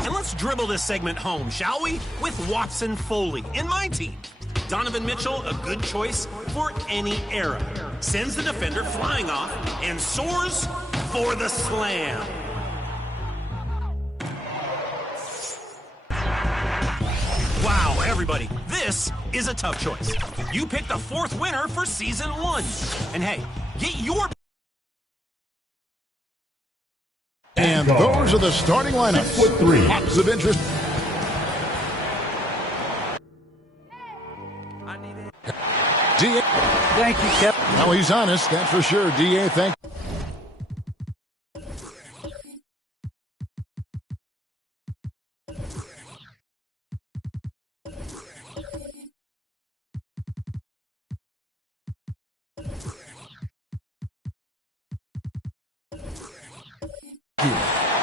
And let's dribble this segment home, shall we? With Watson Foley in my team. Donovan Mitchell, a good choice for any era. Sends the defender flying off and soars for the slam. Wow, everybody, this is a tough choice. You picked the fourth winner for season 1. And hey, get your... And those are the starting lineups. 6'3". Lots of interest. D.A. Thank you, Kevin. Now he's honest, that's for sure. D.A., thank you.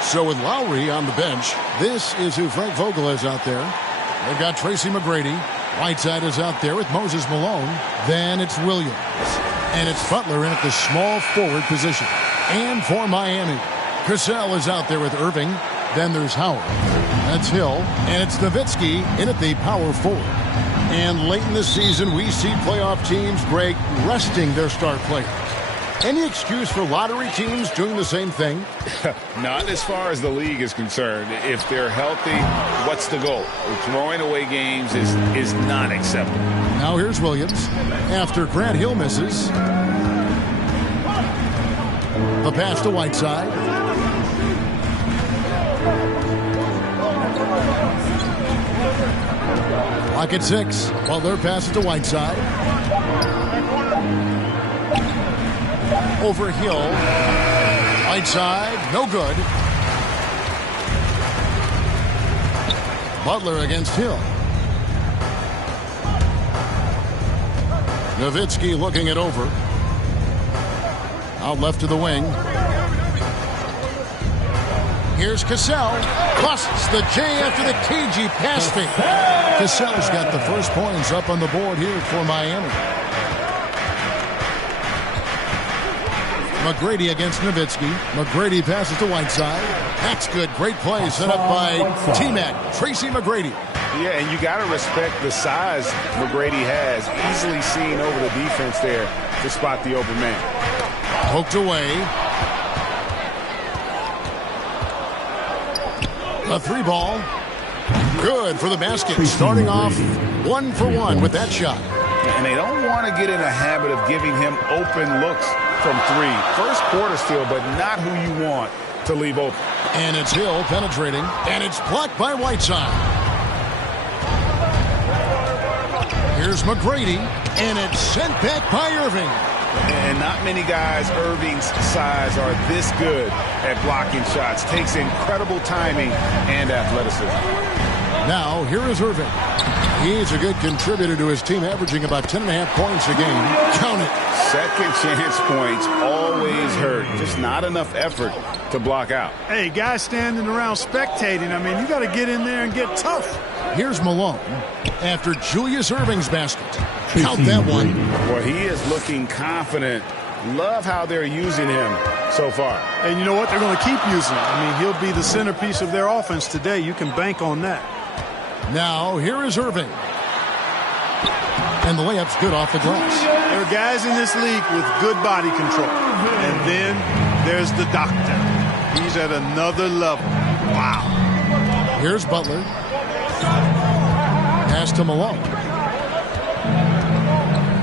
So with Lowry on the bench, this is who Frank Vogel is out there. They've got Tracy McGrady. Whiteside is out there with Moses Malone. Then it's Williams. And it's Butler in at the small forward position. And for Miami, Cassell is out there with Irving. Then there's Howard. That's Hill. And it's Nowitzki in at the power forward. And late in the season, we see playoff teams, Greg, resting their star players. Any excuse for lottery teams doing the same thing? Not as far as the league is concerned. If they're healthy, what's the goal? Throwing away games is not acceptable. Now here's Williams. After Grant Hill misses. The pass to Whiteside. Clock at 6. Butler passes to Whiteside. Over Hill. Whiteside, no good. Butler against Hill. Nowitzki looking it over. Out left to the wing. Here's Cassell. Busts the J after the cagey pass fake. Cassell's got the first points up on the board here for Miami. McGrady against Nowitzki. McGrady passes to Whiteside. That's good. Great play set up by T-Mac, Tracy McGrady. Yeah, and you got to respect the size McGrady has. Easily seen over the defense there to spot the open man. Poked away. A 3-ball. Good for the basket. Starting off 1 for 1 with that shot. And they don't want to get in a habit of giving him open looks from 3. First quarter still, but not who you want to leave open. And it's Hill penetrating, and it's blocked by Whiteside. Here's McGrady, and it's sent back by Irving. And not many guys Irving's size are this good at blocking shots. Takes incredible timing and athleticism. Now, here is Irving. He's a good contributor to his team, averaging about 10.5 points a game. Count it. Second chance points always hurt. Just not enough effort to block out. Hey, guys standing around spectating, I mean, you got to get in there and get tough. Here's Malone after Julius Irving's basket. Count that one. Well, he is looking confident. Love how they're using him so far. And you know what? They're going to keep using him. I mean, he'll be the centerpiece of their offense today. You can bank on that. Now, here is Irving. And the layup's good off the glass. There are guys in this league with good body control. And then there's the doctor. He's at another level. Wow. Here's Butler. Pass to Malone.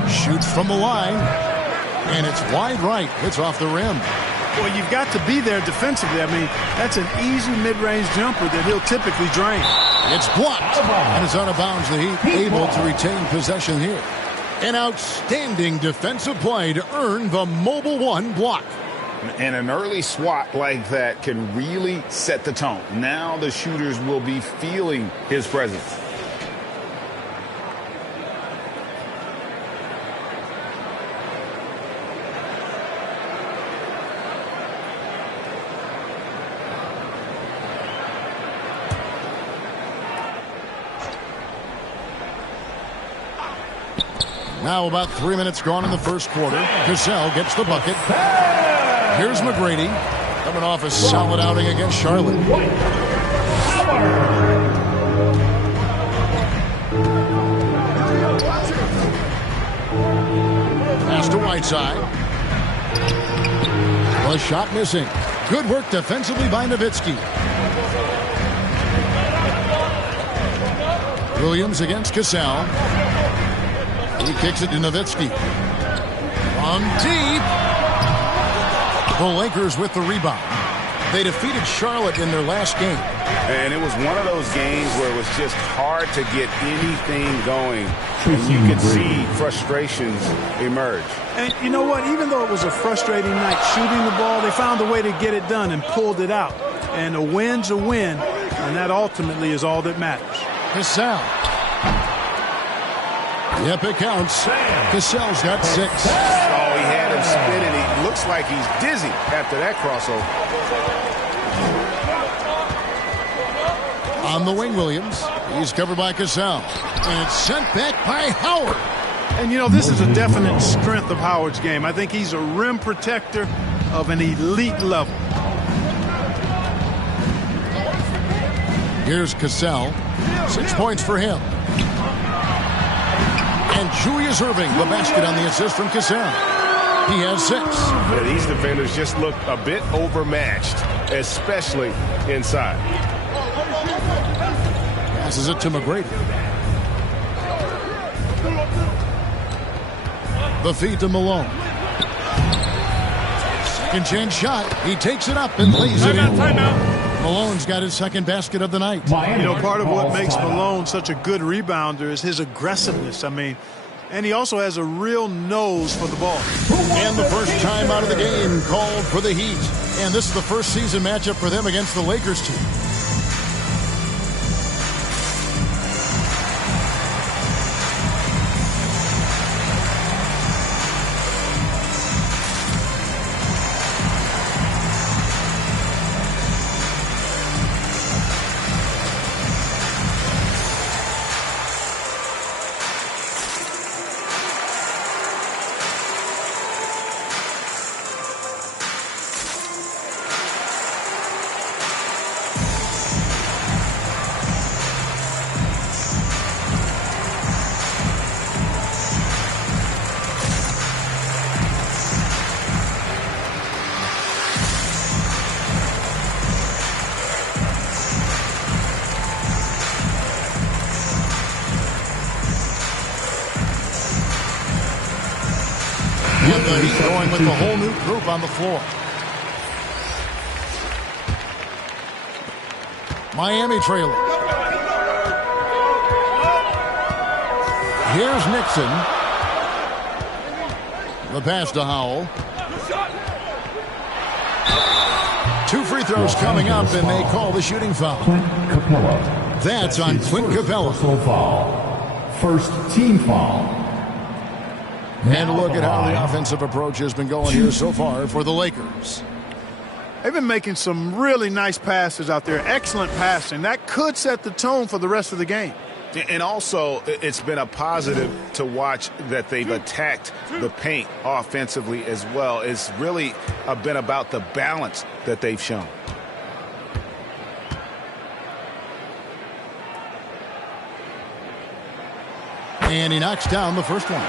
Shoots from the line. And it's wide right. It's off the rim. Well, you've got to be there defensively. I mean, that's an easy mid-range jumper that he'll typically drain. It's blocked. And it's out of bounds. The Heat able to retain possession here. An outstanding defensive play to earn the mobile one block. And an early swat like that can really set the tone. Now the shooters will be feeling his presence. Now about 3 minutes gone in the first quarter. Cassell gets the bucket. Here's McGrady coming off a solid outing against Charlotte. Pass to Whiteside. The shot missing. Good work defensively by Nowitzki. Williams against Cassell. He kicks it to Nowitzki. From deep. The Lakers with the rebound. They defeated Charlotte in their last game. And it was one of those games where it was just hard to get anything going. And you could see frustrations emerge. And you know what? Even though it was a frustrating night shooting the ball, they found a way to get it done and pulled it out. And a win's a win, and that ultimately is all that matters. Cassell. Yep, it counts. Cassell's got 6. Oh, he had him spinning. He looks like he's dizzy after that crossover. On the wing, Williams. He's covered by Cassell. And it's sent back by Howard. And, you know, this is a definite strength of Howard's game. I think he's a rim protector of an elite level. Here's Cassell. 6 points for him. And Julius Irving, the basket on the assist from Cassell. He has 6. Yeah, these defenders just look a bit overmatched, especially inside. Passes it to McGrady. The feed to Malone. Second chance shot. He takes it up and lays it in. Malone's got his second basket of the night. You know, part of what makes Malone such a good rebounder is his aggressiveness. I mean, and he also has a real nose for the ball. And the first time out of the game called for the Heat. And this is the first season matchup for them against the Lakers team. And the Heat going with the whole new group on the floor. Miami trailing. Here's Nixon. The pass to Howell. 2 free throws coming up, and they call the shooting foul. That's on Clint Capella. First team foul. And look at how the offensive approach has been going here so far for the Lakers. They've been making some really nice passes out there. Excellent passing. That could set the tone for the rest of the game. And also, it's been a positive to watch that they've attacked the paint offensively as well. It's really been about the balance that they've shown. And he knocks down the first one.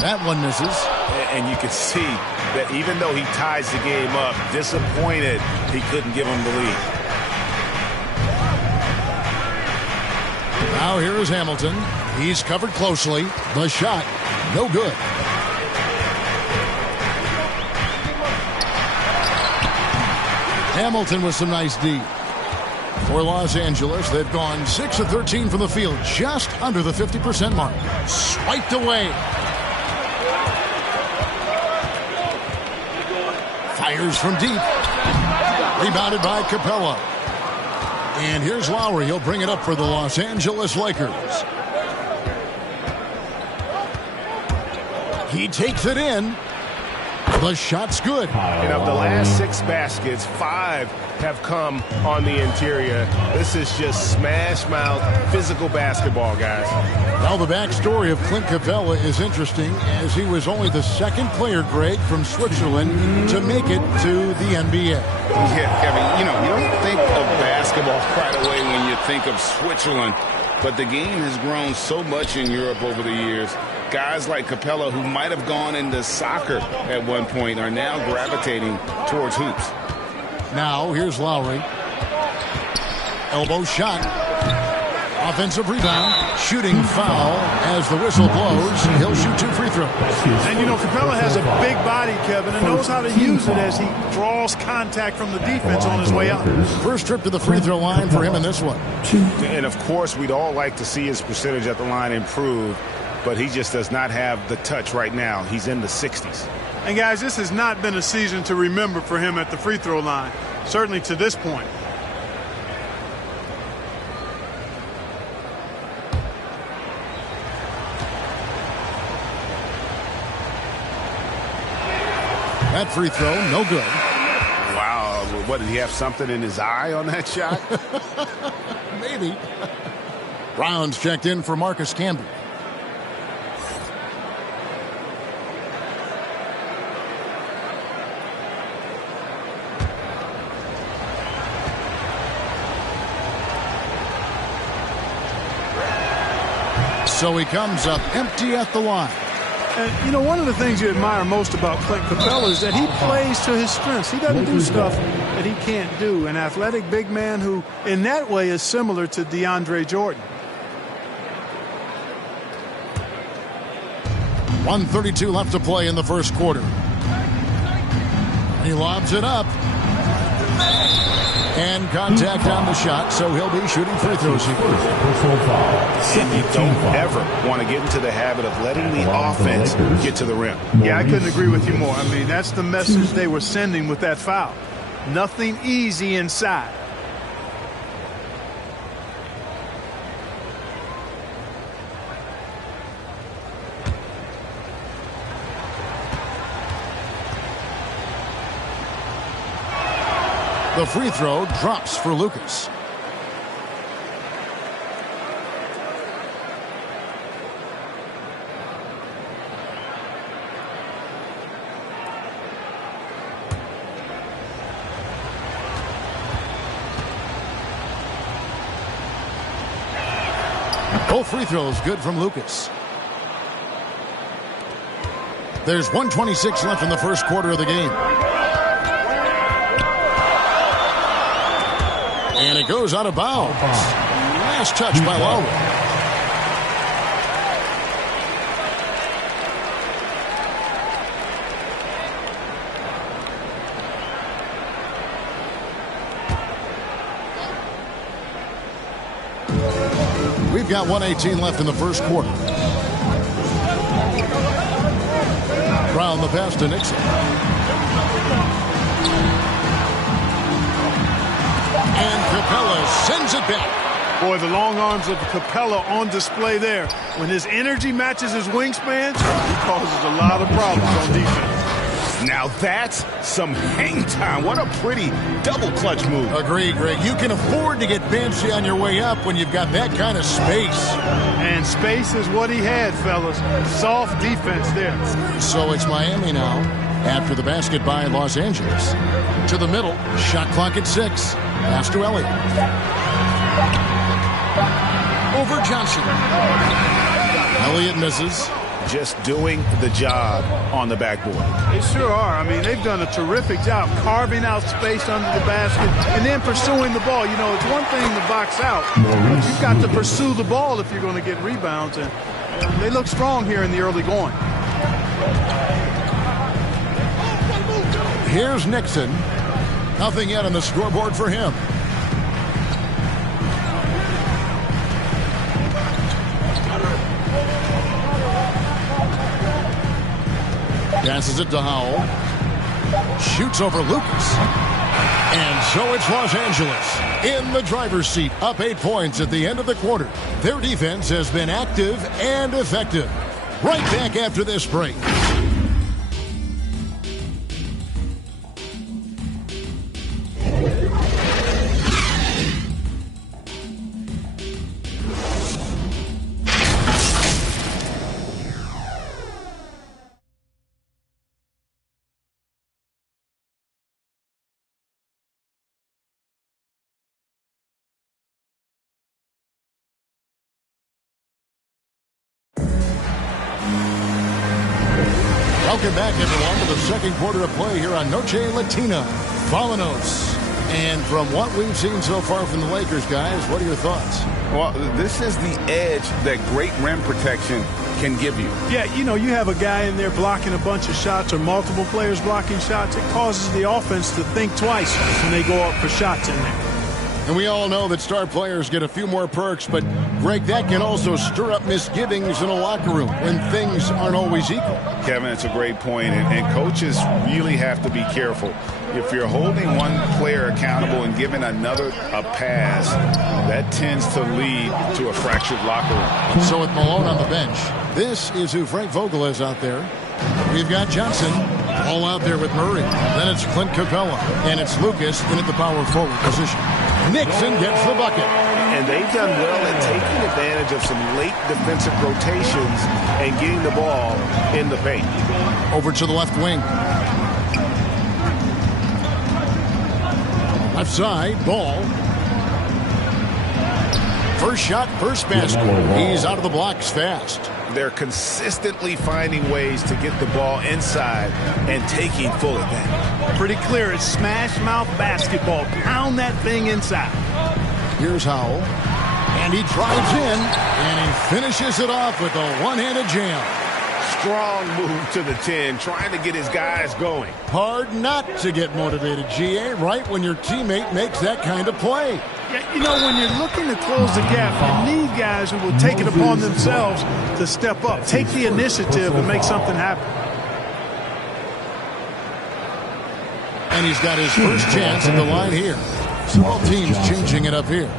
That one misses. And you can see that even though he ties the game up, disappointed he couldn't give him the lead. Now here is Hamilton. He's covered closely. The shot, no good. Hamilton with some nice D. For Los Angeles, they've gone 6 of 13 from the field, just under the 50% mark. Swiped away. Fires from deep. Rebounded by Capella. And here's Lowry. He'll bring it up for the Los Angeles Lakers. He takes it in. The shot's good. And of the last 6 baskets, 5 have come on the interior. This is just smash mouth physical basketball, guys. Well, the backstory of Clint Capella is interesting, as he was only the second player, Greg, from Switzerland to make it to the NBA. Yeah, Kevin, you don't think of basketball right away when you think of Switzerland, but the game has grown so much in Europe over the years. Guys like Capella, who might have gone into soccer at one point, are now gravitating towards hoops. Now, here's Lowry. Elbow shot. Offensive rebound. Shooting foul as the whistle blows. He'll shoot 2 free throws. And, Capella has a big body, Kevin, and knows how to use it as he draws contact from the defense on his way out. First trip to the free throw line for him in this one. And, of course, we'd all like to see his percentage at the line improve, but he just does not have the touch right now. He's in the 60s. And, guys, this has not been a season to remember for him at the free throw line, certainly to this point. That free throw, no good. Wow. What, did he have something in his eye on that shot? Maybe. Brown's checked in for Marcus Camby. So he comes up empty at the line. And, one of the things you admire most about Clint Capella is that he plays to his strengths. He doesn't do stuff that he can't do. An athletic big man who, in that way, is similar to DeAndre Jordan. 1:32 left to play in the first quarter. He lobs it up. And contact on the shot, so he'll be shooting free throws here. And you don't ever want to get into the habit of letting the offense get to the rim. Yeah, I couldn't agree with you more. I mean, that's the message they were sending with that foul. Nothing easy inside. The free throw drops for Lucas. Both free throws good from Lucas. There's 1:26 left in the first quarter of the game. And it goes out of bounds. Last touch by Lowry. We've got 1:18 left in the first quarter. Brown the pass to Nixon. And Capella sends it back. Boy, the long arms of Capella on display there. When his energy matches his wingspan, he causes a lot of problems on defense. Now that's some hang time. What a pretty double clutch move. Agreed, Greg. You can afford to get fancy on your way up when you've got that kind of space. And space is what he had, fellas. Soft defense there. So it's Miami now after the basket by Los Angeles. To the middle, shot clock at 6. Pass to Elliott. Over Johnson. Elliott misses. Just doing the job on the backboard. They sure are. I mean, they've done a terrific job carving out space under the basket and then pursuing the ball. You know, it's one thing to box out, but you've got to pursue the ball if you're going to get rebounds. And they look strong here in the early going. Here's Nixon. Nothing yet on the scoreboard for him. Passes it to Howell. Shoots over Lucas. And so it's Los Angeles in the driver's seat, up 8 points at the end of the quarter. Their defense has been active and effective. Right back after this break. Welcome back, everyone, to the second quarter of play here on Noche Latina. Vamonos. And from what we've seen so far from the Lakers, guys, what are your thoughts? Well, this is the edge that great rim protection can give you. Yeah, you know, you have a guy in there blocking a bunch of shots or multiple players blocking shots. It causes the offense to think twice when they go up for shots in there. And we all know that star players get a few more perks, but, Greg, that can also stir up misgivings in a locker room when things aren't always equal. Kevin, it's a great point, and coaches really have to be careful. If you're holding one player accountable and giving another a pass, that tends to lead to a fractured locker room. So with Malone on the bench, this is who Frank Vogel is out there. We've got Johnson all out there with Murray. Then it's Clint Capella, and it's Lucas in at the power forward position. Nixon gets the bucket. And they've done well at taking advantage of some late defensive rotations and getting the ball in the paint. Over to the left wing. Left side, Ball. First shot, first basket. He's out of the blocks fast. They're consistently finding ways to get the ball inside and taking full advantage. Pretty clear. It's smash mouth basketball. Pound that thing inside. Here's Howell. And he drives in, and he finishes it off with a one-handed jam. Strong move to the 10, trying to get his guys going. Hard not to get motivated, GA, right when your teammate makes that kind of play. Yeah, you know, when you're looking to close the gap, you need guys who will take it upon themselves to step up, take the initiative and make something happen. And he's got his first chance at the line here. So all teams changing it up here.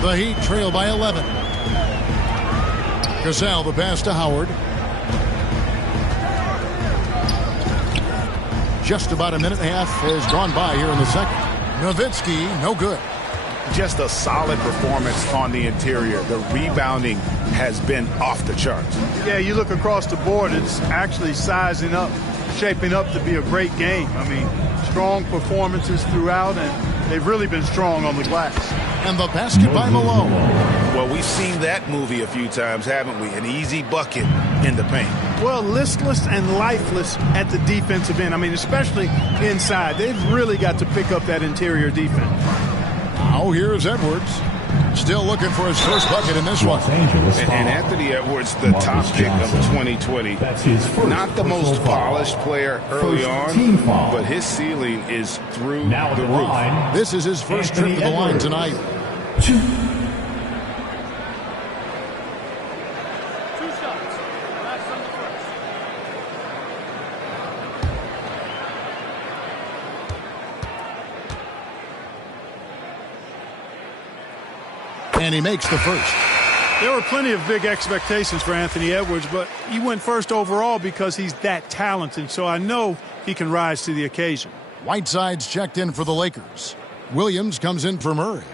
The Heat trail by 11. Gazelle, the pass to Howard. Just about a minute and a half has gone by here in the second. Nowitzki, no good. Just a solid performance on the interior. The rebounding has been off the charts. Yeah, you look across the board, it's actually sizing up, shaping up to be a great game. I mean, strong performances throughout, and they've really been strong on the glass. And the basket by Malone. Well, we've seen that movie a few times, haven't we? An easy bucket in the paint. Well, listless and lifeless at the defensive end. I mean, especially inside. They've really got to pick up that interior defense. Now here's Edwards. Still looking for his first bucket in this one. Los Angeles And foul. Anthony Edwards, the top Marcus pick of Johnson. 2020. That's his first Not the most personal foul. polished player early First team on, foul. but his ceiling is through Now at the the roof. line, This is his first Anthony trip to the line Edwards. tonight. 2. And he makes the first. There were plenty of big expectations for Anthony Edwards, but he went first overall because he's that talented, so I know he can rise to the occasion. Whiteside's checked in for the Lakers. Williams comes in for Murray.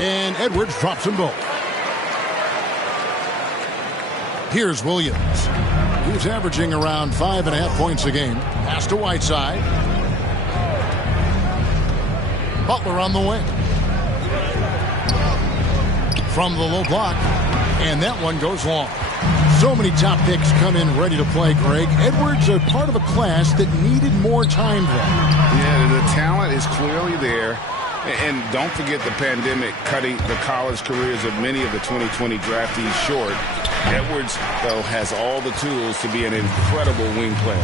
And Edwards drops them both. Here's Williams. He's averaging around 5.5 points a game. Pass to Whiteside. Butler on the wing. From the low block. And that one goes long. So many top picks come in ready to play, Greg. Edwards are part of a class that needed more time, though. Yeah, the talent is clearly there. And don't forget the pandemic cutting the college careers of many of the 2020 draftees short. Edwards, though, has all the tools to be an incredible wing player.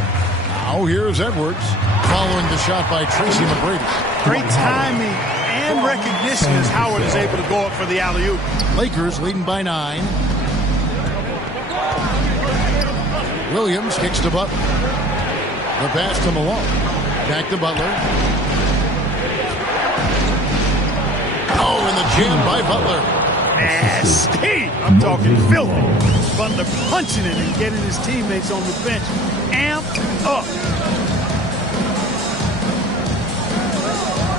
Now here's Edwards following the shot by Tracy McGrady. Great timing and recognition as Howard is able to go up for the alley-oop. Lakers leading by 9. Williams kicks to Butler. The pass to Malone. Back to Butler. Oh, and the jam by Butler. Nasty. I'm talking filthy. Butler punching it and getting his teammates on the bench amped up.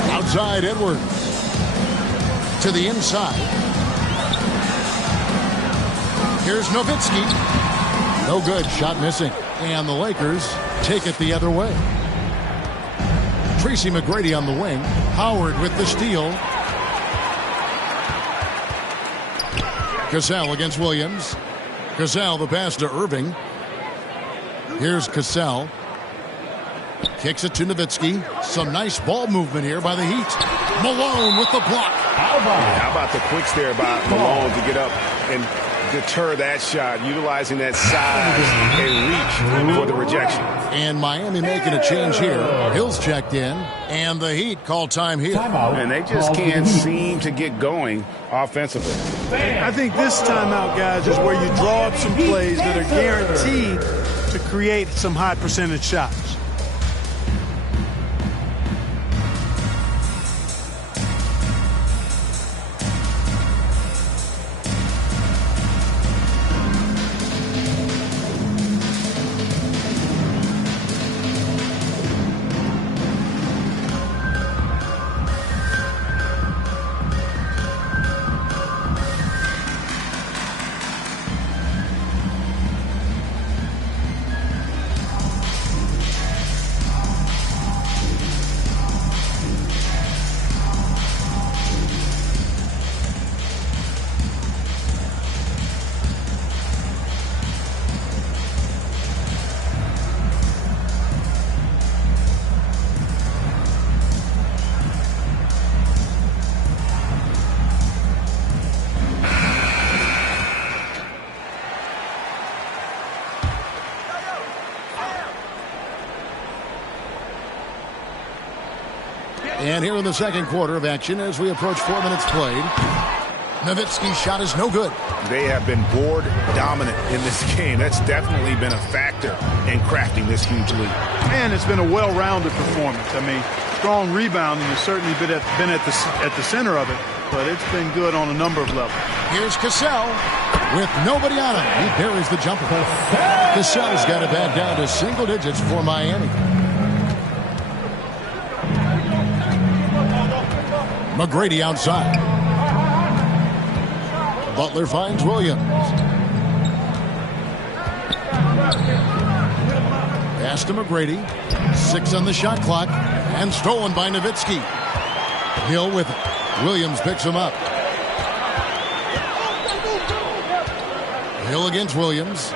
Outside Edwards. To the inside. Here's Nowitzki. No good. Shot missing. And the Lakers take it the other way. Tracy McGrady on the wing. Howard with the steal. Cassell against Williams. Cassell the pass to Irving. Here's Cassell. Kicks it to Nowitzki. Some nice ball movement here by the Heat. Malone with the block. How about the quicks there by Malone to get up and deter that shot, utilizing that size and reach for the rejection. And Miami making a change here. Hill's checked in. And the Heat call time here. Timeout. And they just can't seem to get going offensively. I think this timeout, guys, is where you draw up some plays that are guaranteed to create some high percentage shots. And here in the second quarter of action as we approach 4 minutes played. Nowitzki's shot is no good. They have been board dominant in this game. That's definitely been a factor in crafting this huge lead. And it's been a well-rounded performance. I mean, strong rebounding has certainly been at the center of it, but it's been good on a number of levels. Here's Cassell with nobody on him. He buries the jumper. Cassell's got it back down to single digits for Miami. McGrady outside. Butler finds Williams. Pass to McGrady. 6 on the shot clock. And stolen by Nowitzki. Hill with it. Williams picks him up. Hill against Williams.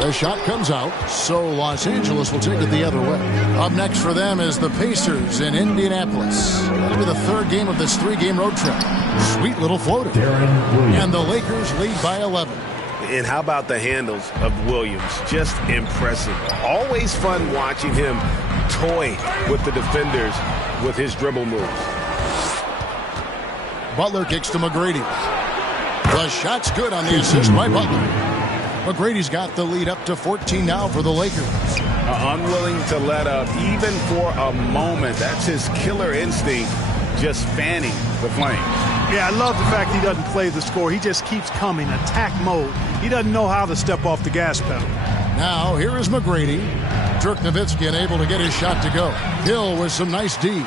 The shot comes out, so Los Angeles will take it the other way. Up next for them is the Pacers in Indianapolis. That'll be the third game of this 3-game road trip. Sweet little floater. And the Lakers lead by 11. And how about the handles of Williams? Just impressive. Always fun watching him toy with the defenders with his dribble moves. Butler kicks to McGrady. The shot's good on the assist by Butler. McGrady's got the lead up to 14 now for the Lakers. Unwilling to let up even for a moment. That's his killer instinct, just fanning the flame. Yeah, I love the fact he doesn't play the score. He just keeps coming, attack mode. He doesn't know how to step off the gas pedal. Now, here is McGrady. Dirk Nowitzki unable to get his shot to go. Hill with some nice D.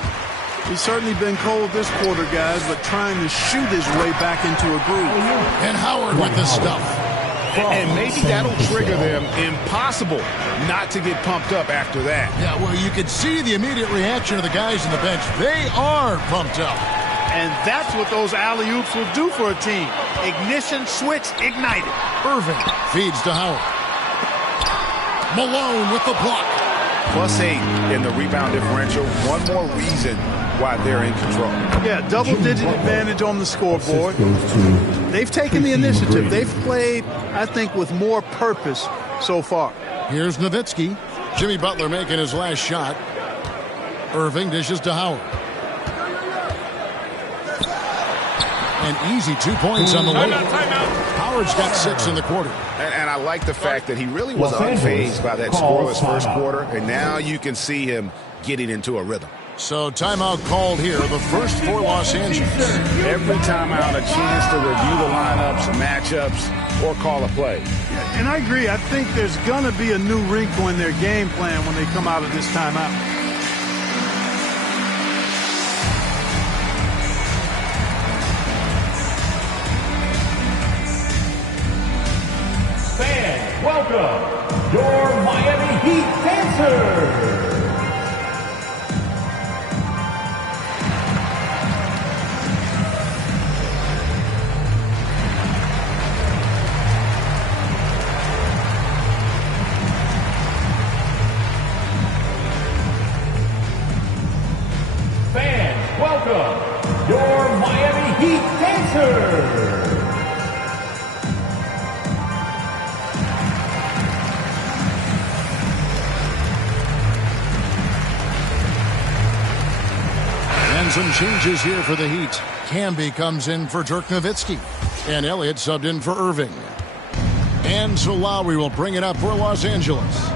He's certainly been cold this quarter, guys, but trying to shoot his way back into a groove. And Howard with the stuff. And maybe that'll trigger them. Impossible not to get pumped up after that. Yeah, well, you could see the immediate reaction of the guys on the bench. They are pumped up. And that's what those alley-oops will do for a team. Ignition switch ignited. Irving feeds to Howard. Malone with the block. +8 in the rebound differential. One more reason why they're in control. Yeah, double-digit advantage on the scoreboard. They've taken the initiative. They've played, I think, with more purpose so far. Here's Nowitzki. Jimmy Butler making his last shot. Irving dishes to Howard. An easy 2 points on the way. Howard's got 6 in the quarter. And I like the fact that he really was unfazed by that scoreless first quarter, and now you can see him getting into a rhythm. So timeout called here, the first for Los Angeles. Every timeout, a chance to review the lineups, matchups, or call a play. And I agree. I think there's going to be a new wrinkle in their game plan when they come out of this timeout. Fans, welcome your Miami Heat dancers. Fans, welcome your Miami Heat dancers. And some changes here for the Heat. Camby comes in for Dirk Nowitzki. And Elliott subbed in for Irving. And so Lowry will bring it up for Los Angeles.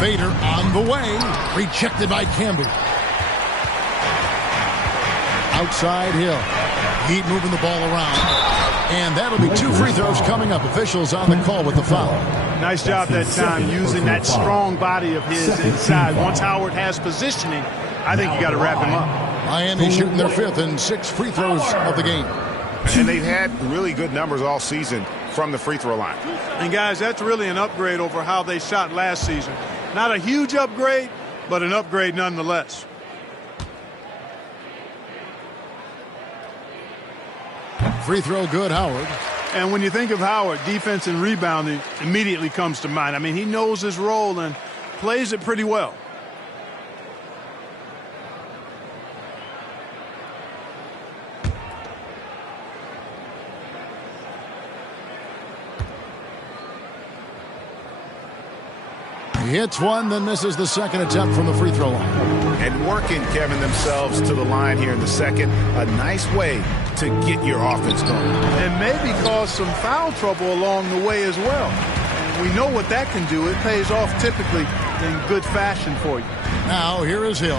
Fader on the way. Rejected by Camby. Outside Hill. Heat moving the ball around. And that'll be 2 free throws coming up. Officials on the call with the foul. Nice job that time using that strong body of his inside. Once Howard has positioning, I think you got to wrap him up. Miami shooting their 5th and 6 free throws of the game. And they've had really good numbers all season from the free throw line. And guys, that's really an upgrade over how they shot last season. Not a huge upgrade, but an upgrade nonetheless. Free throw good, Howard. And when you think of Howard, defense and rebounding immediately comes to mind. I mean, he knows his role and plays it pretty well. He hits one, then misses the second attempt from the free throw line. And working, Kevin, themselves to the line here in the second. A nice way to get your offense going. And maybe cause some foul trouble along the way as well. And we know what that can do. It pays off typically in good fashion for you. Now here is Hill.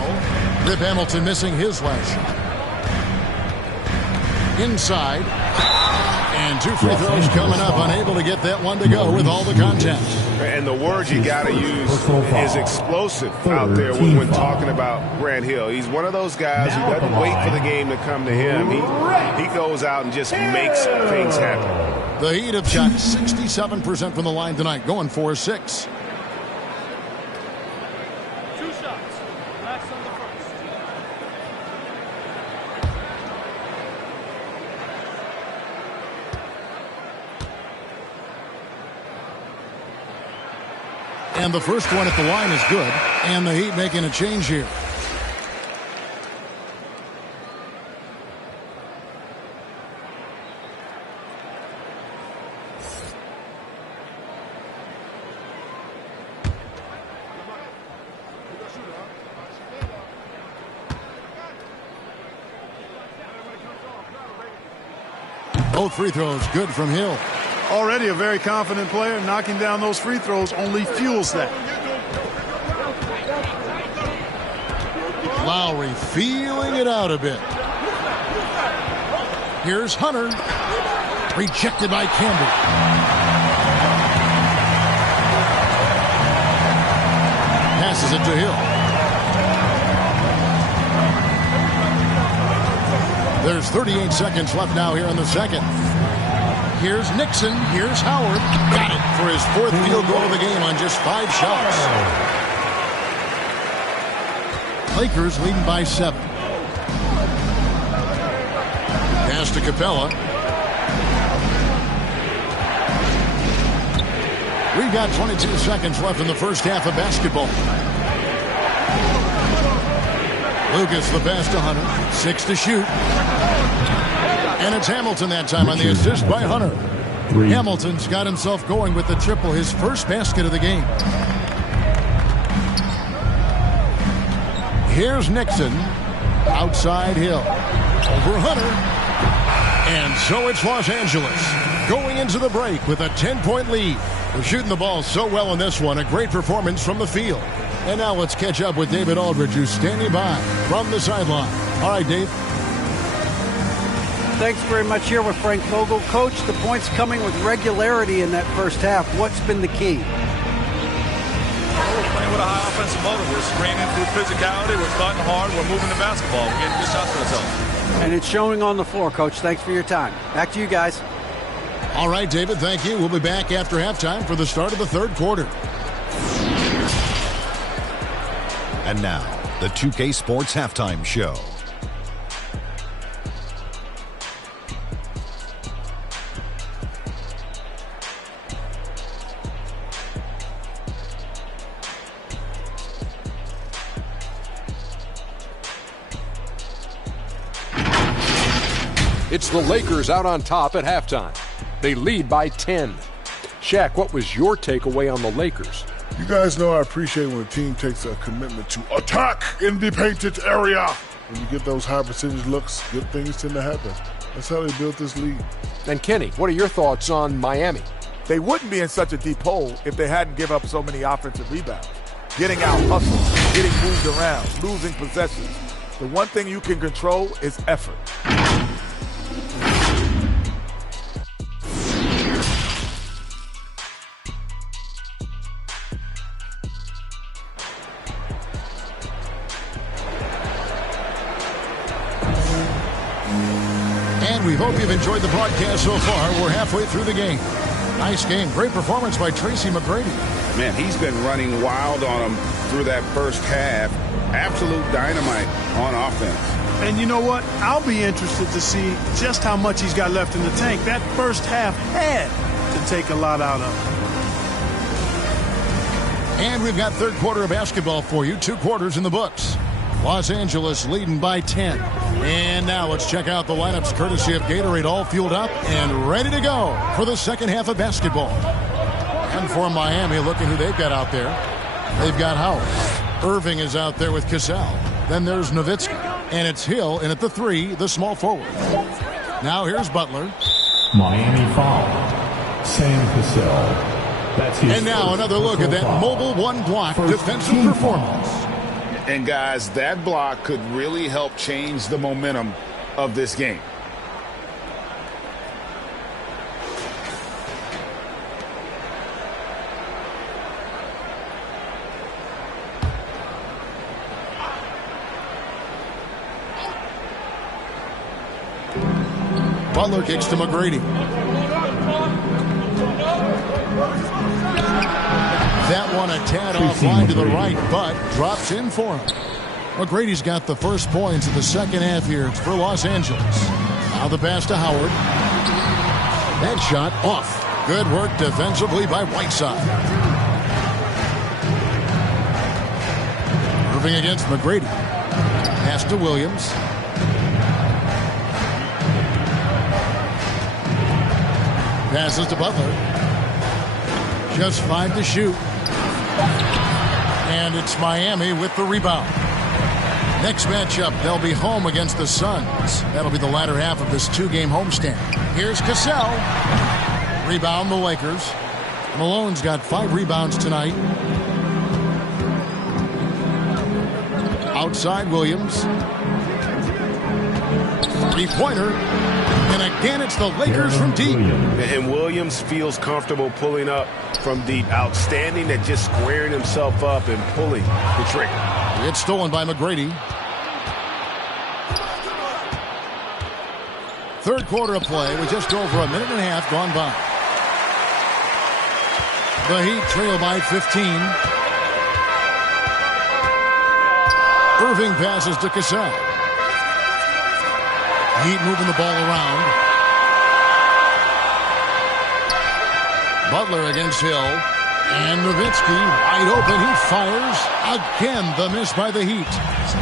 Rip Hamilton missing his last shot. Inside. And 2 free throws coming up. Unable to get that one to go with all the contact. And the word you got to use is explosive out there when talking about Grant Hill. He's one of those guys who doesn't wait for the game to come to him. He goes out and just makes things happen. The Heat have shot 67% from the line tonight, going 4-6. 2 shots. Last on the first. And the first one at the line is good. And the Heat making a change here. Both free throws good from Hill. Already a very confident player. Knocking down those free throws only fuels that. Lowry feeling it out a bit. Here's Hunter. Rejected by Campbell. Passes it to Hill. There's 38 seconds left now here in the second. Here's Nixon. Here's Howard. Got it for his fourth field goal of the game on just 5 shots. Lakers leading by 7. Pass to Capella. We've got 22 seconds left in the first half of basketball. Lucas the pass to Hunter. 6 to shoot. And it's Hamilton that time on the assist by Hunter. Hamilton's got himself going with the triple, his first basket of the game. Here's Nixon. Outside Hill. Over Hunter. And so it's Los Angeles going into the break with a 10-point lead. They're shooting the ball so well in this one. A great performance from the field. And now let's catch up with David Aldridge, who's standing by from the sideline. All right, Dave. Thanks very much. Here with Frank Vogel. Coach, the points coming with regularity in that first half. What's been the key? We're playing with a high offensive motive. We're screening through physicality. We're starting hard. We're moving the basketball. We're getting good shots for ourselves. And it's showing on the floor, Coach. Thanks for your time. Back to you guys. All right, David, thank you. We'll be back after halftime for the start of the third quarter. And now, the 2K Sports Halftime Show. It's the Lakers out on top at halftime. They lead by 10. Shaq, what was your takeaway on the Lakers? You guys know I appreciate when a team takes a commitment to attack in the painted area. When you get those high percentage looks, good things tend to happen. That's how they built this league. And Kenny, what are your thoughts on Miami? They wouldn't be in such a deep hole if they hadn't given up so many offensive rebounds. Getting out hustled, getting moved around, losing possessions. The one thing you can control is effort. We hope you've enjoyed the broadcast so far. We're halfway through the game. Nice game. Great performance by Tracy McGrady. Man, he's been running wild on him through that first half. Absolute dynamite on offense. And you know what? I'll be interested to see just how much he's got left in the tank. That first half had to take a lot out of him. And we've got third quarter of basketball for you. 2 quarters in the books. Los Angeles leading by 10. And now let's check out the lineups courtesy of Gatorade, all fueled up and ready to go for the second half of basketball. And for Miami, look at who they've got out there. They've got Howard. Irving is out there with Cassell. Then there's Nowitzki. And it's Hill in at the 3, the small forward. Now here's Butler. Miami foul. Sam Cassell. That's his and now another look at that mobile one-block defensive performance. And guys, that block could really help change the momentum of this game. Butler kicks to McGrady. That one a tad offline to the right, but drops in for him. McGrady's got the first points of the second half here for Los Angeles. Now the pass to Howard. That shot off. Good work defensively by Whiteside. Irving against McGrady. Pass to Williams. Passes to Butler. Just 5 to shoot. And it's Miami with the rebound. Next matchup, they'll be home against the Suns. That'll be the latter half of this 2-game homestand. Here's Cassell. Rebound the Lakers. Malone's got 5 rebounds tonight. Outside Williams. Three-pointer. And again, it's the Lakers from deep. And Williams feels comfortable pulling up from deep. Outstanding at just squaring himself up and pulling the trigger. It's stolen by McGrady. Third quarter of play with just over a minute and a half gone by. The Heat trail by 15. Irving passes to Cassell. Heat moving the ball around. Butler against Hill. And Nowitzki wide open. He fires. Again, the miss by the Heat.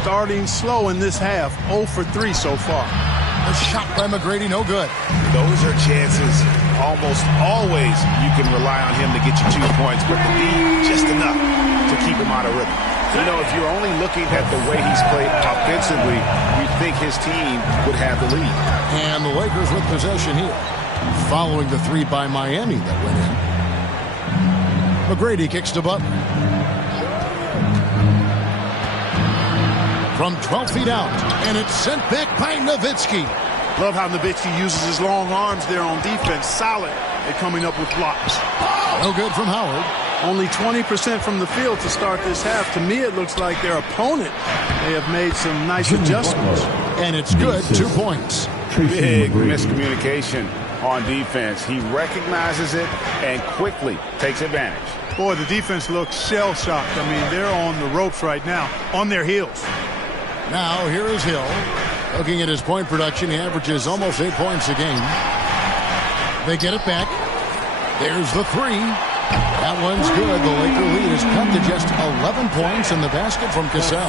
Starting slow in this half. 0 for 3 so far. A shot by McGrady, no good. Those are chances. Almost always you can rely on him to get you 2 points, but the lead just enough to keep him out of rhythm. You know, if you're only looking at the way he's played offensively, you think his team would have the lead. And the Lakers with possession here, following the 3 by Miami that went in. McGrady kicks to Butler. From 12 feet out, and it's sent back by Nowitzki. Love how Nowitzki uses his long arms there on defense. Solid at coming up with blocks. No good from Howard. Only 20% from the field to start this half. To me, it looks like their opponent may have made some nice adjustments. And it's good, 2 points. Big miscommunication on defense. He recognizes it and quickly takes advantage. Boy, the defense looks shell-shocked. I mean, they're on the ropes right now, on their heels. Now, here is Hill. Looking at his point production, he averages almost 8 points a game. They get it back. There's the 3. That one's good. The Laker lead has come to just 11 points in the basket from Cassell.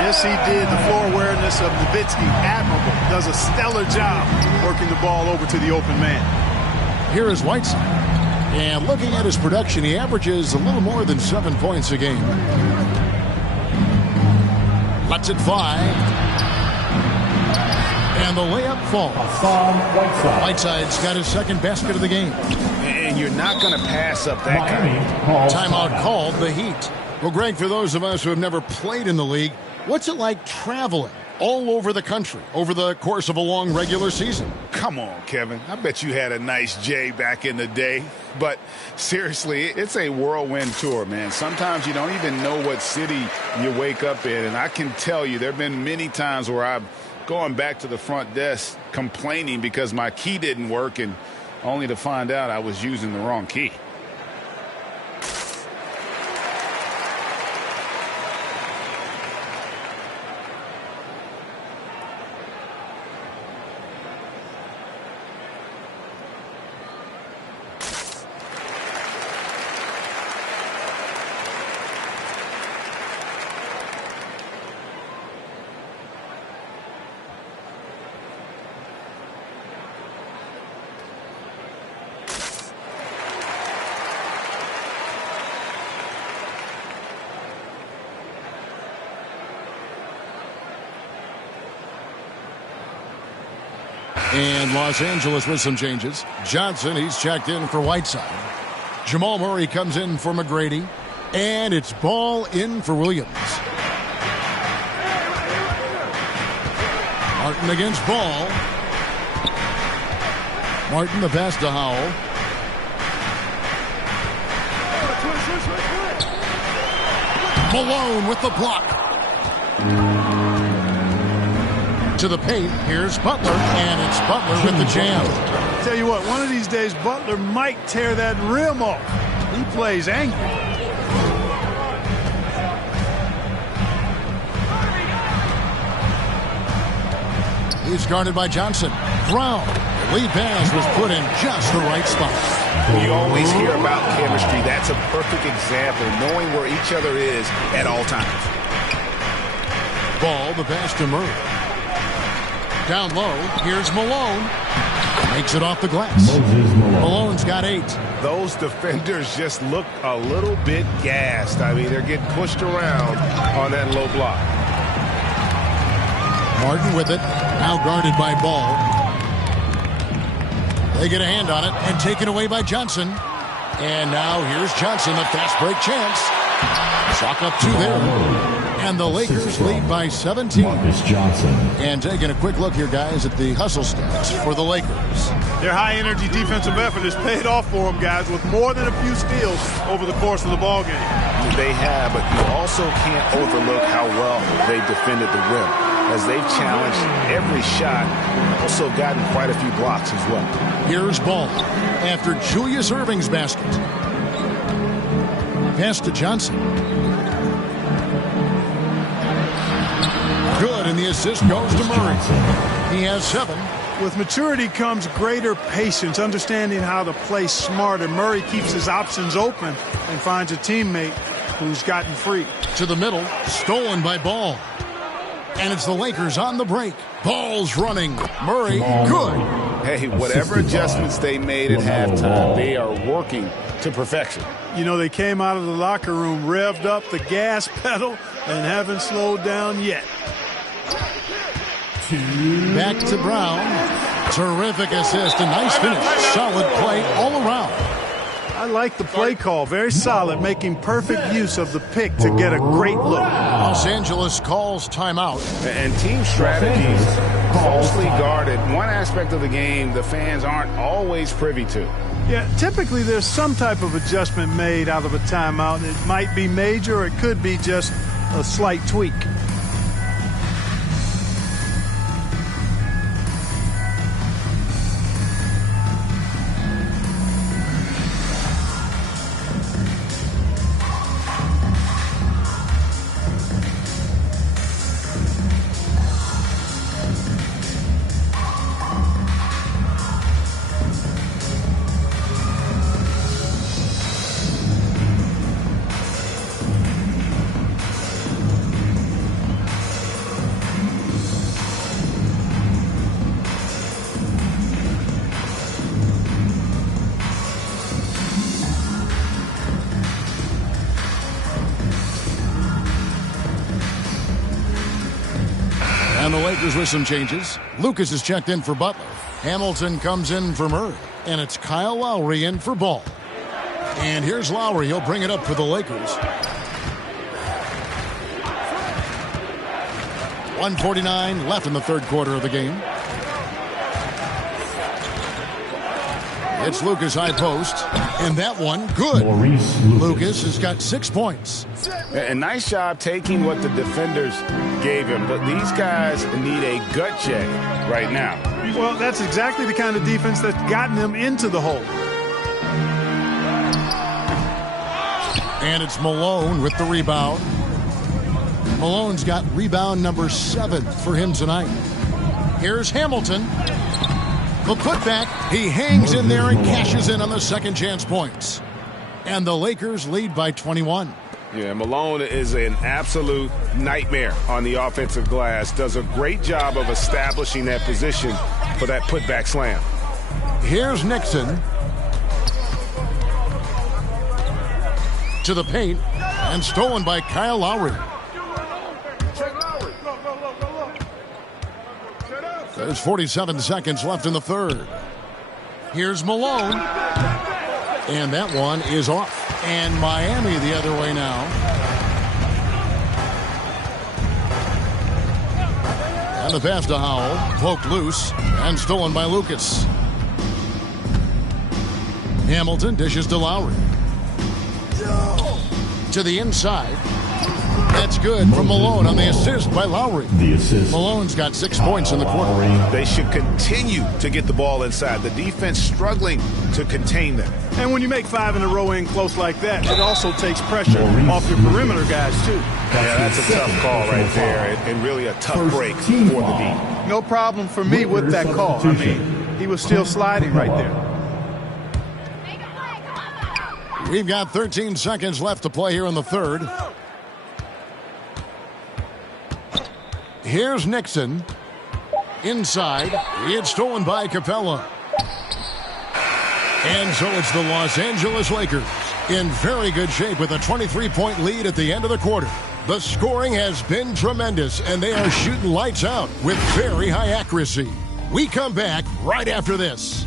Yes, he did. The floor awareness of Nowitzki, admirable. Does a stellar job working the ball over to the open man. Here is Whiteside. And looking at his production, he averages a little more than 7 points a game. Lets it fly. And the layup falls. Whiteside's got his second basket of the game. And you're not going to pass up that kind. Timeout called, the Heat. Well, Greg, for those of us who have never played in the league, what's it like traveling all over the country over the course of a long regular season? Come on, Kevin. I bet you had a nice J back in the day. But seriously, it's a whirlwind tour, man. Sometimes you don't even know what city you wake up in. And I can tell you there have been many times where I've gone back to the front desk complaining because my key didn't work, and only to find out I was using the wrong key. And Los Angeles with some changes. Johnson, he's checked in for Whiteside. Jamal Murray comes in for McGrady. And it's ball in for Williams. Martin against Ball. Martin the pass to Howell. Malone with the block. To the paint, here's Butler, and it's Butler with the jam. Tell you what, one of these days, Butler might tear that rim off. He plays angry. He's guarded by Johnson. Brown, the lead pass was put in just the right spot. You always hear about chemistry. That's a perfect example, knowing where each other is at all times. Ball, the pass to Murray. Down low, here's Malone. Makes it off the glass. Malone's got 8. Those defenders just look a little bit gassed. I mean, they're getting pushed around on that low block. Martin with it. Now guarded by Ball. They get a hand on it and taken away by Johnson. And now here's Johnson, a fast break chance. Chalk up 2 there. And the Lakers lead by 17. Johnson. And taking a quick look here, guys, at the hustle stats for the Lakers. Their high-energy defensive effort has paid off for them, guys, with more than a few steals over the course of the ballgame. They have, but you also can't overlook how well they defended the rim, as they've challenged every shot, also gotten quite a few blocks as well. Here's Ball after Julius Erving's basket. Pass to Johnson. Good, and the assist goes to Murray. He has 7. With maturity comes greater patience, understanding how to play smarter. Murray keeps his options open and finds a teammate who's gotten free. To the middle, stolen by Ball. And it's the Lakers on the break. Ball's running. Murray, good. Hey, whatever adjustments they made at halftime, they are working to perfection. You know, they came out of the locker room, revved up the gas pedal, and haven't slowed down yet. Back to Brown. Terrific assist. A nice finish. Solid play all around. I like the play call. Very solid, making perfect use of the pick to get a great look. Los Angeles calls timeout. And team strategies falsely guarded. One aspect of the game the fans aren't always privy to. Yeah, typically there's some type of adjustment made out of a timeout. It might be major or it could be just a slight tweak. And the Lakers with some changes. Lucas is checked in for Butler. Hamilton comes in for Murray. And it's Kyle Lowry in for Ball. And here's Lowry. He'll bring it up for the Lakers. 1:49 left in the third quarter of the game. It's Lucas high post. And that one, good. Lucas has got 6 points. A nice job taking what the defenders gave him. But these guys need a gut check right now. Well, that's exactly the kind of defense that's gotten them into the hole. And it's Malone with the rebound. Malone's got rebound number 7 for him tonight. Here's Hamilton. The putback, he hangs in there and cashes in on the second chance points. And the Lakers lead by 21. Yeah, Malone is an absolute nightmare on the offensive glass. Does a great job of establishing that position for that putback slam. Here's Nixon. To the paint and stolen by Kyle Lowry. There's 47 seconds left in the third. Here's Malone. And that one is off. And Miami the other way now. And the pass to Howell. Poked loose and stolen by Lucas. Hamilton dishes to Lowry. To the inside. That's good from Malone on the assist by Lowry. The assist. Malone's got 6 points in the quarter. They should continue to get the ball inside. The defense struggling to contain them. And when you make 5 in a row in close like that, it also takes pressure off your perimeter guys, too. Yeah, that's a tough call right there, and really a tough break for the D. No problem for me with that call. I mean, he was still sliding right there. We've got 13 seconds left to play here in the third. Here's Nixon. Inside. It's stolen by Capella. And so it's the Los Angeles Lakers in very good shape with a 23-point lead at the end of the quarter. The scoring has been tremendous, and they are shooting lights out with very high accuracy. We come back right after this.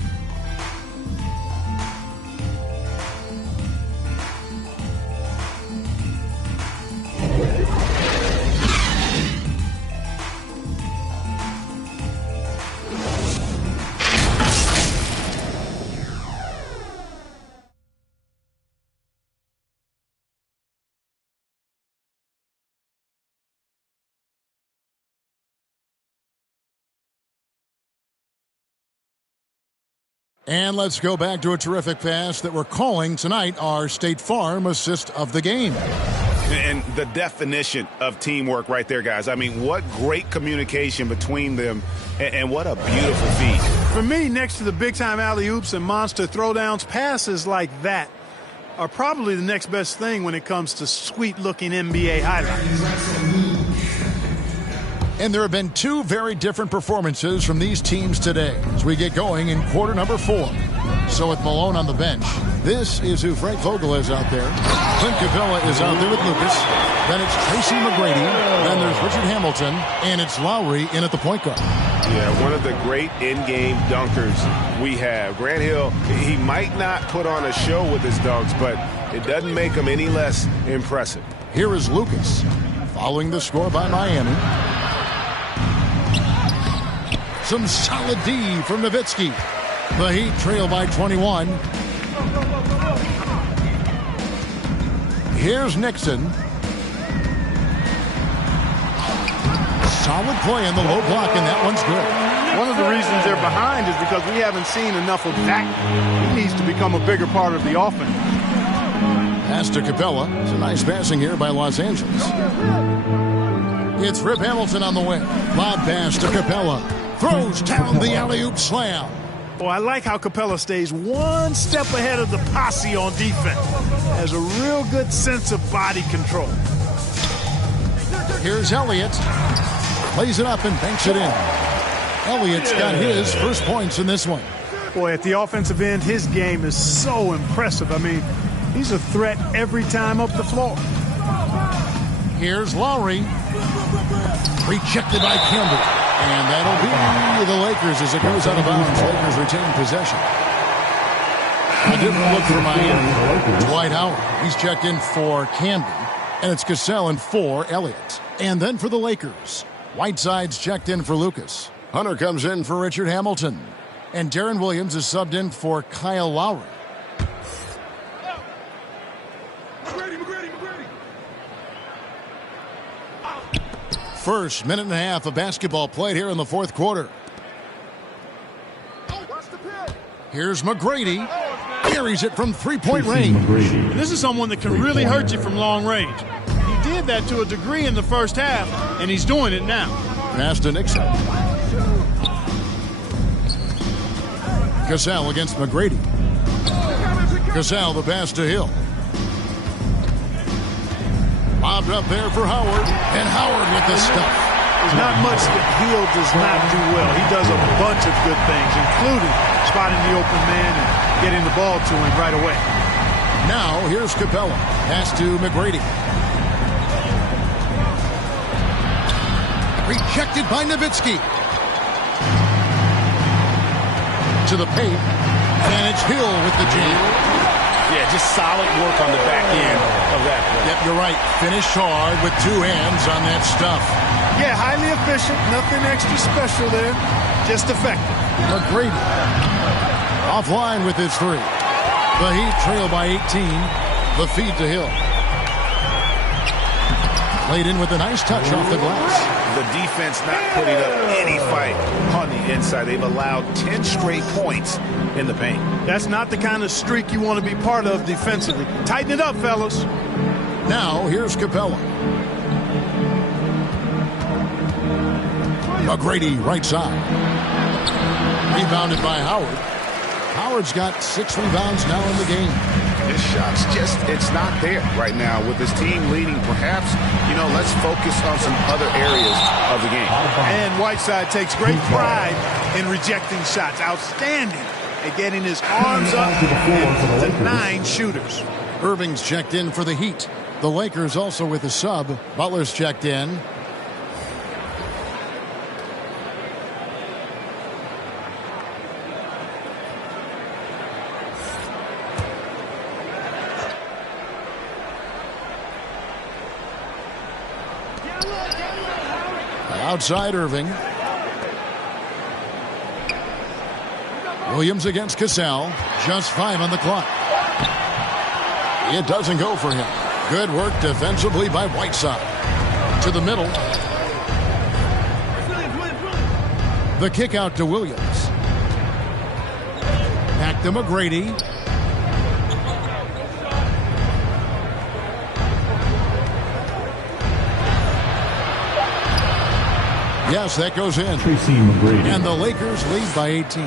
And let's go back to a terrific pass that we're calling tonight our State Farm assist of the game. And the definition of teamwork right there, guys. I mean, what great communication between them, and what a beautiful feed. For me, next to the big-time alley-oops and monster throwdowns, passes like that are probably the next best thing when it comes to sweet-looking NBA highlights. And there have been two very different performances from these teams today as we get going in quarter number 4. So with Malone on the bench, this is who Frank Vogel is out there. Clint Capella is out there with Lucas. Then it's Tracy McGrady. Then there's Richard Hamilton. And it's Lowry in at the point guard. Yeah, one of the great in-game dunkers we have. Grant Hill, he might not put on a show with his dunks, but it doesn't make him any less impressive. Here is Lucas following the score by Miami. Some solid D from Nowitzki. The Heat trail by 21. Here's Nixon. Solid play in the low block, and that one's good. One of the reasons they're behind is because we haven't seen enough of that. He needs to become a bigger part of the offense. Pass to Capella. It's a nice passing here by Los Angeles. It's Rip Hamilton on the wing. Lob pass to Capella. Throws down the alley-oop slam. Well, I like how Capella stays one step ahead of the posse on defense. Has a real good sense of body control. Here's Elliott. Plays it up and banks it in. Elliott's got his first points in this one. Boy, at the offensive end, his game is so impressive. I mean, he's a threat every time up the floor. Here's Lowry. Rejected by Campbell. And that'll be the Lakers as it goes out of bounds. Lakers retain possession. I didn't look for Miami. Dwight Howard. He's checked in for Camden. And it's Cassell in for Elliott. And then for the Lakers, Whiteside's checked in for Lucas. Hunter comes in for Richard Hamilton. And Darren Williams is subbed in for Kyle Lowry. First minute and a half of basketball played here in the fourth quarter. Here's McGrady. Carries it from three-point range. And this is someone that can really hurt you from long range. He did that to a degree in the first half, and he's doing it now. Pass to Nixon. Cassell against McGrady. Cassell the pass to Hill. Bobbed up there for Howard, and Howard with the stuff. There's not much that Hill does not do well. He does a bunch of good things, including spotting the open man and getting the ball to him right away. Now, here's Capella. Pass to McGrady. Rejected by Nowitzki. To the paint, and it's Hill with the jam. Yeah, just solid work on the back end of that play. Yep, you're right. Finished hard with two hands on that stuff. Yeah, highly efficient. Nothing extra special there. Just effective. McGrady offline with his three. The Heat trail by 18. The feed to Hill. Laid in with a nice touch off the glass. The defense not putting up any fight on the inside. They've allowed 10 straight points in the paint. That's not the kind of streak you want to be part of defensively. Tighten it up, fellas. Now, here's Capella. McGrady, right side. Rebounded by Howard. Howard's got 6 rebounds now in the game. His shot's it's not there right now with his team leading. Perhaps, let's focus on some other areas of the game. And Whiteside takes great pride in rejecting shots. Outstanding at getting his arms up and denying shooters. Irving's checked in for the Heat. The Lakers also with a sub. Butler's checked in. Outside Irving. Williams against Cassell. Just 5 on the clock. It doesn't go for him. Good work defensively by Whiteside. To the middle. The kick out to Williams. Back to McGrady. Yes, that goes in. Tracy McGrady. And the Lakers lead by 18.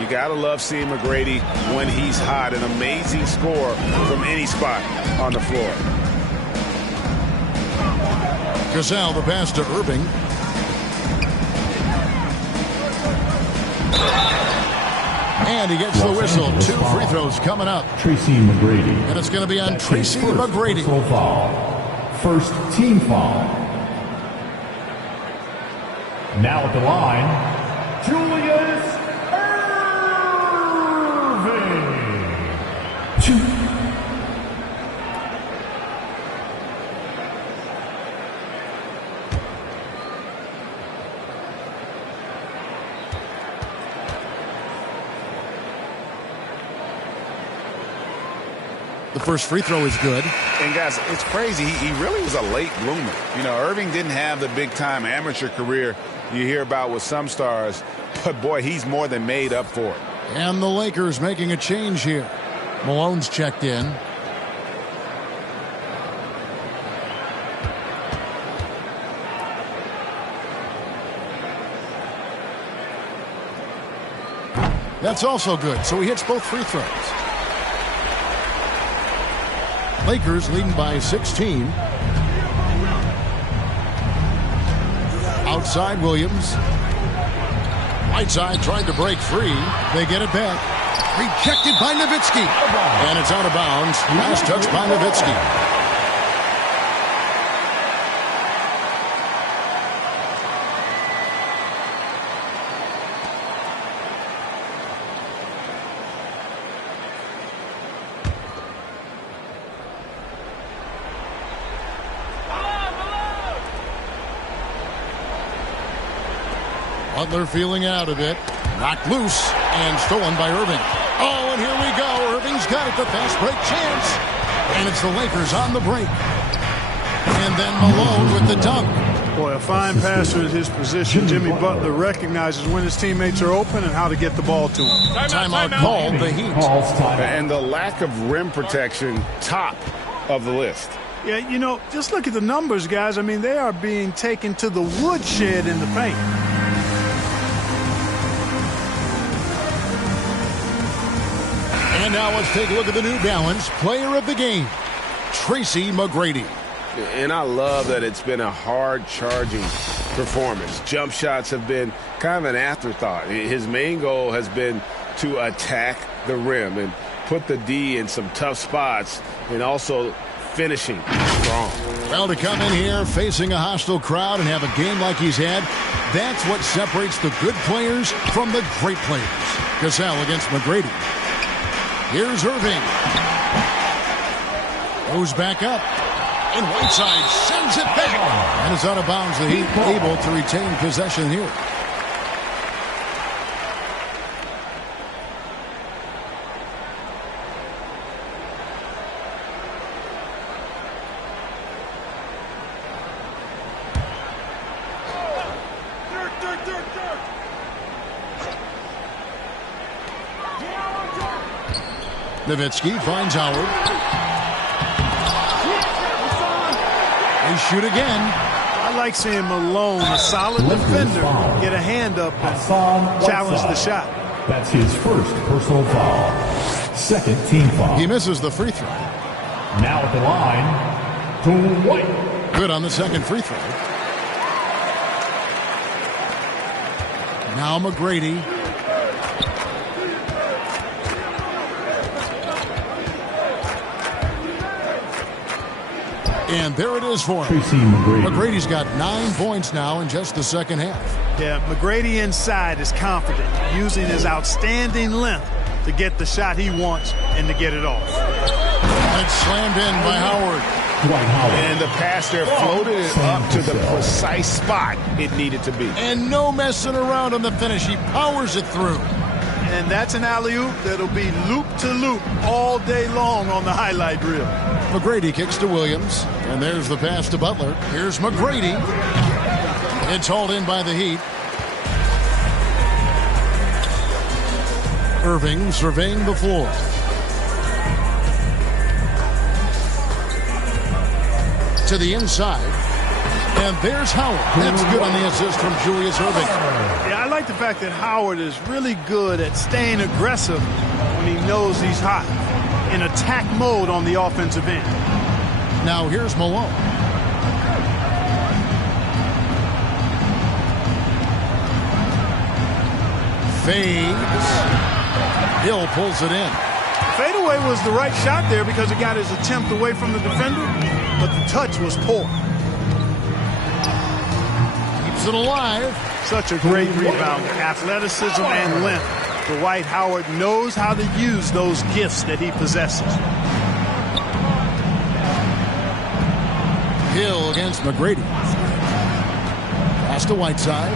You got to love seeing McGrady when he's hot. An amazing score from any spot on the floor. Cassell, the pass to Irving. And he gets the whistle. 2 free throws coming up. Tracy McGrady. And it's going to be on Tracy McGrady. First team foul. Now at the line, Julius Irving. 2. The first free throw is good. And guys, it's crazy. He really was a late bloomer. Irving didn't have the big-time amateur career you hear about with some stars, but boy, he's more than made up for it. And the Lakers making a change here. Malone's checked in. That's also good, so he hits both free throws. Lakers leading by 16. Outside Williams. Whiteside trying to break free. They get it back. Rejected by Nowitzki. And it's out of bounds. Last touch by Nowitzki. Butler feeling out of it. Knocked loose and stolen by Irving. Oh, and here we go. Irving's got it. The fast break chance. And it's the Lakers on the break. And then Malone with the dunk. Boy, a fine passer at his position. Jimmy Butler recognizes when his teammates are open and how to get the ball to him. Timeout called the Heat. And the lack of rim protection, top of the list. Yeah, just look at the numbers, guys. I mean, they are being taken to the woodshed in the paint. And now let's take a look at the New Balance player of the game, Tracy McGrady. And I love that it's been a hard-charging performance. Jump shots have been kind of an afterthought. His main goal has been to attack the rim and put the D in some tough spots and also finishing strong. Well, to come in here facing a hostile crowd and have a game like he's had, that's what separates the good players from the great players. Cassell against McGrady. Here's Irving. Goes back up. And Whiteside sends it back. And it's out of bounds. The Heat able to retain possession here. Nowitzki finds Howard. They shoot again. I like seeing Malone, a solid defender, get a hand up and challenge the shot. That's his first personal foul. Second team foul. He misses the free throw. Now at the line, Dwight. Good on the second free throw. Now McGrady. And there it is for him. McGrady's got 9 points now in just the second half. Yeah, McGrady inside is confident, using his outstanding length to get the shot he wants and to get it off. It's slammed in by Howard. And the pass there floated it up to the precise spot it needed to be. And no messing around on the finish. He powers it through. And that's an alley-oop that'll be loop-to-loop all day long on the highlight reel. McGrady kicks to Williams. And there's the pass to Butler. Here's McGrady. It's hauled in by the Heat. Irving surveying the floor. To the inside. And there's Howard. That's good on the assist from Julius Irving. Yeah, I like the fact that Howard is really good at staying aggressive when he knows he's hot. In attack mode on the offensive end. Now here's Malone. Fades. Hill pulls it in. Fadeaway was the right shot there because it got his attempt away from the defender, but the touch was poor. Keeps it alive. Such a great rebound. Athleticism and length. Dwight Howard knows how to use those gifts that he possesses. Hill against McGrady. Pass to Whiteside.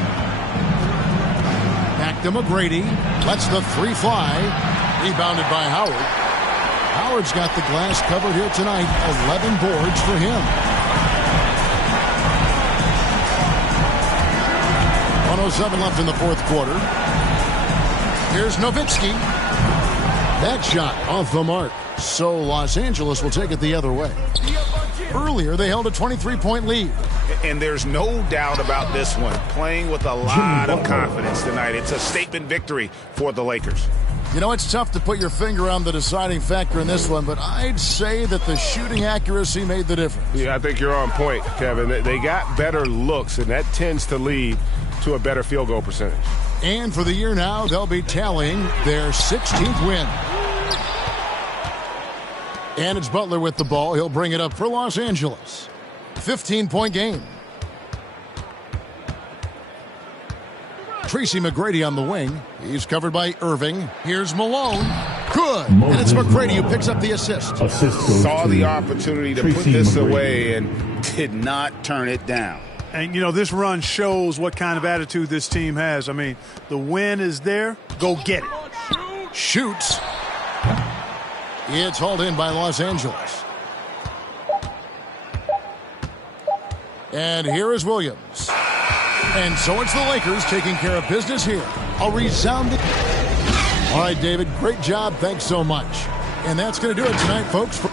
Back to McGrady. Lets the three fly. Rebounded by Howard. Howard's got the glass covered here tonight. 11 boards for him. 1:07 left in the fourth quarter. Here's Nowitzki. That shot off the mark. So Los Angeles will take it the other way. Earlier, they held a 23-point lead. And there's no doubt about this one. Playing with a lot of confidence tonight. It's a statement victory for the Lakers. You know, it's tough to put your finger on the deciding factor in this one, but I'd say that the shooting accuracy made the difference. Yeah, I think you're on point, Kevin. They got better looks, and that tends to lead to a better field goal percentage. And for the year now, they'll be tallying their 16th win. And it's Butler with the ball. He'll bring it up for Los Angeles. 15-point game. Tracy McGrady on the wing. He's covered by Irving. Here's Malone. Good. And it's McGrady who picks up the assist. Saw the opportunity to put this away and did not turn it down. And, you know, this run shows what kind of attitude this team has. I mean, the win is there. Go get it. Shoots. It's hauled in by Los Angeles. And here is Williams. And so it's the Lakers taking care of business here. A resounding... All right, David, great job. Thanks so much. And that's going to do it tonight, folks.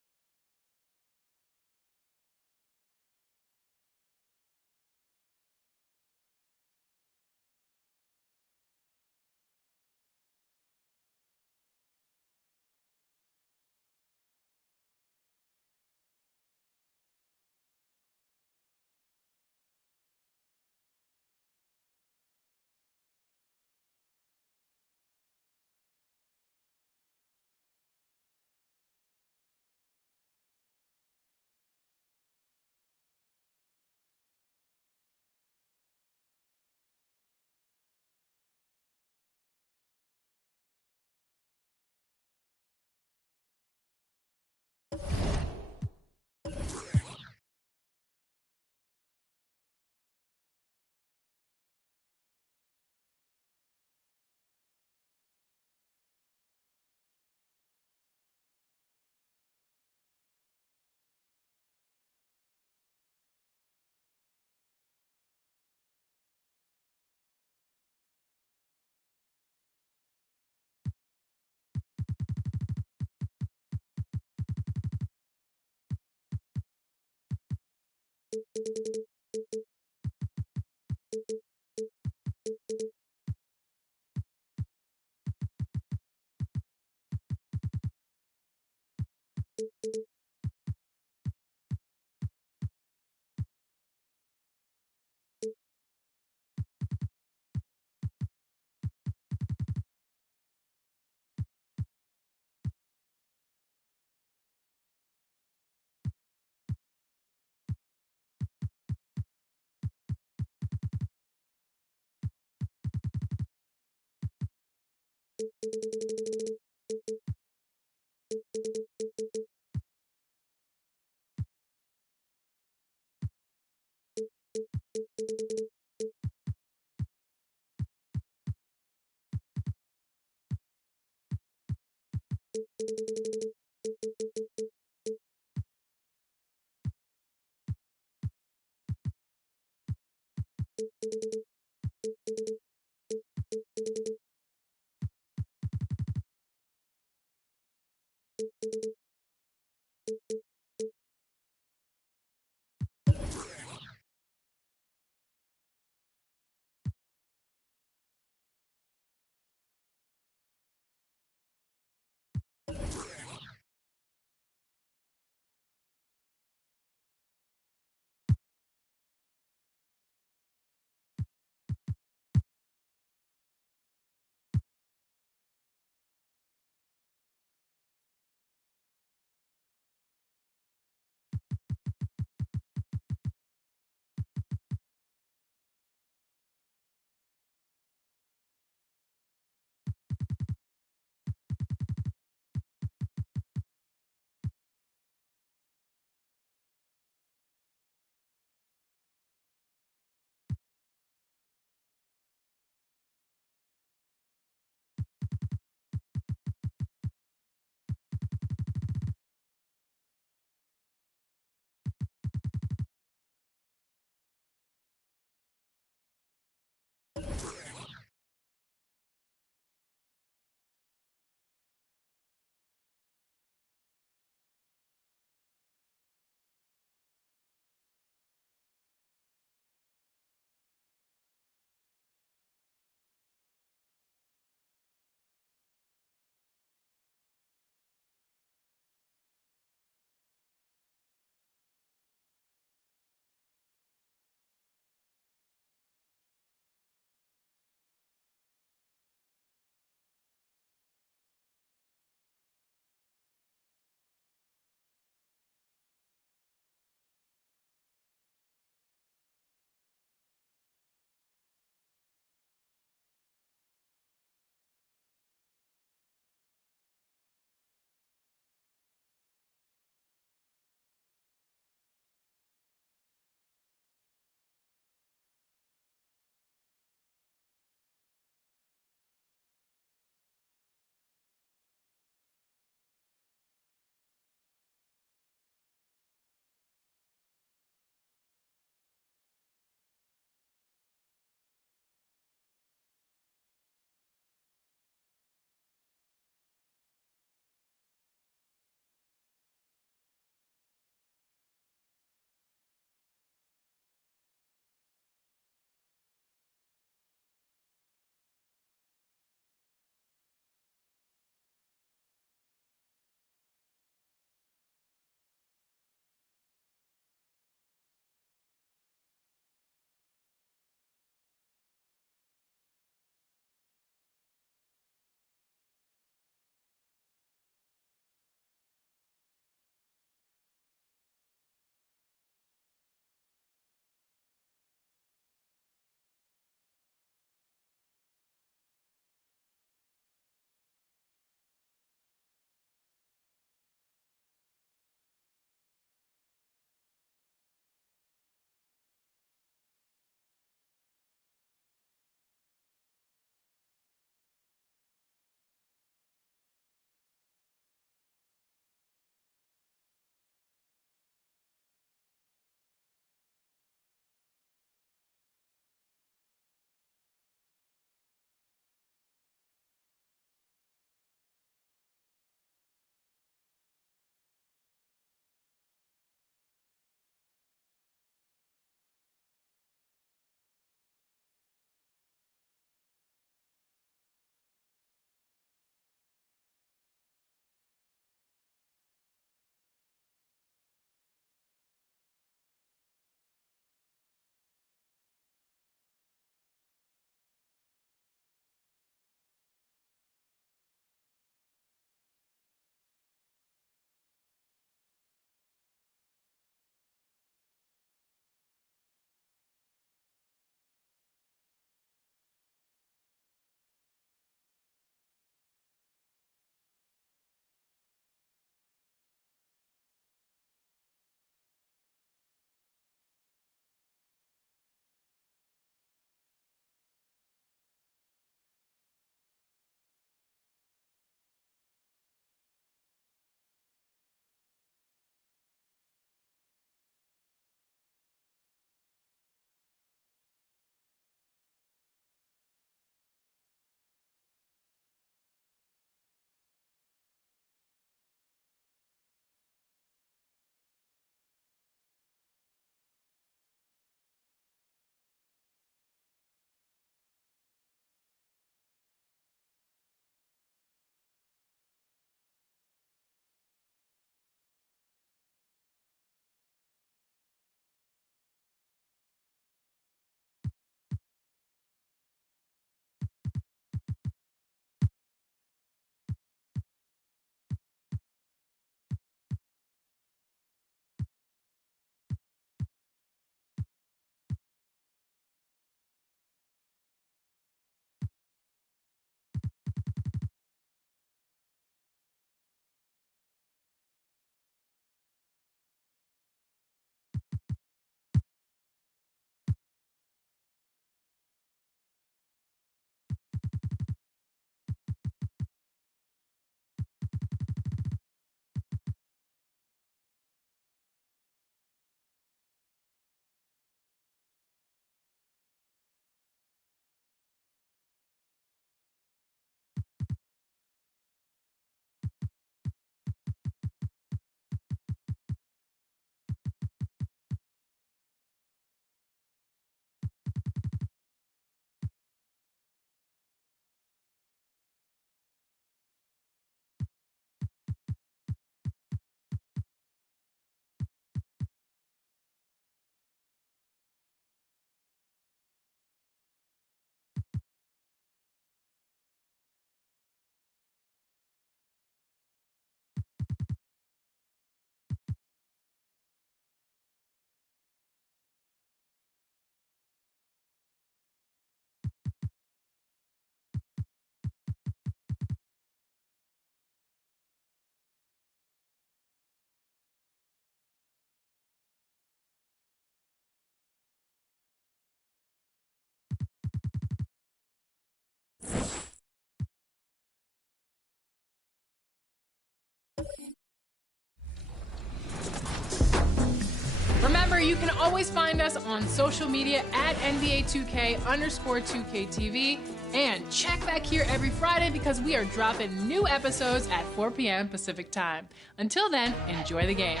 can always find us on social media at NBA2K_2KTV. And check back here every Friday because we are dropping new episodes at 4 p.m. Pacific time. Until then, enjoy the game.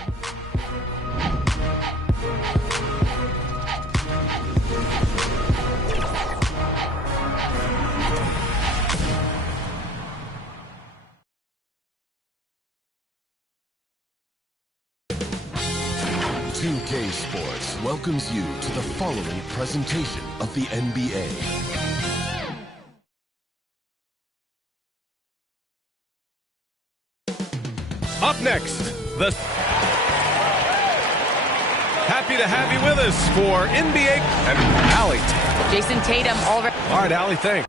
2K Sports welcomes you to the following presentation of the NBA. Up next, happy to have you with us for NBA and Allie. Jason Tatum already. All right, Allie, thanks.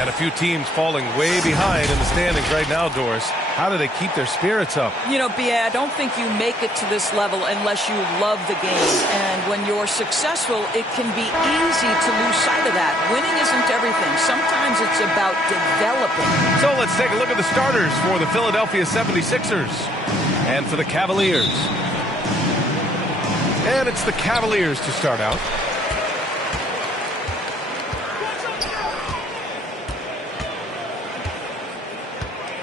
And a few teams falling way behind in the standings right now, Doris. How do they keep their spirits up? You know, B.A., I don't think you make it to this level unless you love the game. And when you're successful, it can be easy to lose sight of that. Winning isn't everything. Sometimes it's about developing. So let's take a look at the starters for the Philadelphia 76ers and for the Cavaliers. And it's the Cavaliers to start out.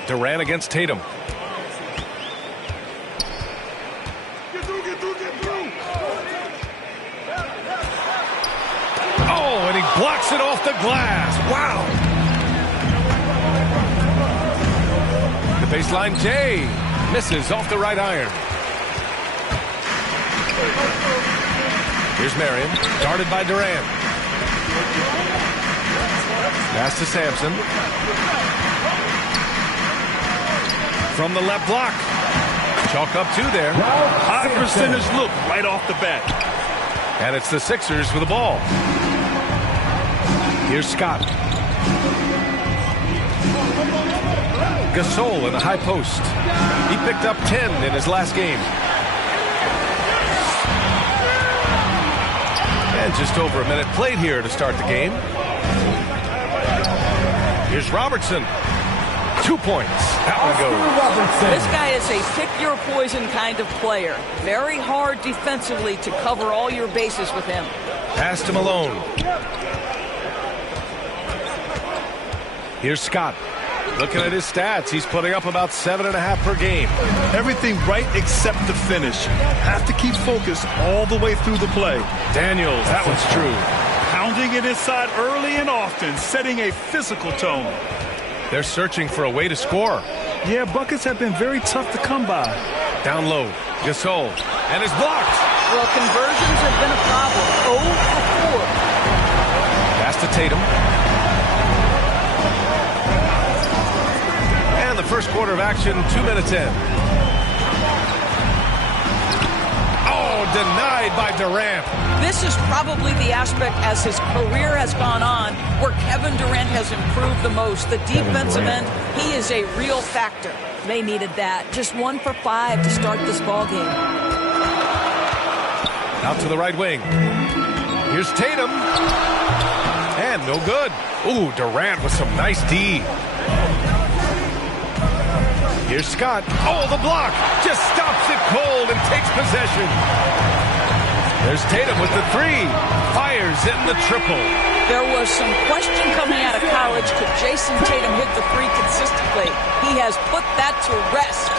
Durant against Tatum. Oh, and he blocks it off the glass. Wow. The baseline, Jay misses off the right iron. Here's Marion, guarded by Durant. Pass to Sampson. From the left block. Chalk up two there. High percentage look right off the bat. And it's the Sixers with the ball. Here's Scott. Gasol in the high post. He picked up 10 in his last game. And just over a minute played here to start the game. Here's Robertson. 2 points. That one goes. This guy is a pick-your-poison kind of player. Very hard defensively to cover all your bases with him. Pass to Malone. Here's Scott. Looking at his stats, he's putting up about 7.5 per game. Everything right except the finish. Have to keep focused all the way through the play. Daniels, that one's true. Pounding it inside early and often, setting a physical tone. They're searching for a way to score. Yeah, buckets have been very tough to come by. Down low, Gasol, and is blocked. Well, conversions have been a problem. 0 for 4. Pass to Tatum. And the first quarter of action, 2 minutes in. Oh, denied by Durant. This is probably the aspect as his career has gone on where Kevin Durant has improved the most. The defensive end, he is a real factor. They needed that. Just 1 for 5 to start this ball game. Out to the right wing. Here's Tatum. And no good. Ooh, Durant with some nice D. Here's Scott. Oh, the block. Just stops it cold and takes possession. There's Tatum with the three. Fires in the triple. There was some question coming out of college. Could Jason Tatum hit the three consistently? He has put that to rest.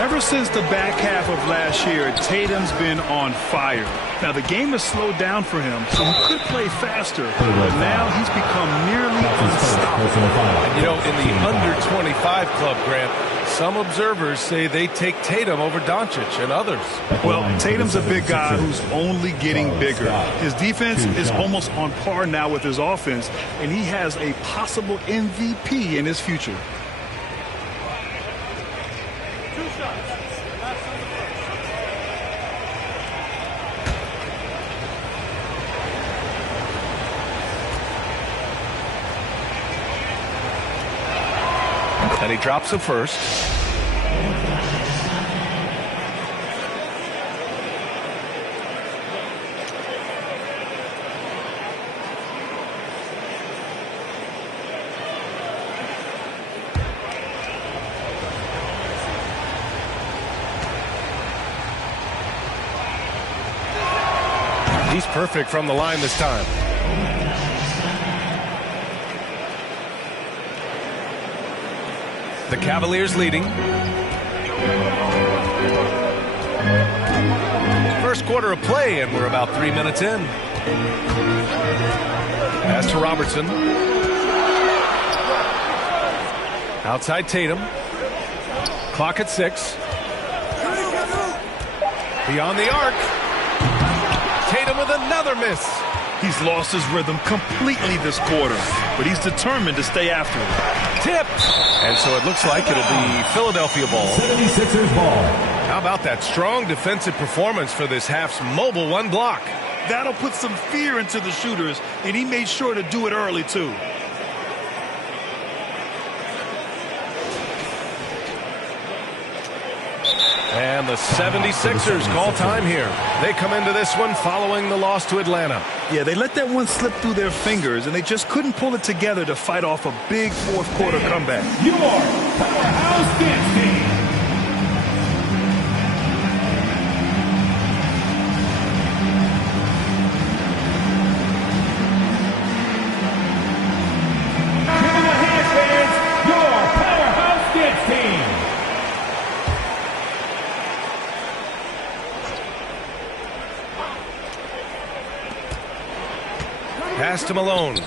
Ever since the back half of last year, Tatum's been on fire. Now, the game has slowed down for him, so he could play faster, but now he's become nearly unstoppable. And, you know, in the under-25 club, Grant, some observers say they take Tatum over Doncic and others. Well, Tatum's a big guy who's only getting bigger. His defense is almost on par now with his offense, and he has a possible MVP in his future. And he drops the first. He's perfect from the line this time. The Cavaliers leading. First quarter of play, and we're about 3 minutes in. Pass to Robertson. Outside Tatum. Clock at 6. Beyond the arc. Tatum with another miss. He's lost his rhythm completely this quarter, but he's determined to stay after it. Tipped. And so it looks like it'll be Philadelphia ball. 76ers ball. How about that strong defensive performance for this half's mobile one block? That'll put some fear into the shooters, and he made sure to do it early, too. And the 76ers call time here. They come into this one following the loss to Atlanta. Yeah, they let that one slip through their fingers, and they just couldn't pull it together to fight off a big fourth quarter comeback. Your powerhouse dance team. Give them a hand, fans. Your powerhouse dance team. Pass to Malone.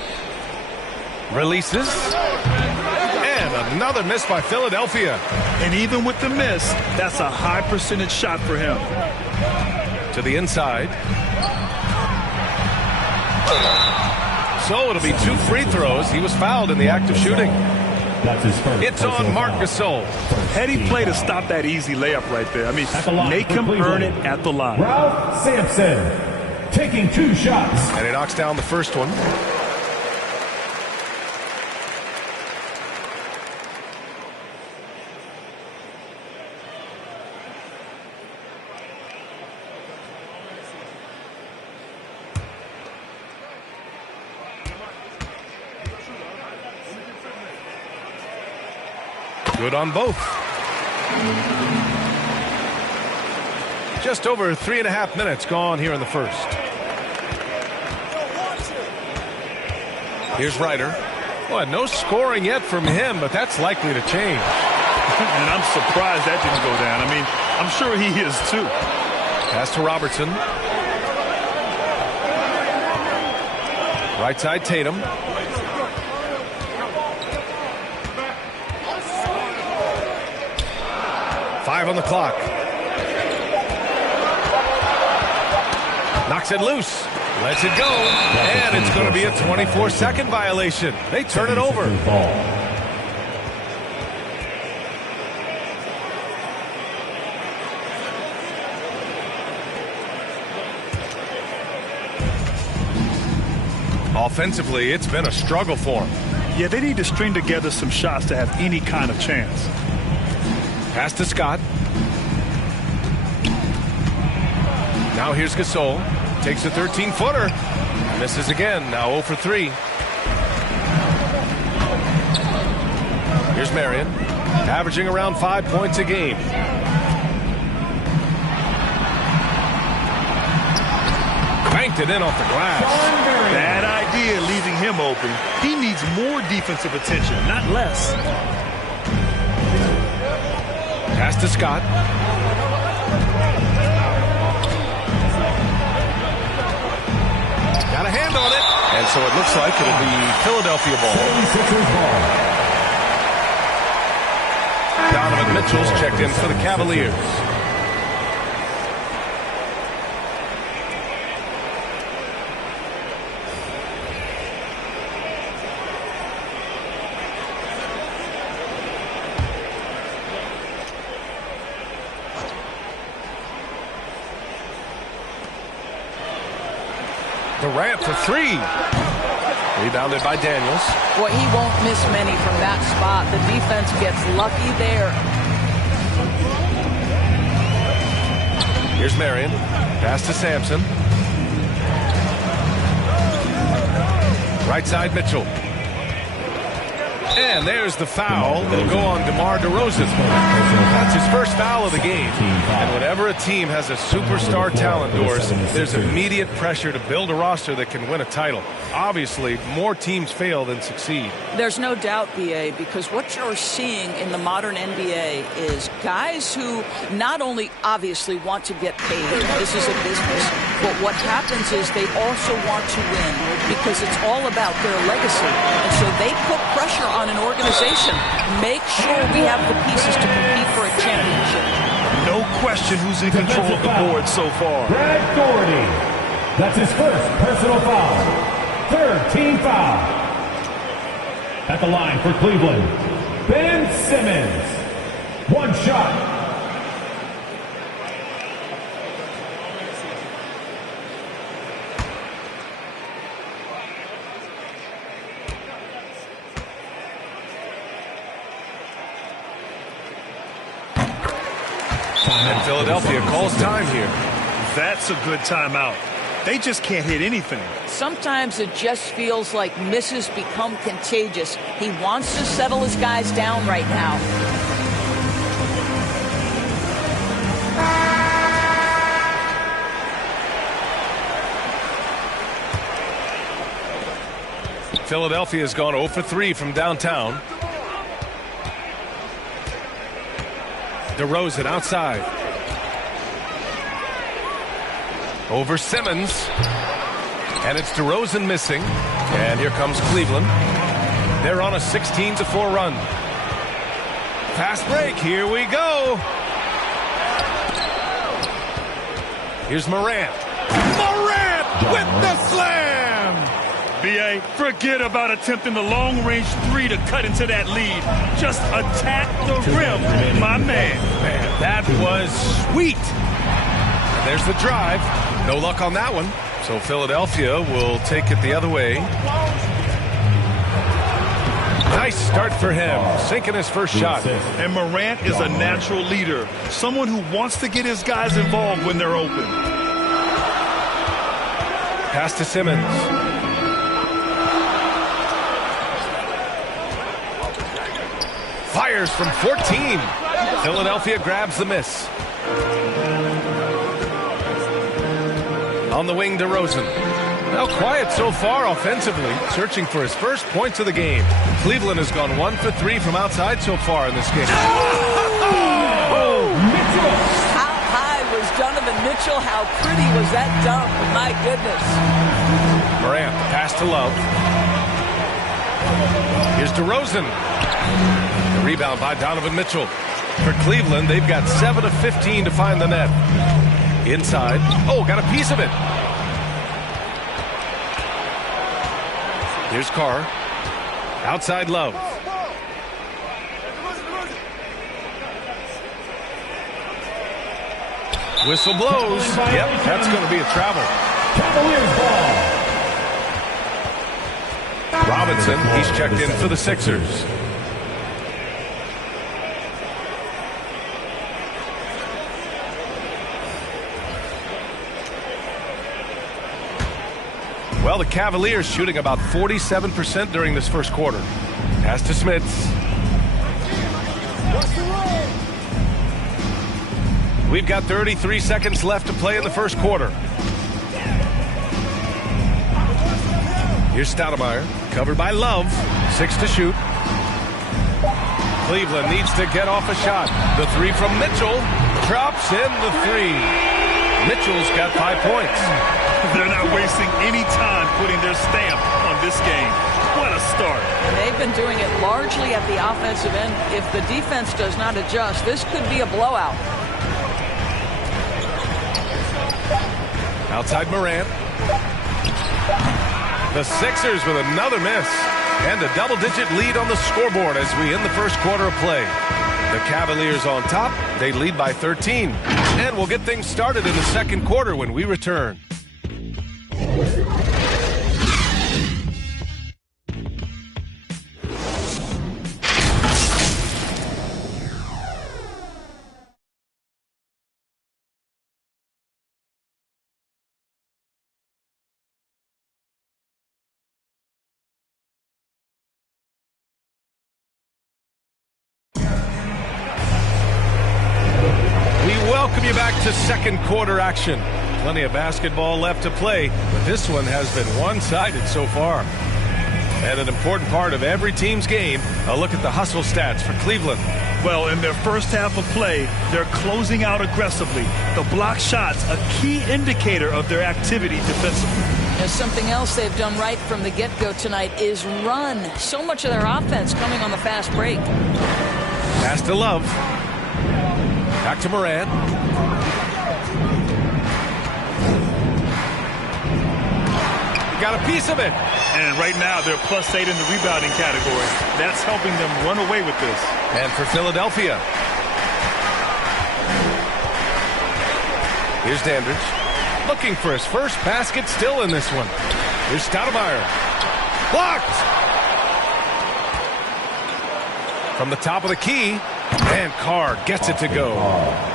Releases. And another miss by Philadelphia. And even with the miss, that's a high percentage shot for him. To the inside. So it'll be 2 free throws. He was fouled in the act of shooting. That's his first. It's on Marc Gasol. Heady play to stop that easy layup right there. I mean, make him earn it at the line. Ralph Sampson. Taking 2 shots. And he knocks down the first one. Good on both. Just over 3.5 minutes gone here in the first. Here's Ryder. Well, no scoring yet from him, but that's likely to change. And I'm surprised that didn't go down. I mean, I'm sure he is too. Pass to Robertson. Right side Tatum. Five on the clock. Knocks it loose. Lets it go. And it's going to be a 24-second violation. They turn it over. Offensively, it's been a struggle for them. Yeah, they need to string together some shots to have any kind of chance. Pass to Scott. Now here's Gasol. Takes a 13-footer. Misses again. Now 0 for 3. Here's Marion, averaging around 5 points a game. Banked it in off the glass. Bad idea leaving him open. He needs more defensive attention, not less. Pass to Scott. Got a hand on it. And so it looks like it'll be Philadelphia ball. Donovan Mitchell's checked in for the Cavaliers. Durant for three. Rebounded by Daniels. Boy, he won't miss many from that spot. The defense gets lucky there. Here's Marion. Pass to Sampson. Right side Mitchell. And there's the foul. It'll go on DeMar DeRozan. That's his first foul of the game. And whenever a team has a superstar talent, Doris, there's immediate pressure to build a roster that can win a title. Obviously, more teams fail than succeed. There's no doubt, B.A., because what you're seeing in the modern NBA is guys who not only obviously want to get paid, this is a business, but what happens is they also want to win because it's all about their legacy. And so they put pressure on an organization. Make sure we have the pieces to compete for a championship. No question who's in control of the board so far. Brad Doherty. That's his first personal foul. Third team foul. At the line for Cleveland, Ben Simmons. One shot. And Philadelphia calls time here. That's a good timeout. They just can't hit anything. Sometimes it just feels like misses become contagious. He wants to settle his guys down right now. Philadelphia's gone 0 for 3 from downtown. DeRozan outside. Over Simmons. And it's DeRozan missing. And here comes Cleveland. They're on a 16-4 run. Fast break. Here we go. Here's Morant. Morant with the slam. B.A., forget about attempting the long-range three to cut into that lead. Just attack the rim, my man. Man, that was sweet. And there's the drive. No luck on that one. So Philadelphia will take it the other way. Nice start for him, sinking his first shot. And Morant is a natural leader, someone who wants to get his guys involved when they're open. Pass to Simmons. Fires from 14. Philadelphia grabs the miss. On the wing, DeRozan. Now quiet so far offensively, searching for his first points of the game. Cleveland has gone 1 for 3 from outside so far in this game. Oh, Mitchell! How high was Donovan Mitchell? How pretty was that dunk? My goodness. Morant, pass to Love. Here's DeRozan. The rebound by Donovan Mitchell. For Cleveland, they've got 7 of 15 to find the net. Inside. Oh, got a piece of it. Here's Carr. Outside Love. Whistle blows. Yep, that's going to be a travel. Robinson, he's checked in for the Sixers. Well, the Cavaliers shooting about 47% during this first quarter. Pass to Smits. We've got 33 seconds left to play in the first quarter. Here's Stoudemire, covered by Love. 6 to shoot. Cleveland needs to get off a shot. The three from Mitchell. Drops in the three. Mitchell's got 5 points. They're not wasting any time putting their stamp on this game. What a start. They've been doing it largely at the offensive end. If the defense does not adjust, this could be a blowout. Outside Morant. The Sixers with another miss. And a double-digit lead on the scoreboard as we end the first quarter of play. The Cavaliers on top. They lead by 13. And we'll get things started in the second quarter when we return. Welcome you back to second quarter action. Plenty of basketball left to play, but this one has been one-sided so far. And an important part of every team's game, a look at the hustle stats for Cleveland. Well, in their first half of play, they're closing out aggressively. The block shots, a key indicator of their activity defensively. And something else they've done right from the get-go tonight is run. So much of their offense coming on the fast break. Pass to Love. Back to Morant. Got a piece of it. And right now, they're +8 in the rebounding category. That's helping them run away with this. And for Philadelphia. Here's Dandridge. Looking for his first basket still in this one. Here's Stoudemire. Blocked! From the top of the key. And Carr gets it to go.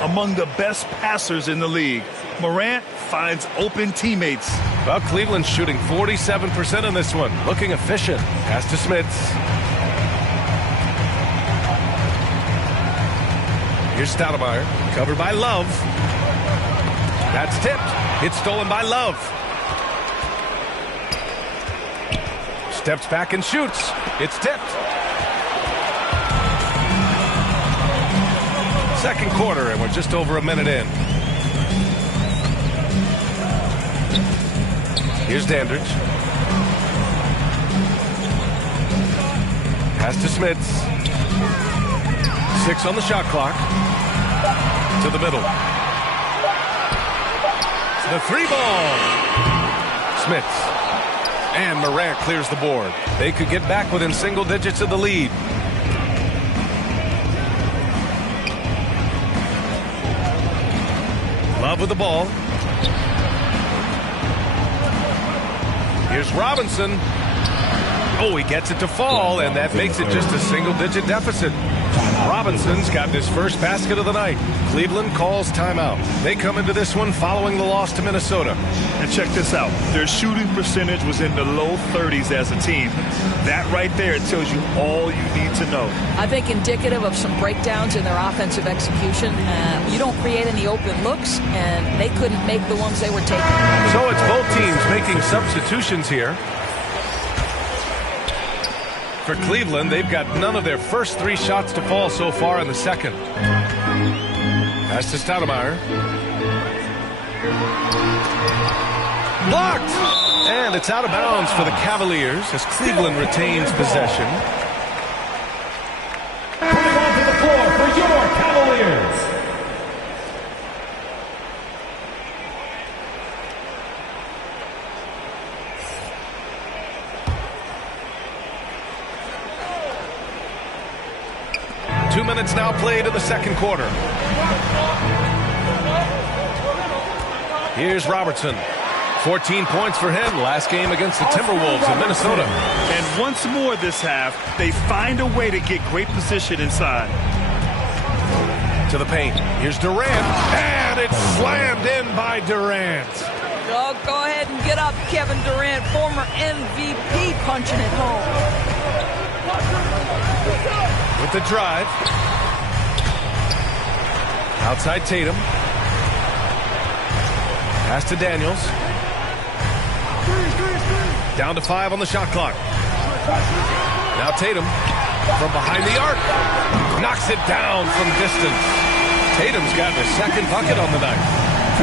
Among the best passers in the league, Morant finds open teammates. Well, Cleveland's shooting 47% in this one. Looking efficient. Pass to Smits. Here's Stoudemire. Covered by Love. That's tipped. It's stolen by Love. Steps back and shoots. It's tipped. Second quarter, and we're just over a minute in. Here's Dandridge. Pass to Smits. 6 on the shot clock. To the middle. The three ball. Smits. And Morant clears the board. They could get back within single digits of the lead. Love with the ball. Here's Robinson. Oh, he gets it to fall, and that makes it just a single-digit deficit. Robinson's got his first basket of the night. Cleveland calls timeout. They come into this one following the loss to Minnesota. And check this out. Their shooting percentage was in the low 30s as a team. That right there tells you all you need to know. I think indicative of some breakdowns in their offensive execution. You don't create any open looks, and they couldn't make the ones they were taking. So it's both teams making substitutions here. For Cleveland, they've got none of their first 3 shots to fall so far in the second. Pass to Stoudemire. Blocked! And it's out of bounds for the Cavaliers as Cleveland retains possession. Coming onto the floor for your Cavaliers. Two minutes now played in the second quarter. Here's Robertson. 14 points for him last game against the Timberwolves in Minnesota. And once more this half, they find a way to get great position inside. To the paint. Here's Durant. And it's slammed in by Durant. Oh, go ahead and get up, Kevin Durant, former MVP, punching it home. With the drive. Outside Tatum. Pass to Daniels. Down to 5 on the shot clock. Now Tatum from behind the arc. Knocks it down from distance. Tatum's gotten a second bucket on the night.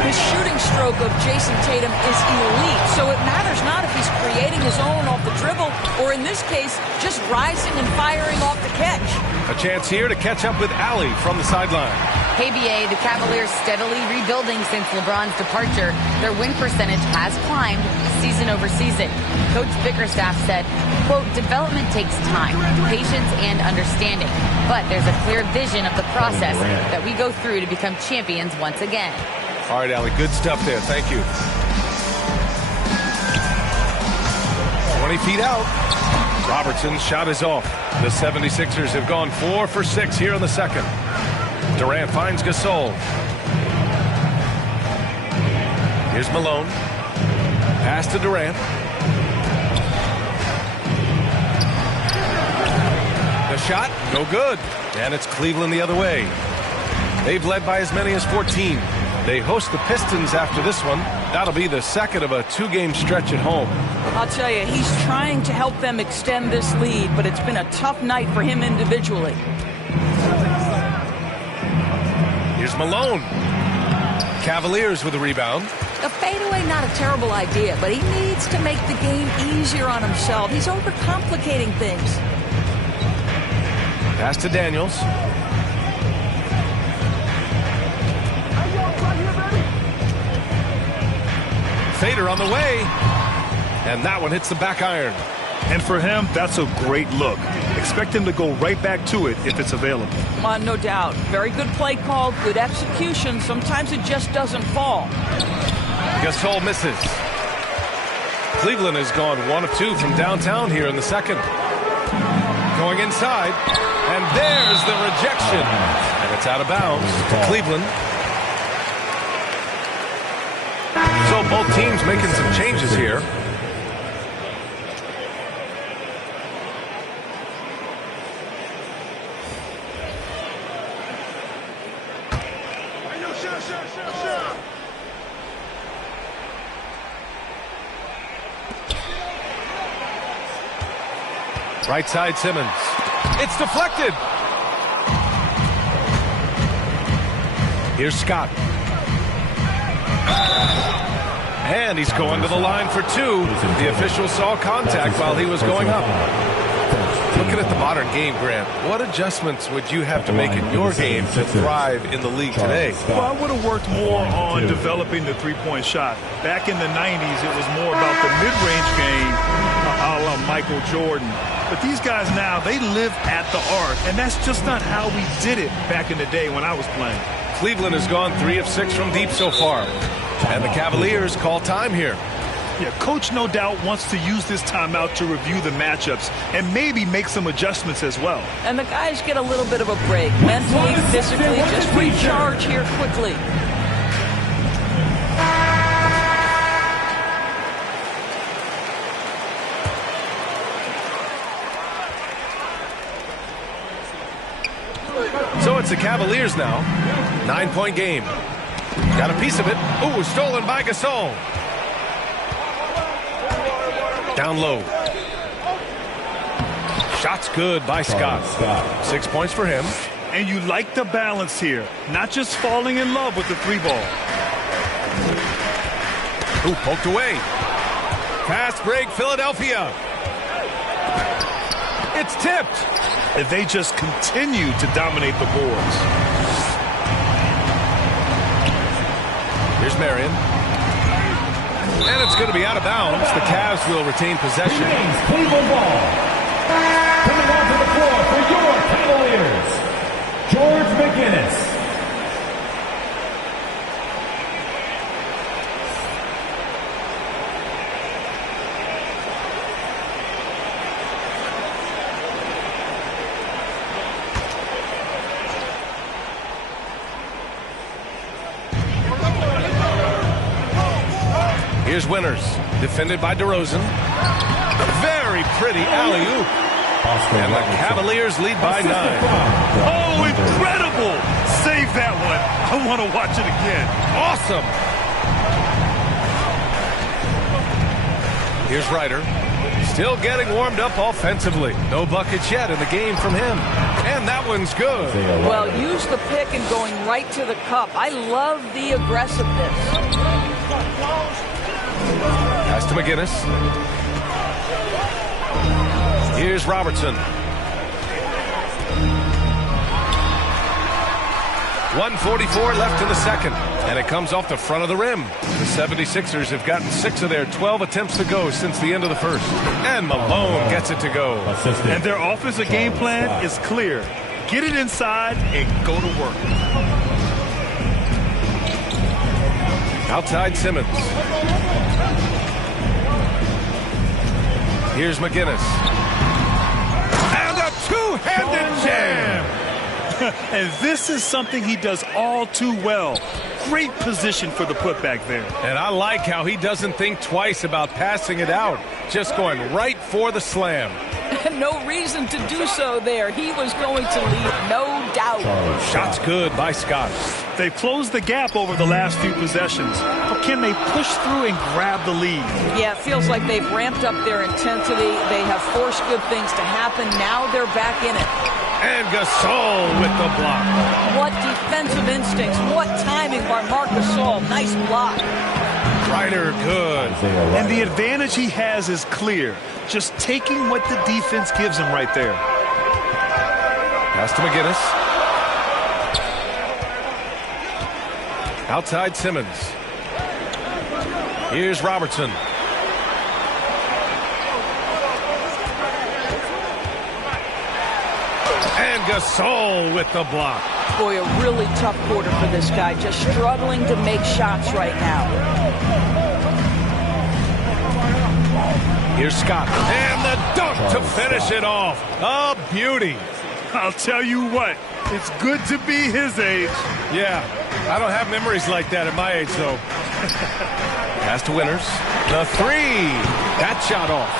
The shooting stroke of Jason Tatum is elite, so it matters not if he's creating his own off the dribble or, in this case, just rising and firing off the catch. A chance here to catch up with Allie from the sideline. Hey, BA, the Cavaliers steadily rebuilding since LeBron's departure. Their win percentage has climbed season over season. Coach Bickerstaff said, quote, development takes time, patience, and understanding. But there's a clear vision of the process that we go through to become champions once again. All right, Allie, good stuff there. Thank you. 20 feet out. Robertson's shot is off. The 76ers have gone 4 for 6 here in the second. Durant finds Gasol. Here's Malone. Pass to Durant. The shot, no good. And it's Cleveland the other way. They've led by as many as 14. They host the Pistons after this one. That'll be the second of a 2-game stretch at home. I'll tell you, he's trying to help them extend this lead, but it's been a tough night for him individually. Here's Malone. Cavaliers with a rebound. A fadeaway, not a terrible idea, but he needs to make the game easier on himself. He's overcomplicating things. Pass to Daniels. Fader on the way, and that one hits the back iron. And for him, that's a great look. Expect him to go right back to it if it's available. No doubt. Very good play call, good execution. Sometimes it just doesn't fall. Gasol misses. Cleveland has gone 1 of 2 from downtown here in the second. Going inside, and there's the rejection. And it's out of bounds to Cleveland. So both teams making some changes here. Right side Simmons. It's deflected. Here's Scott. And he's going to the line for 2. The official saw contact while he was going up. Looking at the modern game, Grant, what adjustments would you have to make in your game to thrive in the league today? Well, I would have worked more on developing the three-point shot. Back in the 90s, it was more about the mid-range game, a la Michael Jordan. But these guys now, they live at the arc, and that's just not how we did it back in the day when I was playing. Cleveland has gone 3 of 6 from deep so far. And the Cavaliers call time here. Yeah, Coach no doubt wants to use this timeout to review the matchups and maybe make some adjustments as well. And the guys get a little bit of a break. Mentally, physically, just recharge here quickly. So it's the Cavaliers now. 9-point game. Got a piece of it. Ooh, stolen by Gasol. Down low. Shot's good by Scott. 6 points for him. And you like the balance here. Not just falling in love with the 3-ball. Ooh, poked away. Fast break, Philadelphia. It's tipped. And they just continue to dominate the boards. Here's Marion. And it's going to be out of bounds. The Cavs will retain possession. Cleveland ball. Coming onto the floor for your Cavaliers, George McGinnis. Here's Winters, defended by DeRozan. A very pretty alley-oop. And the Cavaliers lead by 9. Oh, incredible! Save that one. I want to watch it again. Awesome. Here's Ryder. Still getting warmed up offensively. No buckets yet in the game from him. And that one's good. Well, use the pick and going right to the cup. I love the aggressiveness. Pass to McGinnis. Here's Robertson. 1:44 left in the second, and it comes off the front of the rim. The 76ers have gotten 6 of their 12 attempts to go since the end of the first. And Malone gets it to go. And their offensive game plan is clear. Get it inside and go to work. Outside Simmons. Here's McGinnis. And a two-handed jam. And this is something he does all too well. Great position for the putback there. And I like how he doesn't think twice about passing it out. Just going right for the slam. No reason to do so there. He was going to leave, no doubt. Shot's good by Scott. They've closed the gap over the last few possessions. But can they push through and grab the lead? Yeah, it feels like they've ramped up their intensity. They have forced good things to happen. Now they're back in it. And Gasol with the block. What defensive instincts. What timing by Marc Gasol. Nice block. Ryder good. And the advantage he has is clear. Just taking what the defense gives him right there. Pass to McGinnis. Outside Simmons. Here's Robertson. And Gasol with the block. Boy, a really tough quarter for this guy. Just struggling to make shots right now. Here's Scott. And the dunk to finish it off. A beauty. I'll tell you what, it's good to be his age. Yeah, I don't have memories like that at my age, though. Pass to Winters. The three. That shot off.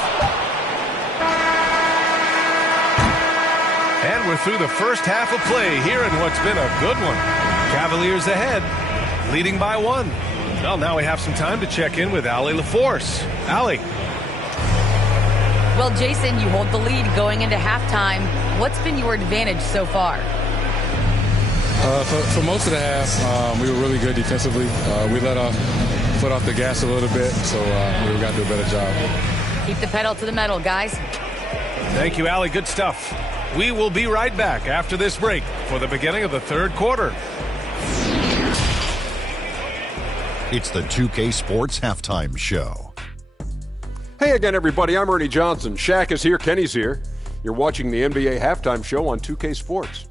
And we're through the first half of play here in what's been a good one. Cavaliers ahead, leading by 1. Well, now we have some time to check in with Allie LaForce. Allie. Well, Jason, you hold the lead going into halftime. What's been your advantage so far? For most of the half, we were really good defensively. We let our foot off the gas a little bit, so we got to do a better job. Keep the pedal to the metal, guys. Thank you, Allie. Good stuff. We will be right back after this break for the beginning of the third quarter. It's the 2K Sports Halftime Show. Hey again, everybody. I'm Ernie Johnson. Shaq is here. Kenny's here. You're watching the NBA Halftime Show on 2K Sports.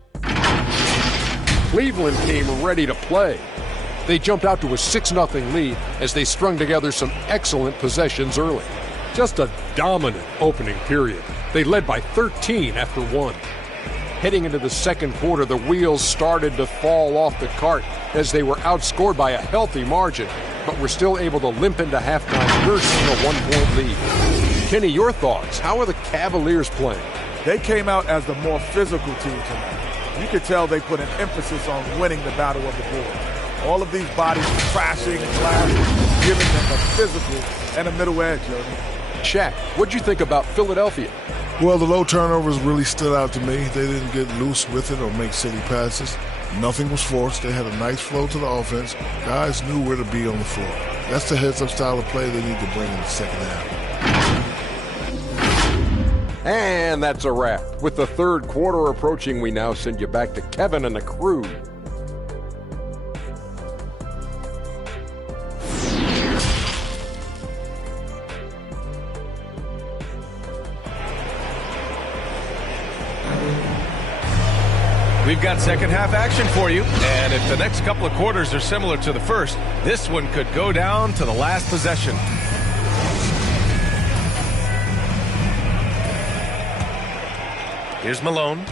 Cleveland came ready to play. They jumped out to a 6-0 lead as they strung together some excellent possessions early. Just a dominant opening period. They led by 13 after 1. Heading into the second quarter, the wheels started to fall off the cart as they were outscored by a healthy margin, but were still able to limp into halftime nursing a 1-point lead. Kenny, your thoughts? How are the Cavaliers playing? They came out as the more physical team tonight. You could tell they put an emphasis on winning the battle of the boards. All of these bodies crashing, clashing, giving them a physical and a middle edge, Jody. Shaq, what'd you think about Philadelphia? Well, the low turnovers really stood out to me. They didn't get loose with it or make silly passes. Nothing was forced. They had a nice flow to the offense. Guys knew where to be on the floor. That's the heads-up style of play they need to bring in the second half. And that's a wrap. With the third quarter approaching, we now send you back to Kevin and the crew. We've got second half action for you, and if the next couple of quarters are similar to the first, this one could go down to the last possession. Here's Malone.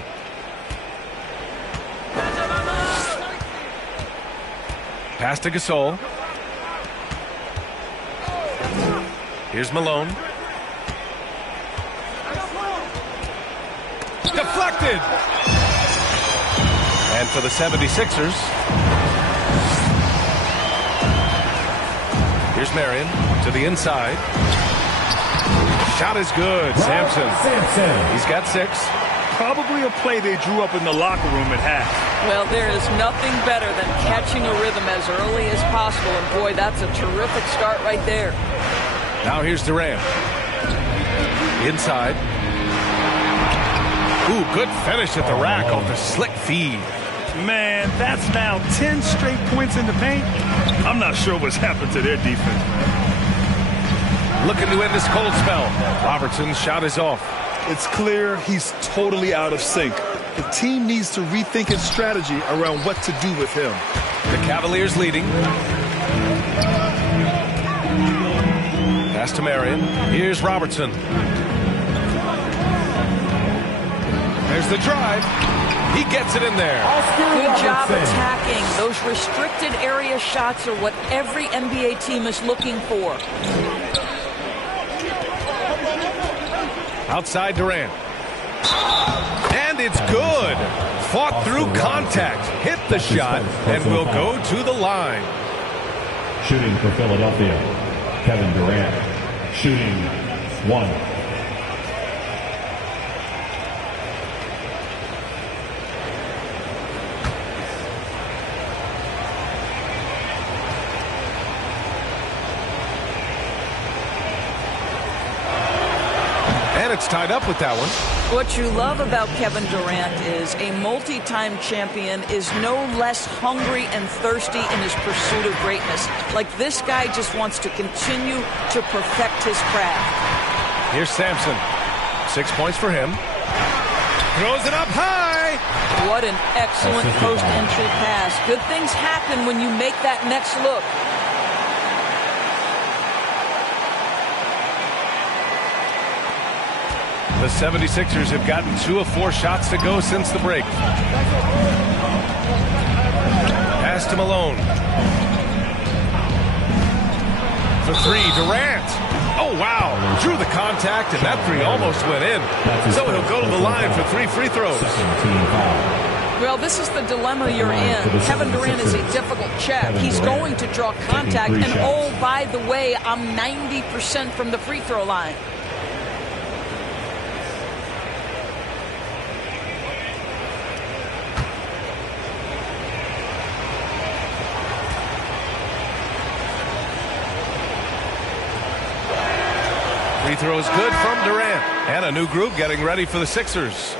Pass to Gasol. Here's Malone. deflected. And for the 76ers, here's Marion to the inside. Shot is good. Sampson. He's got 6. Probably a play they drew up in the locker room at half. Well, there is nothing better than catching a rhythm as early as possible. And boy, that's a terrific start right there. Now here's Durant. Inside. Ooh, good finish at the rack off the slick feed. Man, that's now 10 straight points in the paint. I'm not sure what's happened to their defense, man. Looking to end this cold spell. Robertson's shot is off. It's clear he's totally out of sync. The team needs to rethink its strategy around what to do with him. The Cavaliers leading. Pass to Marion. Here's Robertson. There's the drive. He gets it in there. Good job attacking. Those restricted area shots are what every NBA team is looking for. Outside Durant. And it's good. Fought through contact. Hit the shot and will go to the line. Shooting for Philadelphia, Kevin Durant. Shooting 1. And it's tied up with that one. What you love about Kevin Durant is a multi-time champion is no less hungry and thirsty in his pursuit of greatness. Like this guy just wants to continue to perfect his craft. Here's Sampson. 6 points for him. Throws it up high. What an excellent post-entry pass. Good things happen when you make that next look. The 76ers have gotten 2 of 4 shots to go since the break. Pass to Malone. For 3, Durant. Oh, wow. Drew the contact, and that 3 almost went in. So he'll go to the line for 3 free throws. Well, this is the dilemma you're in. Kevin Durant is a difficult check. He's going to draw contact. And, oh, by the way, I'm 90% from the free throw line. Free throw is good from Durant. And a new group getting ready for the Sixers.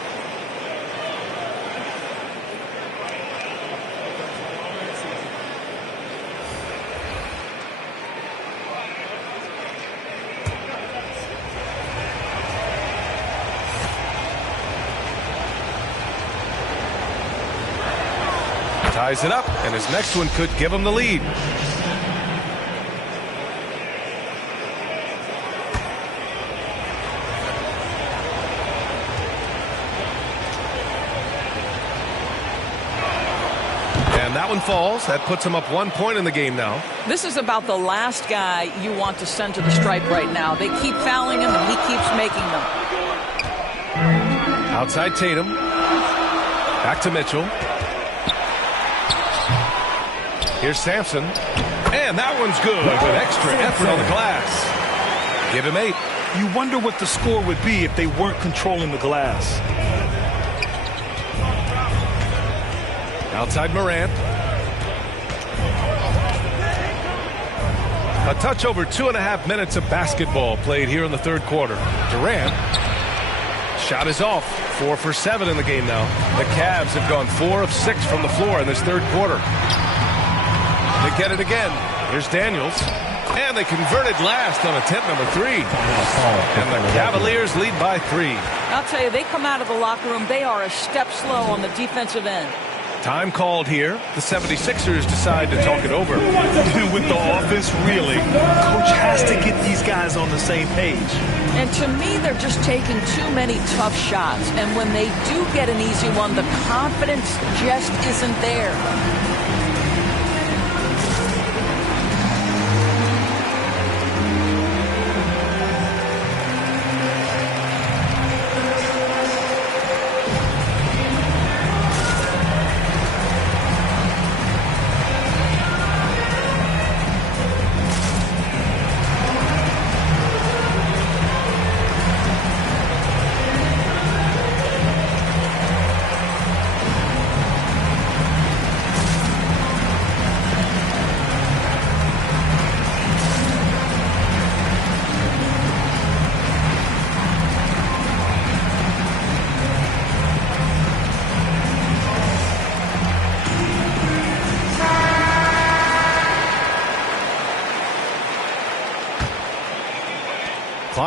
Ties it up, and his next one could give him the lead. That one falls. That puts him up 1 point in the game now. This is about the last guy you want to send to the stripe right now. They keep fouling him, and he keeps making them. Outside Tatum. Back to Mitchell. Here's Sampson. And that one's good with extra effort on the glass. Give him 8. You wonder what the score would be if they weren't controlling the glass. Outside Morant. A touch over 2.5 minutes of basketball played here in the third quarter. Durant. Shot is off. 4 for 7 in the game now. The Cavs have gone 4 of 6 from the floor in this third quarter. They get it again. Here's Daniels. And they converted last on attempt number 3. And the Cavaliers lead by 3. I'll tell you, they come out of the locker room, they are a step slow on the defensive end. Time called here. The 76ers decide to talk it over. With the offense reeling, coach has to get these guys on the same page. And to me, they're just taking too many tough shots. And when they do get an easy one, the confidence just isn't there.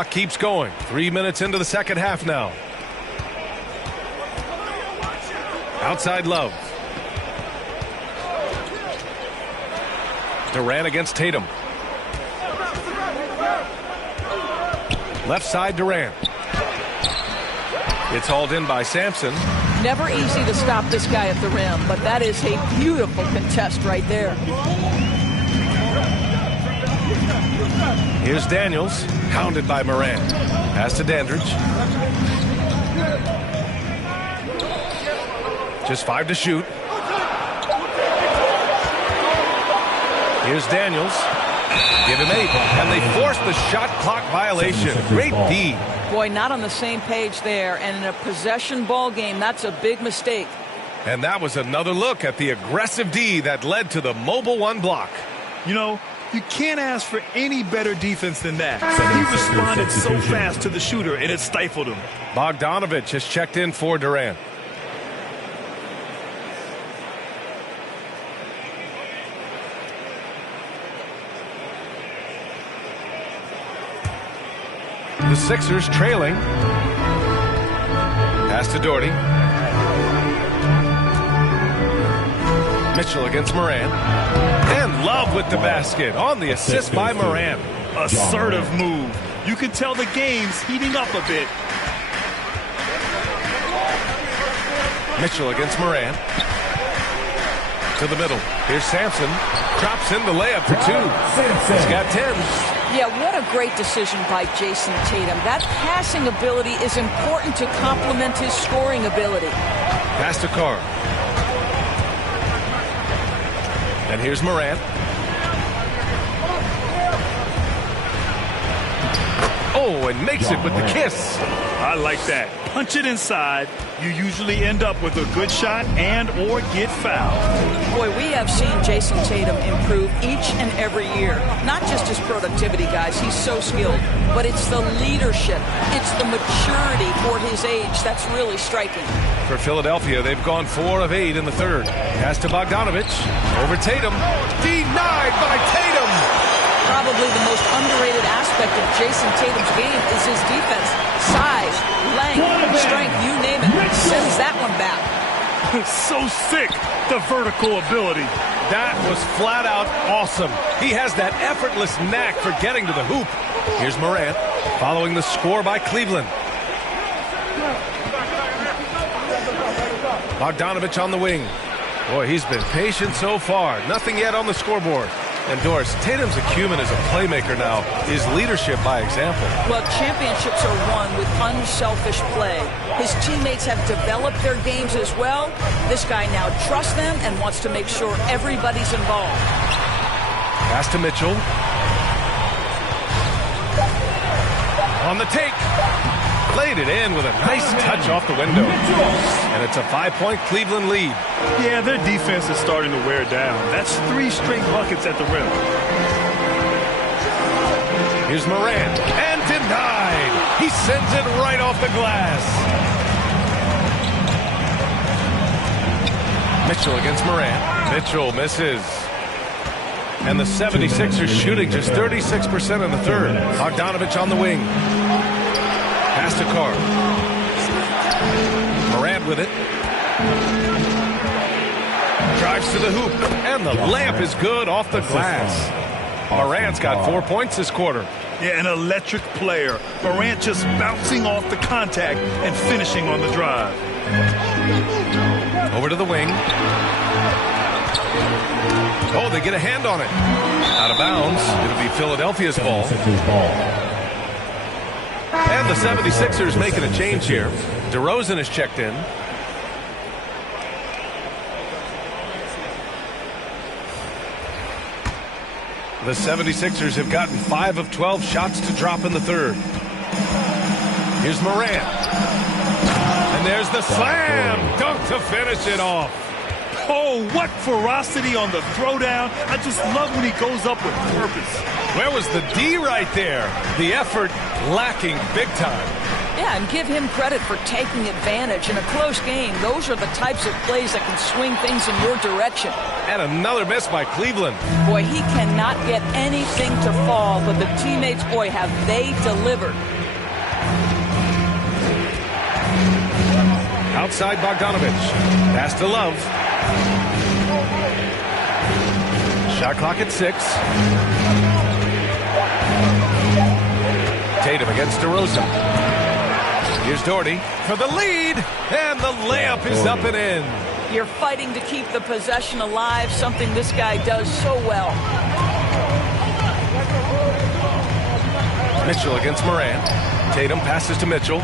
Clock keeps going. 3 minutes into the second half now. Outside Love. Durant against Tatum. Left side Durant. It's hauled in by Sampson. Never easy to stop this guy at the rim, but that is a beautiful contest right there. Here's Daniels, hounded by Morant. Pass to Dandridge. Just 5 to shoot. Here's Daniels. Give him 8. And they force the shot clock violation. Great D. Boy, not on the same page there. And in a possession ball game, that's a big mistake. And that was another look at the aggressive D that led to the mobile 1 block. You know, you can't ask for any better defense than that. He responded so fast to the shooter, and it stifled him. Bogdanovich has checked in for Durant. The Sixers trailing. Pass to Doherty. Mitchell against Morant. And Love with the basket on the assist by Morant. Assertive move. You can tell the game's heating up a bit. Mitchell against Morant. To the middle. Here's Sampson. Drops in the layup for 2. He's got 10. Yeah, what a great decision by Jason Tatum. That passing ability is important to complement his scoring ability. Pass to Carr. And here's Morant. Oh, and makes it with the kiss. I like that. Punch it inside. You usually end up with a good shot and or get fouled. Boy, we have seen Jason Tatum improve each and every year. Not just his productivity, guys. He's so skilled. But it's the leadership. It's the maturity for his age that's really striking. For Philadelphia, they've gone 4 of 8 in the third. Pass to Bogdanovich. Over Tatum. Denied by Tatum. Probably the most underrated aspect of Jason Tatum's game is his defense. Size, length, strength, you name it. Sends that one back. So sick, the vertical ability. That was flat out awesome. He has that effortless knack for getting to the hoop. Here's Morant, following the score by Cleveland. Bogdanovich on the wing. Boy, he's been patient so far. Nothing yet on the scoreboard. And Doris, Tatum's acumen as a playmaker now is leadership by example. Well, championships are won with unselfish play. His teammates have developed their games as well. This guy now trusts them and wants to make sure everybody's involved. Pass to Mitchell. On the take. Played it in with a nice touch off the window. And it's a 5-point Cleveland lead. Yeah, their defense is starting to wear down. That's 3 straight buckets at the rim. Here's Morant. And denied. He sends it right off the glass. Mitchell against Morant. Mitchell misses. And the 76ers shooting just 36% in the third. Bogdanovich on the wing. Pass to Carr. Morant with it. Drives to the hoop. And the layup is good off the glass. Morant's got 4 points this quarter. Yeah, an electric player. Morant just bouncing off the contact and finishing on the drive. Over to the wing. Oh, they get a hand on it. Out of bounds. It'll be Philadelphia's ball. And the 76ers making a change here. DeRozan is checked in. The 76ers have gotten 5 of 12 shots to drop in the third. Here's Morant. And there's the slam dunk to finish it off. Oh, what ferocity on the throwdown. I just love when he goes up with purpose. Where was the D right there? The effort lacking big time. Yeah, and give him credit for taking advantage. In a close game, those are the types of plays that can swing things in your direction. And another miss by Cleveland. Boy, he cannot get anything to fall, but the teammates, boy, have they delivered. Outside Bogdanovich. Pass to Love. Shot clock at 6. Tatum against DeRozan. Here's Doherty for the lead, and the layup is up and in. You're fighting to keep the possession alive, something this guy does so well. Mitchell against Morant. Tatum passes to Mitchell.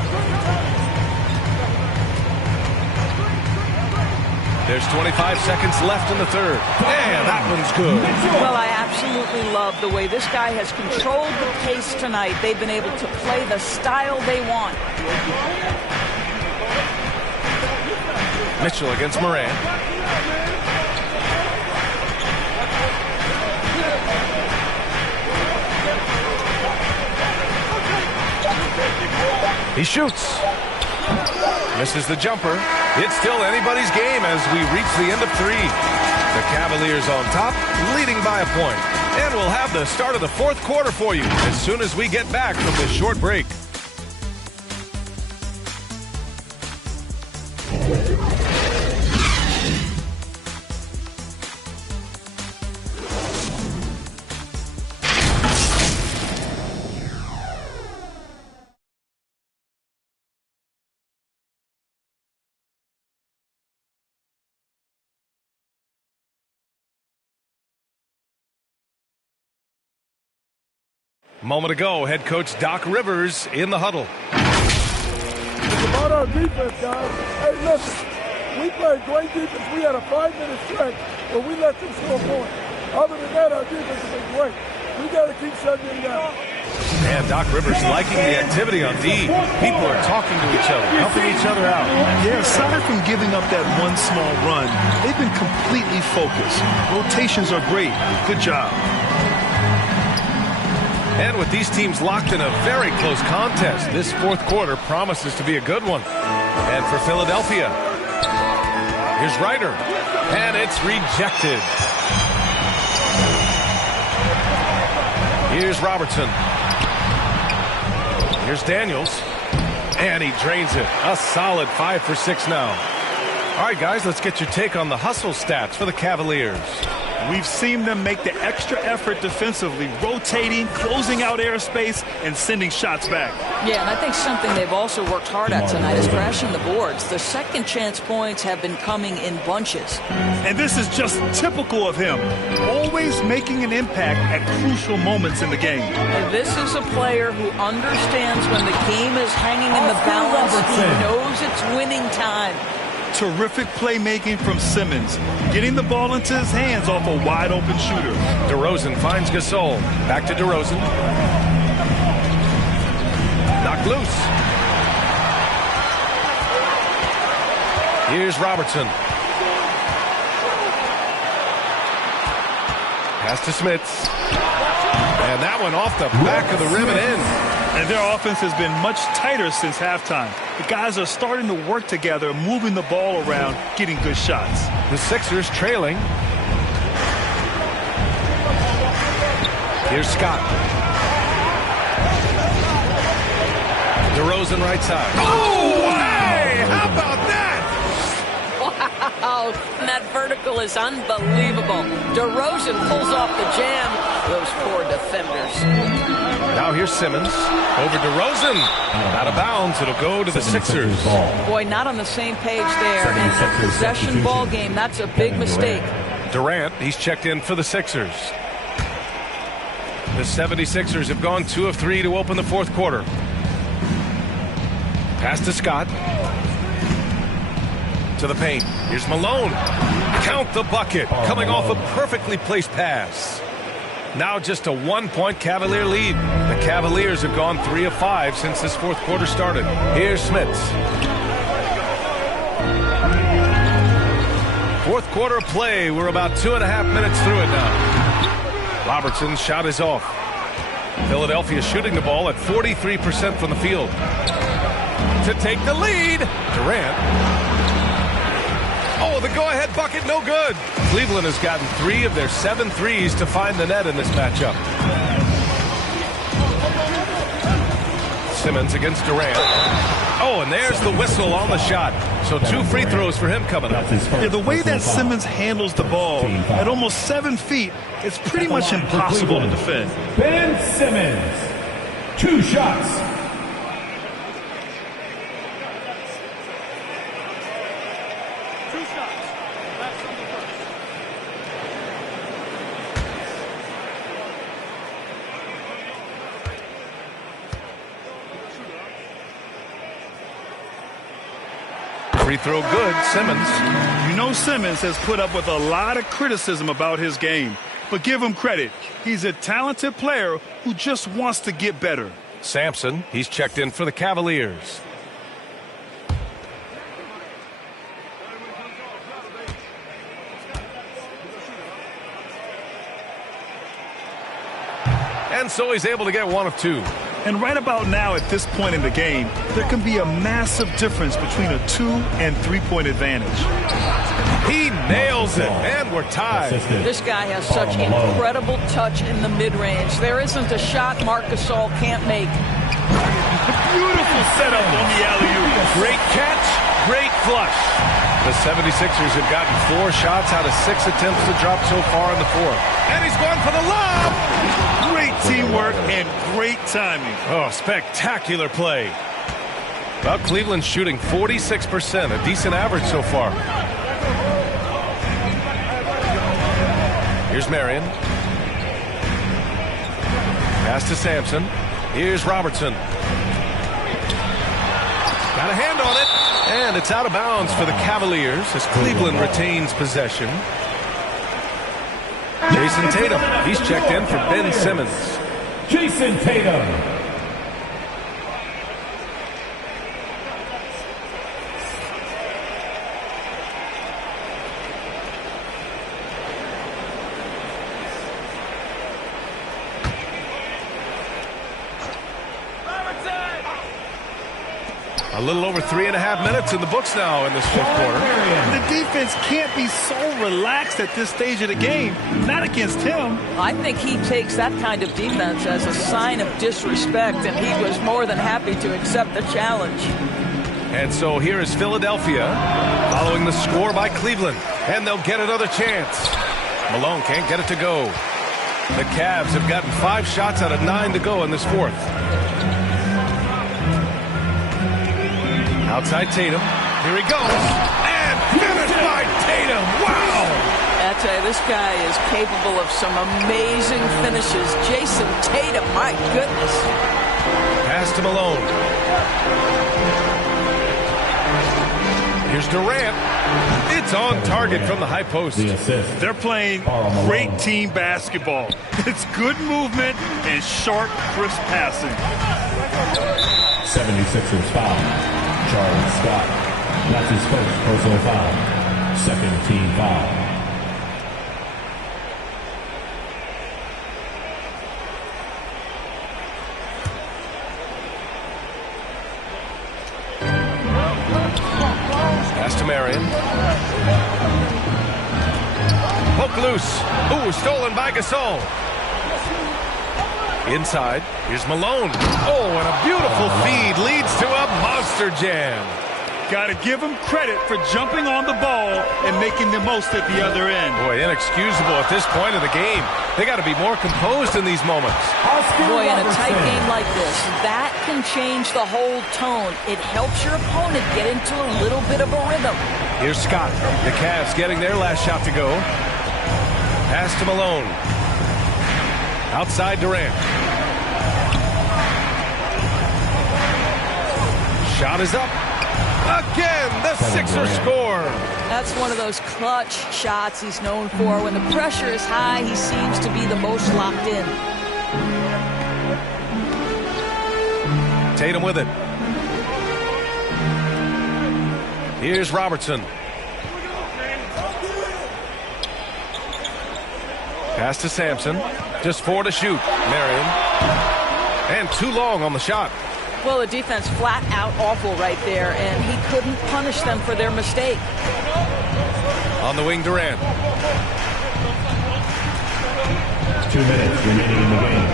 There's 25 seconds left in the third. And that one's good. Well, I absolutely love the way this guy has controlled the pace tonight. They've been able to play the style they want. Mitchell against Morant. He shoots. Misses the jumper. It's still anybody's game as we reach the end of 3. The Cavaliers on top, leading by a point. And we'll have the start of the fourth quarter for you as soon as we get back from this short break. Moment ago, head coach Doc Rivers in the huddle. It's about our defense, guys. Hey, listen, we played great defense. We had a 5-minute stretch where we let them score points. Other than that, our defense has been great. We got to keep shutting them down. And Doc Rivers liking the activity on D. People are talking to each other, helping each other out. Yeah, aside from giving up that one small run, they've been completely focused. Rotations are great. Good job. And with these teams locked in a very close contest, this fourth quarter promises to be a good one. And for Philadelphia, here's Ryder, and it's rejected. Here's Robertson. Here's Daniels, and he drains it. A solid 5 for 6 now. All right, guys, let's get your take on the hustle stats for the Cavaliers. We've seen them make the extra effort defensively, rotating, closing out airspace, and sending shots back. Yeah, and I think something they've also worked hard at tonight is crashing the boards. The second chance points have been coming in bunches. And this is just typical of him, always making an impact at crucial moments in the game. And this is a player who understands when the game is hanging in the balance. He knows it's winning time. Terrific playmaking from Simmons, getting the ball into his hands off a wide-open shooter. DeRozan finds Gasol. Back to DeRozan. Knocked loose. Here's Robertson. Pass to Smits. And that one off the back of the rim and in. And their offense has been much tighter since halftime. The guys are starting to work together, moving the ball around, getting good shots. The Sixers trailing. Here's Scott. DeRozan right side. Oh, hey! How about that? Wow, that vertical is unbelievable. DeRozan pulls off the jam. Those poor defenders. Now here's Simmons. Over DeRozan. Out of bounds. It'll go to the Sixers. Boy, not on the same page there. In the possession ball game, that's a big mistake. Durant, he's checked in for the Sixers. The 76ers have gone 2 of 3 to open the fourth quarter. Pass to Scott. To the paint. Here's Malone. Count the bucket. Coming off a perfectly placed pass. Now just a 1-point Cavalier lead. The Cavaliers have gone 3 of 5 since this fourth quarter started. Here's Smits. Fourth quarter play. We're about 2.5 minutes through it now. Robertson's shot is off. Philadelphia shooting the ball at 43% from the field. to take the lead. Durant. Oh, the go-ahead bucket, no good. Cleveland has gotten 3 of their 7 threes to find the net in this matchup. Simmons against Durant. Oh, and there's the whistle on the shot. So 2 free throws for him coming up. Yeah, the way that Simmons handles the ball at almost 7 feet, it's pretty much impossible to defend. Ben Simmons, 2 shots. Free throw good, Simmons. You know Simmons has put up with a lot of criticism about his game, but give him credit. He's a talented player who just wants to get better. Sampson, he's checked in for the Cavaliers. And so he's able to get 1 of 2. And right about now, at this point in the game, there can be a massive difference between a 2- and 3-point advantage. He nails it, and we're tied. This guy has such incredible touch in the mid-range. There isn't a shot Marc Gasol can't make. Beautiful setup on the alley-oop. Great catch, great flush. The 76ers have gotten 4 shots out of 6 attempts to drop so far in the 4th. And he's going for the lob. Great teamwork and great timing. Oh, spectacular play. Well, Cleveland's shooting 46%, a decent average so far. Here's Marion. Pass to Sampson. Here's Robertson. Got a hand on it. And it's out of bounds for the Cavaliers as Cleveland retains possession. Jason Tatum. He's checked in for Ben Simmons. Jason Tatum. A little over 3.5 minutes in the books now in this 4th quarter. The defense can't be so relaxed at this stage of the game. Not against him. I think he takes that kind of defense as a sign of disrespect, and he was more than happy to accept the challenge. And so here is Philadelphia following the score by Cleveland, and they'll get another chance. Malone can't get it to go. The Cavs have gotten 5 shots out of 9 to go in this 4th. Outside Tatum. Here he goes. And finished by Tatum. Wow! I tell you, this guy is capable of some amazing finishes. Jason Tatum, my goodness. Pass to Malone. Here's Durant. It's on target from the high post. They're playing great team basketball. It's good movement and sharp, crisp passing. 76ers foul. Charles Scott. That's his first personal foul. Second team foul. Pass to Marion. Poke loose. Ooh, stolen by Gasol. Inside, here's Malone. Oh, and a beautiful feed leads to a monster jam. Got to give him credit for jumping on the ball and making the most at the other end. Boy, inexcusable at this point of the game. They got to be more composed in these moments. Boy, in a tight game like this, that can change the whole tone. It helps your opponent get into a little bit of a rhythm. Here's Scott. The Cavs getting their last shot to go. Pass to Malone. Outside Durant. Shot is up. Again, the Sixers score. That's one of those clutch shots he's known for. When the pressure is high, he seems to be the most locked in. Tatum with it. Here's Robertson. Pass to Sampson. Just 4 to shoot. Marion. And too long on the shot. Well, the defense flat out awful right there, and he couldn't punish them for their mistake. On the wing, Durant. 2 minutes remaining in the game.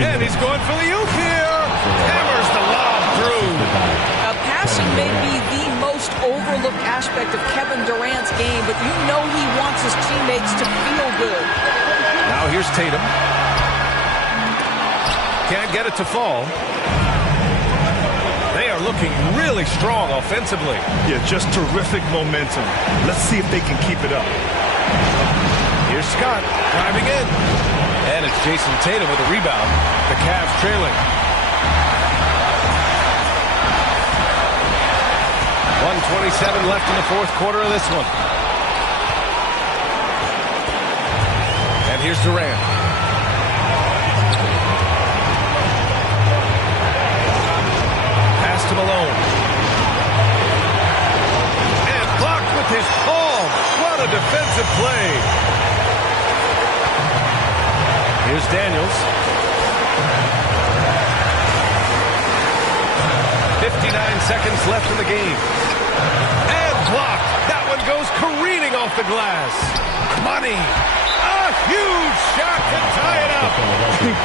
And he's going for the oop here. Hammers the lob through. Passing may be the most overlooked aspect of Kevin Durant's game, but you know he wants his teammates to feel good. Now here's Tatum. Can't get it to fall. They are looking really strong offensively. Yeah, just terrific momentum. Let's see if they can keep it up. Here's Scott driving in. And it's Jason Tatum with a rebound. The Cavs trailing. 1:27 left in the fourth quarter of this one. And here's Durant. Pass to Malone. And blocked with his palm. What a defensive play. Here's Daniels. 59 seconds left in the game. And blocked. That one goes careening off the glass. Money. A huge shot to tie it up.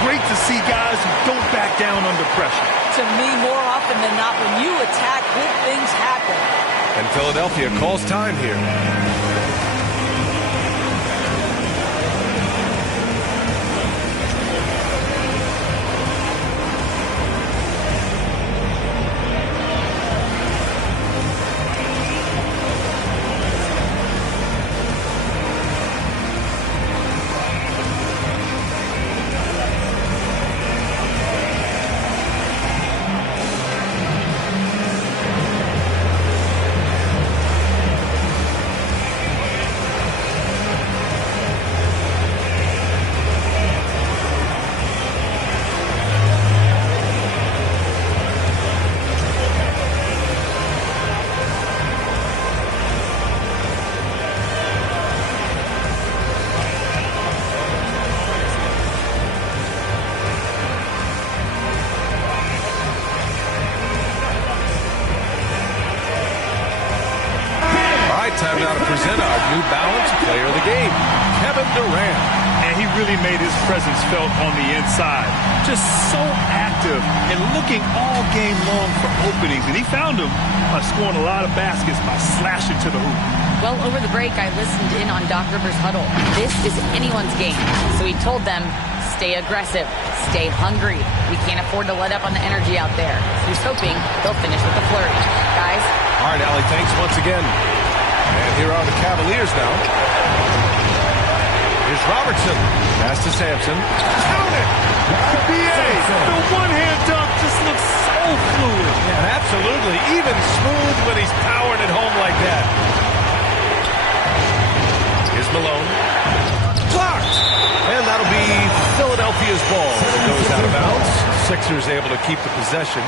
Great to see guys who don't back down under pressure. To me, more often than not, when you attack, good things happen. And Philadelphia calls time here. Time now to present our New Balance Player of the Game, Kevin Durant. And he really made his presence felt on the inside. Just so active and looking all game long for openings. And he found them by scoring a lot of baskets by slashing to the hoop. Well, over the break, I listened in on Doc Rivers' huddle. This is anyone's game. So he told them, stay aggressive, stay hungry. We can't afford to let up on the energy out there. He's hoping they'll finish with a flurry. Guys? All right, Allie, thanks once again. And here are the Cavaliers now. Here's Robertson. Pass to Sampson. Count it! BA! The one-hand dunk just looks so fluid. Yeah, absolutely. Even smooth when he's powering it home like that. Here's Malone. Blocked! And that'll be Philadelphia's ball as it goes out of bounds. Sixers able to keep the possession.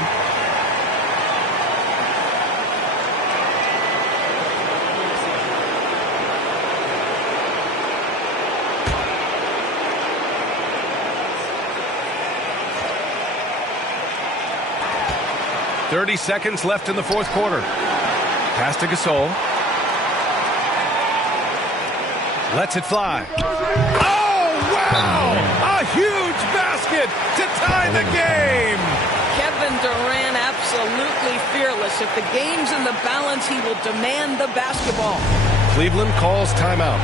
.30 seconds left in the fourth quarter. Pass to Gasol. Lets it fly. Oh, wow! A huge basket to tie the game! Kevin Durant absolutely fearless. If the game's in the balance, he will demand the basketball. Cleveland calls timeout.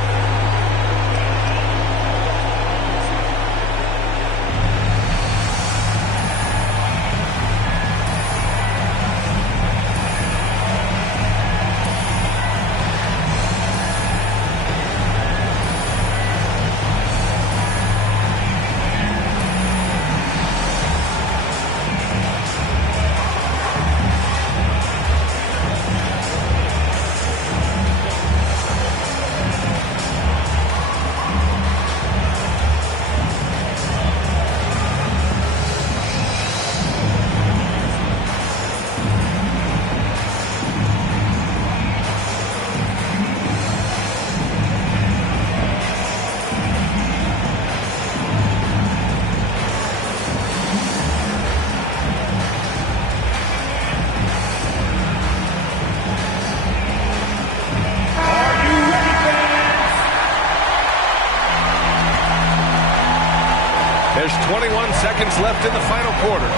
There's 21 seconds left in the final quarter.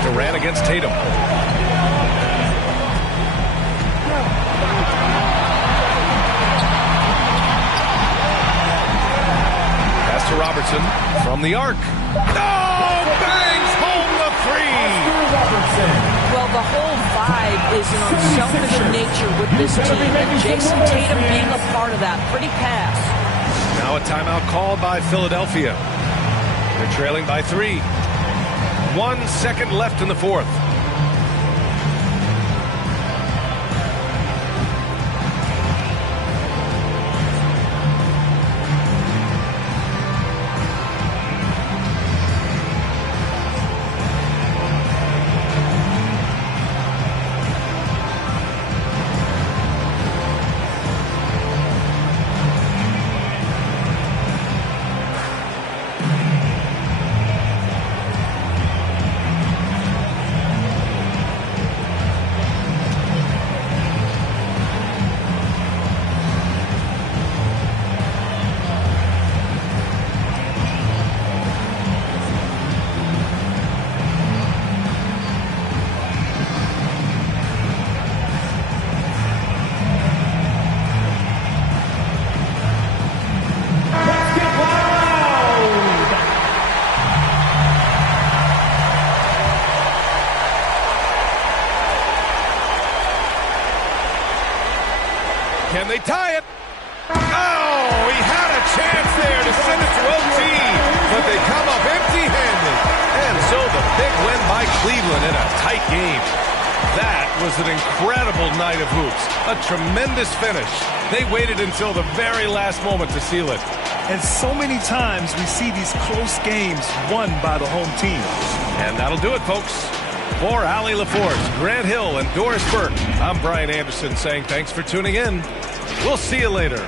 Durant against Tatum. Pass to Robertson from the arc. Oh, bangs home the three. Well, the whole vibe is an unselfish nature with this team, and Jason Tatum being a part of that. Pretty pass. Now a timeout called by Philadelphia. They're trailing by 3. 1 second left in the fourth. Can they tie it? Oh, he had a chance there to send it to OT, but they come up empty-handed. And so the big win by Cleveland in a tight game. That was an incredible night of hoops. A tremendous finish. They waited until the very last moment to seal it. And so many times we see these close games won by the home team. And that'll do it, folks. For Allie LaForce, Grant Hill, and Doris Burke, I'm Brian Anderson saying thanks for tuning in. We'll see you later.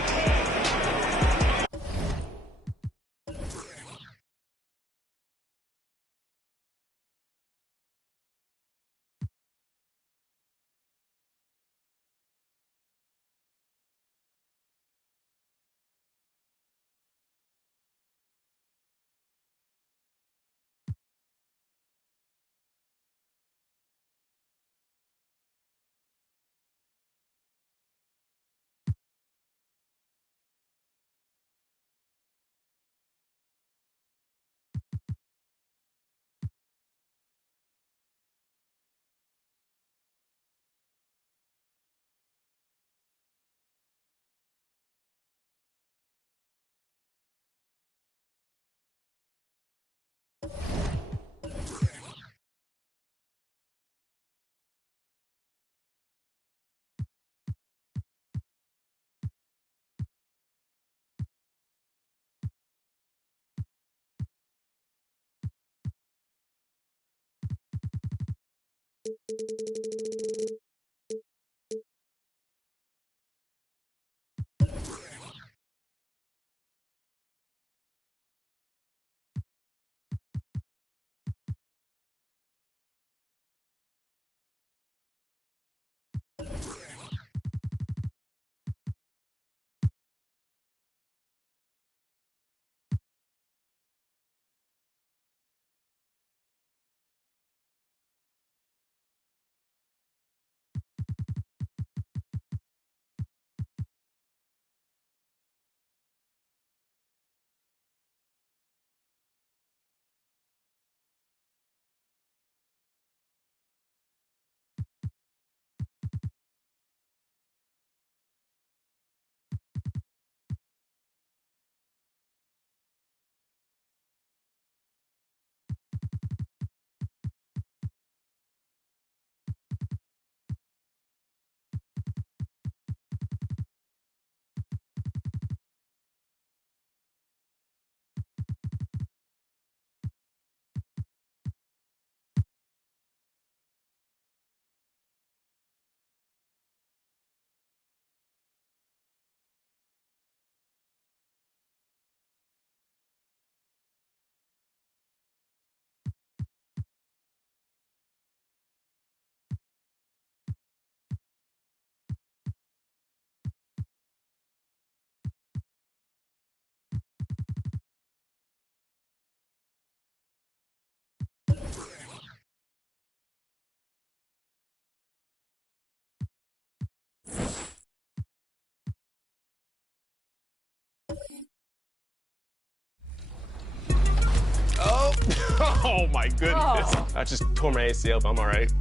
Oh, my goodness. Oh. I just tore my ACL, but I'm all right.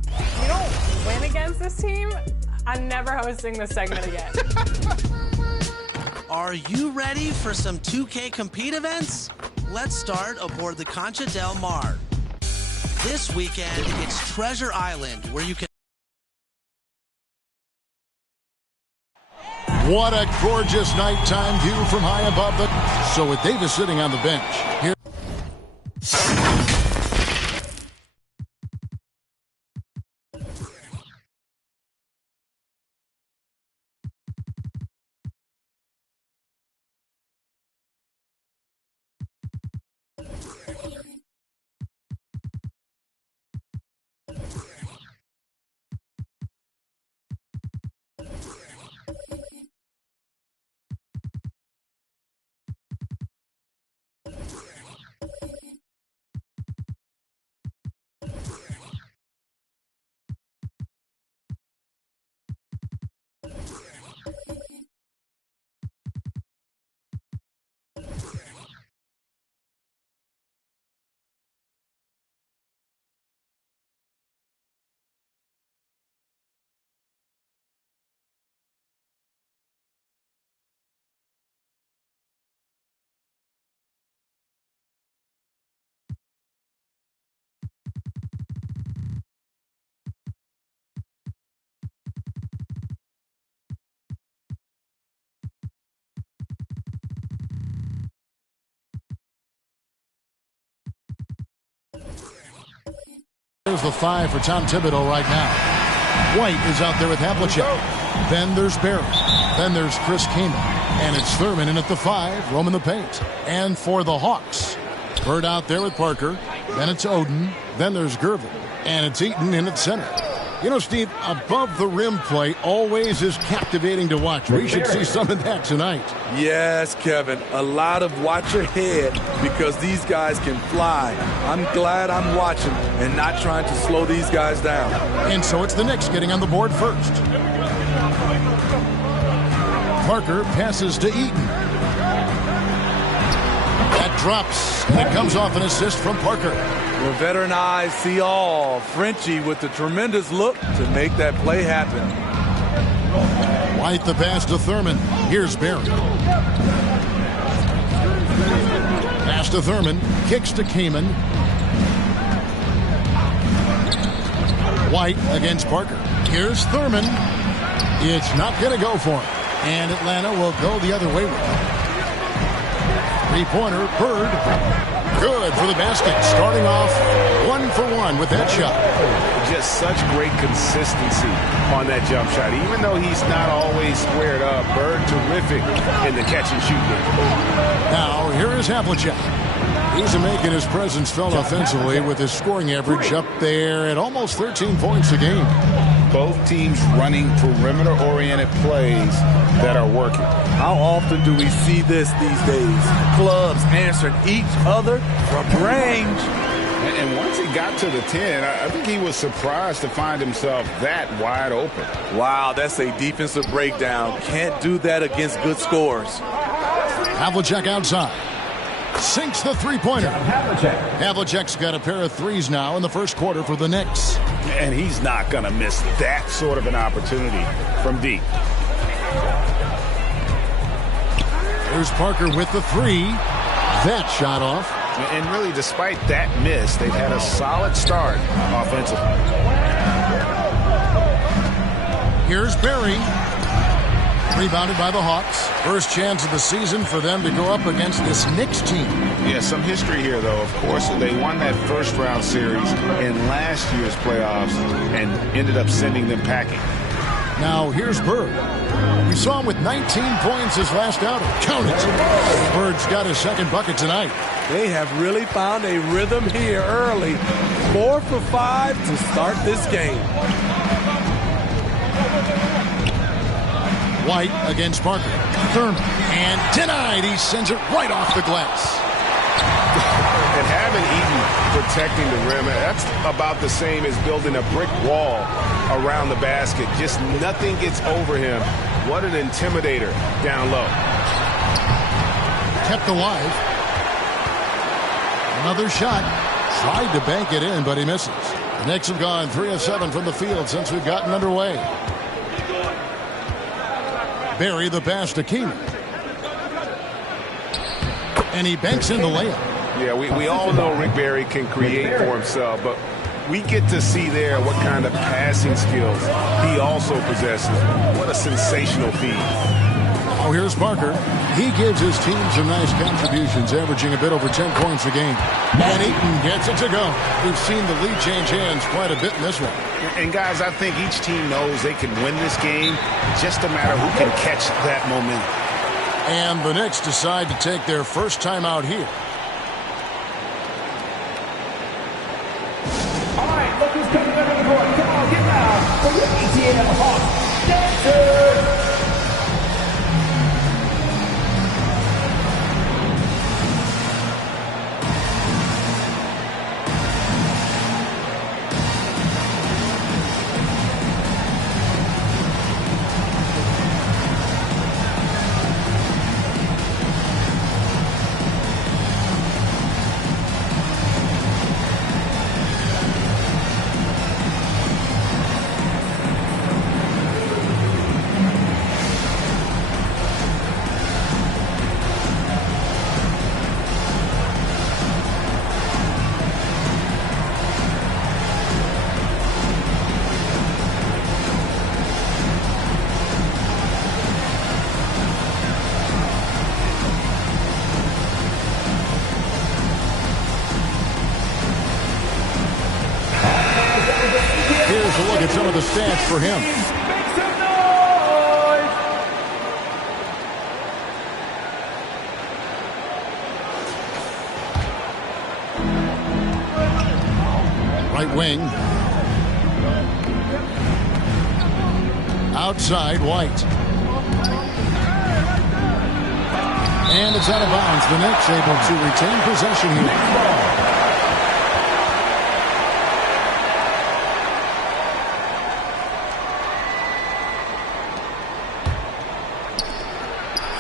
You don't win against this team, I'm never hosting this segment again. Are you ready for some 2K Compete events? Let's start aboard the Concha Del Mar. This weekend, it's Treasure Island, where you can... What a gorgeous nighttime view from high above the... So with Davis sitting on the bench, here... There's the 5 for Tom Thibodeau right now. White is out there with Havlicek. Then there's Barry. Then there's Chris Kaman. And it's Thurman in at the 5, roaming the paint. And for the Hawks, Bird out there with Parker. Then it's Oden. Then there's Gervin. And it's Eaton in at center. You know, Steve, above the rim play always is captivating to watch. We should see some of that tonight. Yes, Kevin. A lot of watch your head because these guys can fly. I'm glad I'm watching and not trying to slow these guys down. And so it's the Knicks getting on the board first. Parker passes to Eaton. That drops, and it comes off an assist from Parker. The veteran eyes see all. Frenchie with the tremendous look to make that play happen. White the pass to Thurman. Here's Barry. Pass to Thurman. Kicks to Kaman. White against Parker. Here's Thurman. It's not going to go for him. And Atlanta will go the other way with it. Three-pointer, Bird. Good for the basket. Starting off 1 for 1 with that shot. Just such great consistency on that jump shot. Even though he's not always squared up, Bird terrific in the catch and shoot game. Now, here is Havlicek. He's making his presence felt offensively with his scoring average up there at almost 13 points a game. Both teams running perimeter-oriented plays that are working. How often do we see this these days? Clubs answering each other from range. And once he got to the 10, I think he was surprised to find himself that wide open. Wow, that's a defensive breakdown. Can't do that against good scores. Havlicek outside. Sinks the three-pointer. Havlicek's got a pair of threes now in the first quarter for the Knicks. And he's not going to miss that sort of an opportunity from deep. There's Parker with the 3. That shot off. And really, despite that miss, they've had a solid start offensively. Here's Barry. Rebounded by the Hawks. First chance of the season for them to go up against this Knicks team. Yeah, some history here, though. Of course, they won that first-round series in last year's playoffs and ended up sending them packing. Now, here's Bird. We saw him with 19 points his last outing. Count it. Bird's got his second bucket tonight. They have really found a rhythm here early. 4 for 5 to start this game. White against Parker. Thurman. And denied. He sends it right off the glass. And having Eaton protecting the rim, that's about the same as building a brick wall around the basket. Just nothing gets over him. What an intimidator down low. Kept alive. Another shot. Tried to bank it in, but he misses. The Knicks have gone 3 of 7 from the field since we've gotten underway. Barry the pass to Keenan. And he banks in the layup. Yeah, we all know Rick Barry can create for himself, but we get to see there what kind of passing skills he also possesses. What a sensational feed. Oh, here's Parker. He gives his team some nice contributions, averaging a bit over 10 points a game. And Eaton gets it to go. We've seen the lead change hands quite a bit in this one. And, guys, I think each team knows they can win this game. Just a matter who can catch that momentum. And the Knicks decide to take their first time out here. All right, look who's coming under the court. Come on, get down for your ATL Hawks Dancers. Here's a look at some of the stats for him. Make some noise! Right wing. Outside, White. And it's out of bounds. The Knicks able to retain possession here.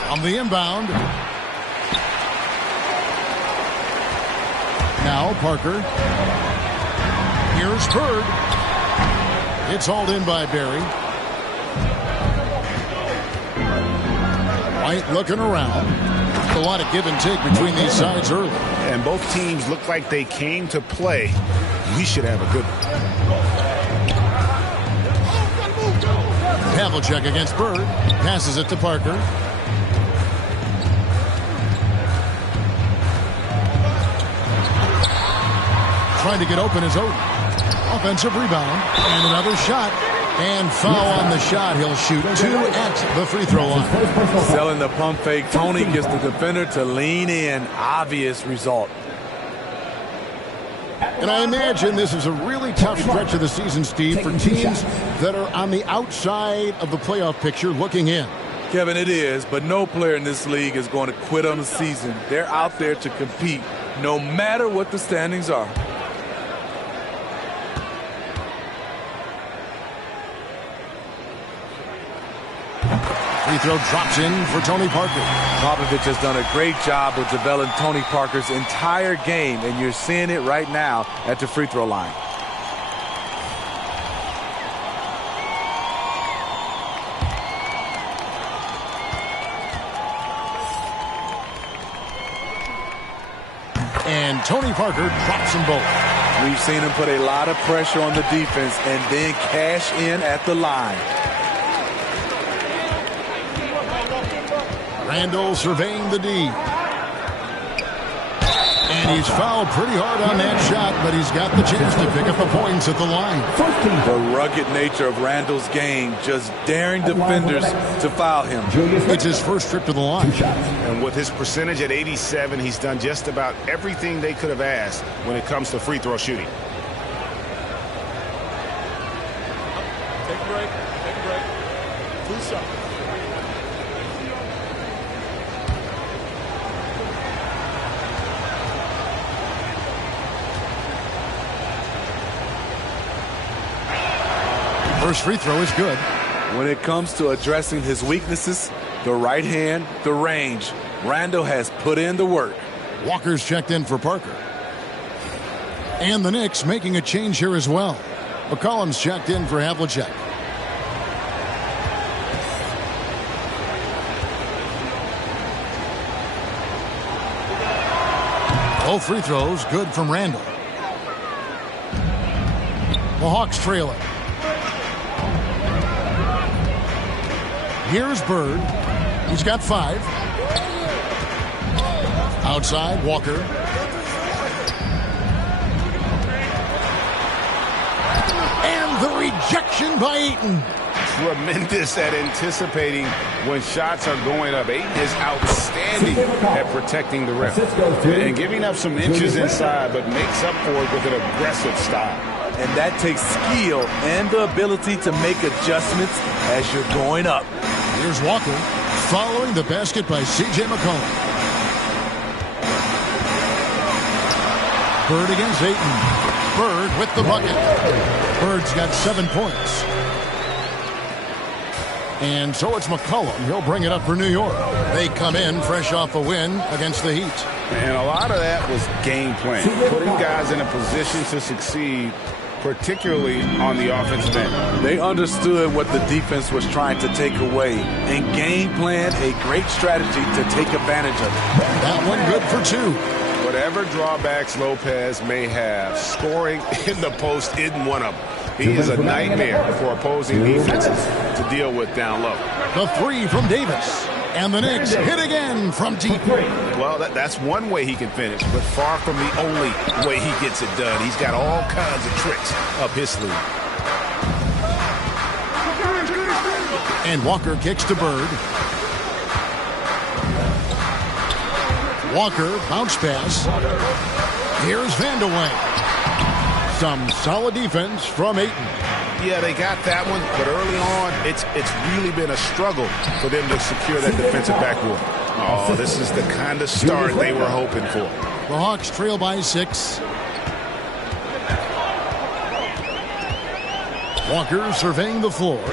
On the inbound. Now Parker. Here's Bird. It's hauled in by Barry. White looking around. A lot of give and take between these sides early. And both teams look like they came to play. We should have a good one. Havlicek against Bird. Passes it to Parker. Trying to get open is Odin. Offensive rebound. And another shot. And foul on the shot. He'll shoot 2 at the free throw line. Selling the pump fake. Tony gets the defender to lean in. Obvious result. And I imagine this is a really tough stretch of the season, Steve, for teams that are on the outside of the playoff picture looking in. Kevin, it is, but no player in this league is going to quit on the season. They're out there to compete no matter what the standings are. Free throw drops in for Tony Parker. Popovich has done a great job of developing Tony Parker's entire game, and you're seeing it right now at the free throw line. And Tony Parker drops them both. We've seen him put a lot of pressure on the defense and then cash in at the line. Randall surveying the D. And he's fouled pretty hard on that shot, but he's got the chance to pick up the points at the line. The rugged nature of Randall's game, just daring defenders to foul him. It's his first trip to the line. And with his percentage at 87, he's done just about everything they could have asked when it comes to free throw shooting. Take a break. Take a break. 2 shots. First free throw is good. When it comes to addressing his weaknesses, the right hand, the range, Randall has put in the work. Walker's checked in for Parker. And the Knicks making a change here as well. McCollum's checked in for Havlicek. Both free throws good from Randall. The Hawks trail it. Here's Bird. He's got 5. Outside, Walker. And the rejection by Ayton. Tremendous at anticipating when shots are going up. Ayton is outstanding at protecting the rim and giving up some inches inside, but makes up for it with an aggressive style. And that takes skill and the ability to make adjustments as you're going up. Here's Walker following the basket by C.J. McCollum. Bird against Ayton. Bird with the bucket. Bird's got 7 points. And so it's McCollum. He'll bring it up for New York. They come in fresh off a win against the Heat. And a lot of that was game plan. Putting guys in a position to succeed, particularly on the offensive end. They understood what the defense was trying to take away and game plan a great strategy to take advantage of it. That one good for 2. Whatever drawbacks Lopez may have, scoring in the post isn't one of them. He is a nightmare for opposing defenses to deal with down low. The 3 from Davis. And the Knicks hit again from deep. Well, that's one way he can finish, but far from the only way he gets it done. He's got all kinds of tricks up his sleeve. And Walker kicks to Bird. Walker, bounce pass. Here's Vandeweghe. Some solid defense from Ayton. Yeah, they got that one, but early on, it's really been a struggle for them to secure that defensive backboard. Oh, this is the kind of start they were hoping for. The Hawks trail by 6. Walker surveying the floor.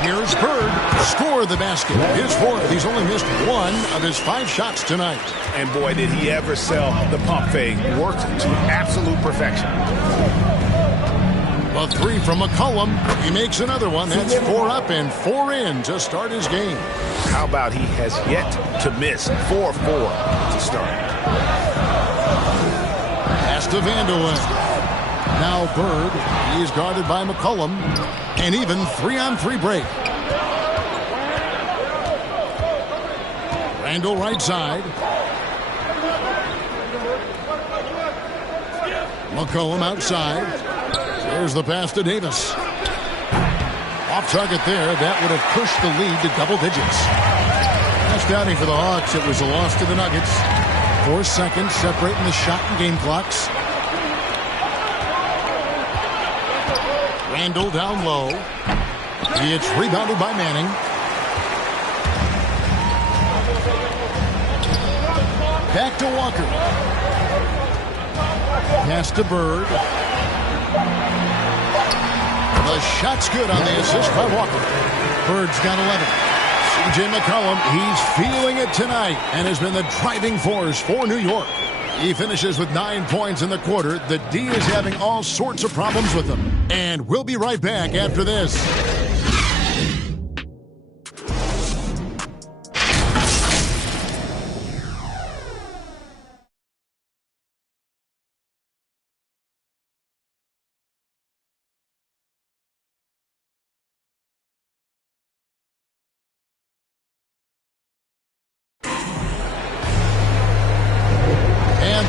Here's Bird. Score the basket. His 4th. He's only missed 1 of his 5 shots tonight. And boy, did he ever sell the pump fake. Worked to absolute perfection. A 3 from McCollum. He makes another one. That's 4 up and 4 in to start his game. How about he has yet to miss 4-4 to start. Pass to Vandeweghe. Now Bird. He's guarded by McCollum. And even 3-on-3 break. Randall right side. McCollum outside. There's the pass to Davis. Off target there. That would have pushed the lead to double digits. Last outing for the Hawks. It was a loss to the Nuggets. 4 seconds separating the shot and game clocks. Randall down low. It's rebounded by Manning. Back to Walker. Pass to Bird. The shot's good on the assist by Walker. Bird's got 11. C.J. McCollum, he's feeling it tonight and has been the driving force for New York. He finishes with 9 points in the quarter. The D is having all sorts of problems with him. And we'll be right back after this.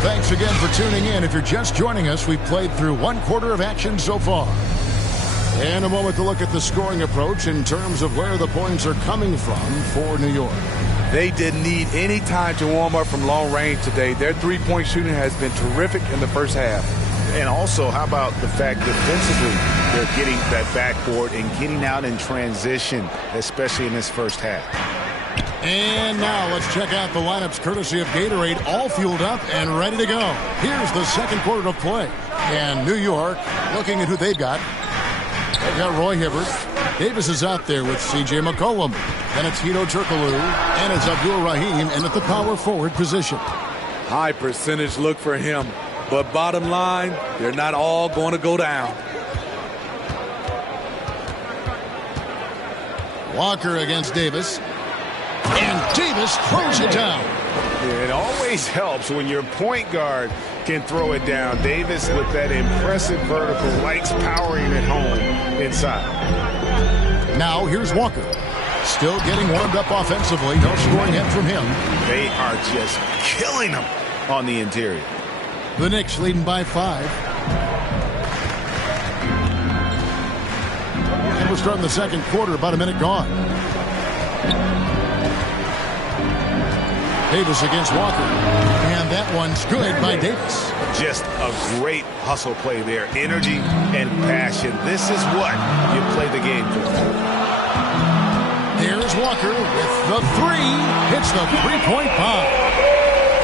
Thanks again for tuning in. If you're just joining us, we've played through 1 quarter of action so far. In a moment to look at the scoring approach in terms of where the points are coming from for New York. They didn't need any time to warm up from long range today. Their three-point shooting has been terrific in the first half. And also, how about the fact defensively they're getting that backboard and getting out in transition, especially in this first half. And now let's check out the lineups courtesy of Gatorade, all fueled up and ready to go. Here's the second quarter of play. And New York, looking at who they've got. They've got Roy Hibbert. Davis is out there with C.J. McCollum. Then it's Hito Turkoglu. And it's Abdul Rahim in at the power forward position. High percentage look for him. But bottom line, they're not all going to go down. Walker against Davis. And Davis throws it down. Yeah, it always helps when your point guard can throw it down. Davis, with that impressive vertical, likes powering it home inside. Now here's Walker. Still getting warmed up offensively. No scoring hit from him. They are just killing them on the interior. The Knicks leading by 5. And we're starting the second quarter, about a minute gone. Davis against Walker. And that one's good by Davis. Just a great hustle play there. Energy and passion. This is what you play the game for. There's Walker with the 3. Hits the three-point bomb.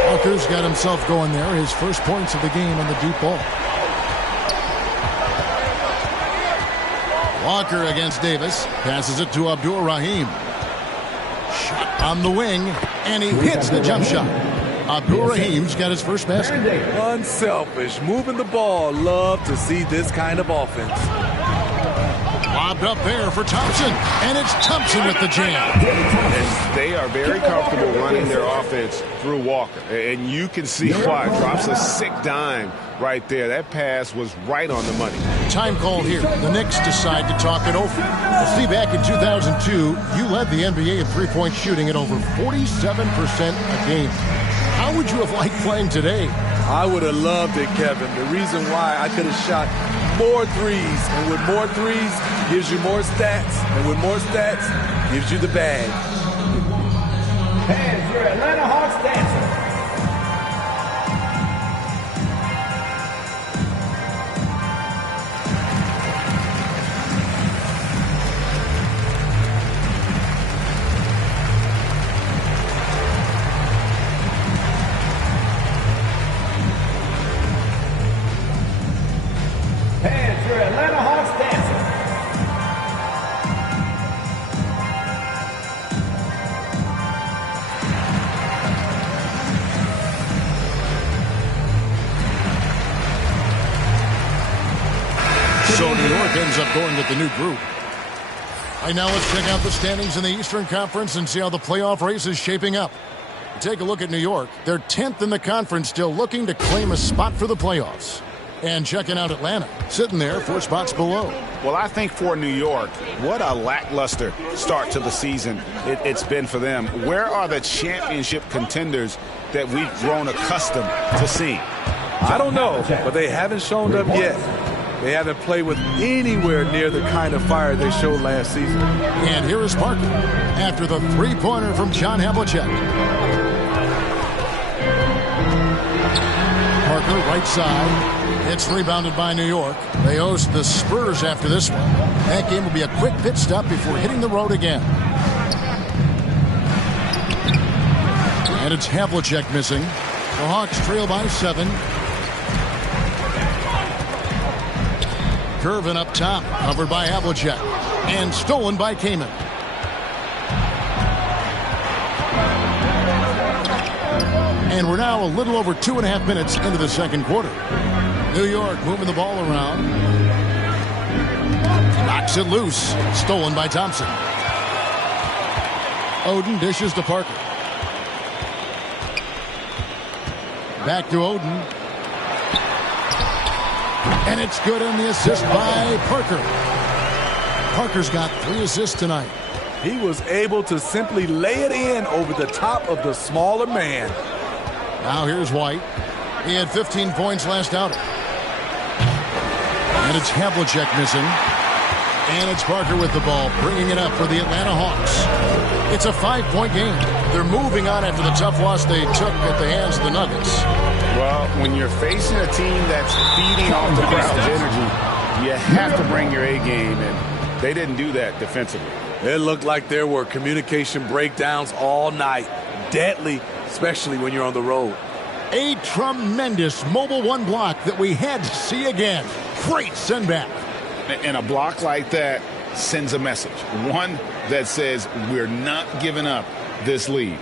Walker's got himself going there. His first points of the game on the deep ball. Walker against Davis. Passes it to Abdul-Rahim. Shot on the wing. And he hits the jump shot. Abdul-Rahim's got his first basket. Unselfish. Moving the ball. Love to see this kind of offense. Lobbed up there for Thompson. And it's Thompson with the jam. And they are very comfortable running their offense through Walker. And you can see why. Drops a sick dime right there. That pass was right on the money. Time called here. The Knicks decide to talk it over. See, back in 2002, you led the NBA in three-point shooting at over 47% a game. How would you have liked playing today? I would have loved it, Kevin. The reason why I could have shot more threes. And with more threes, gives you more stats. And with more stats, gives you the bag. Fans, your Atlanta Hawks dancer. Fans, your Atlanta Hawks dancer. So New York ends up going with the new group. All right, now let's check out the standings in the Eastern Conference and see how the playoff race is shaping up. Take a look at New York. They're 10th in the conference, still looking to claim a spot for the playoffs. And checking out Atlanta, sitting there 4 spots below. Well, I think for New York, what a lackluster start to the season it's been for them. Where are the championship contenders that we've grown accustomed to seeing? I don't know, but they haven't shown up yet. They haven't played with anywhere near the kind of fire they showed last season. And here is Parker after the three-pointer from John Havlicek. Parker, right side. It's rebounded by New York. They host the Spurs after this one. That game will be a quick pit stop before hitting the road again. And it's Havlicek missing. The Hawks trail by 7. Curvin up top, covered by Havlicek. And stolen by Kaman. And we're now a little over 2.5 minutes into the second quarter. New York moving the ball around. Knocks it loose. Stolen by Thompson. Oden dishes to Parker. Back to Oden. And it's good on the assist by Parker. Parker's got 3 assists tonight. He was able to simply lay it in over the top of the smaller man. Now here's White. He had 15 points last outing. And it's Havlicek missing. And it's Parker with the ball, bringing it up for the Atlanta Hawks. It's a 5-point game. They're moving on after the tough loss they took at the hands of the Nuggets. Well, when you're facing a team that's feeding off the crowd's energy, you have to bring your A game, and they didn't do that defensively. It looked like there were communication breakdowns all night. Deadly, especially when you're on the road. A tremendous mobile one block that we had to see again. Great send back. And a block like that sends a message. One that says we're not giving up this lead.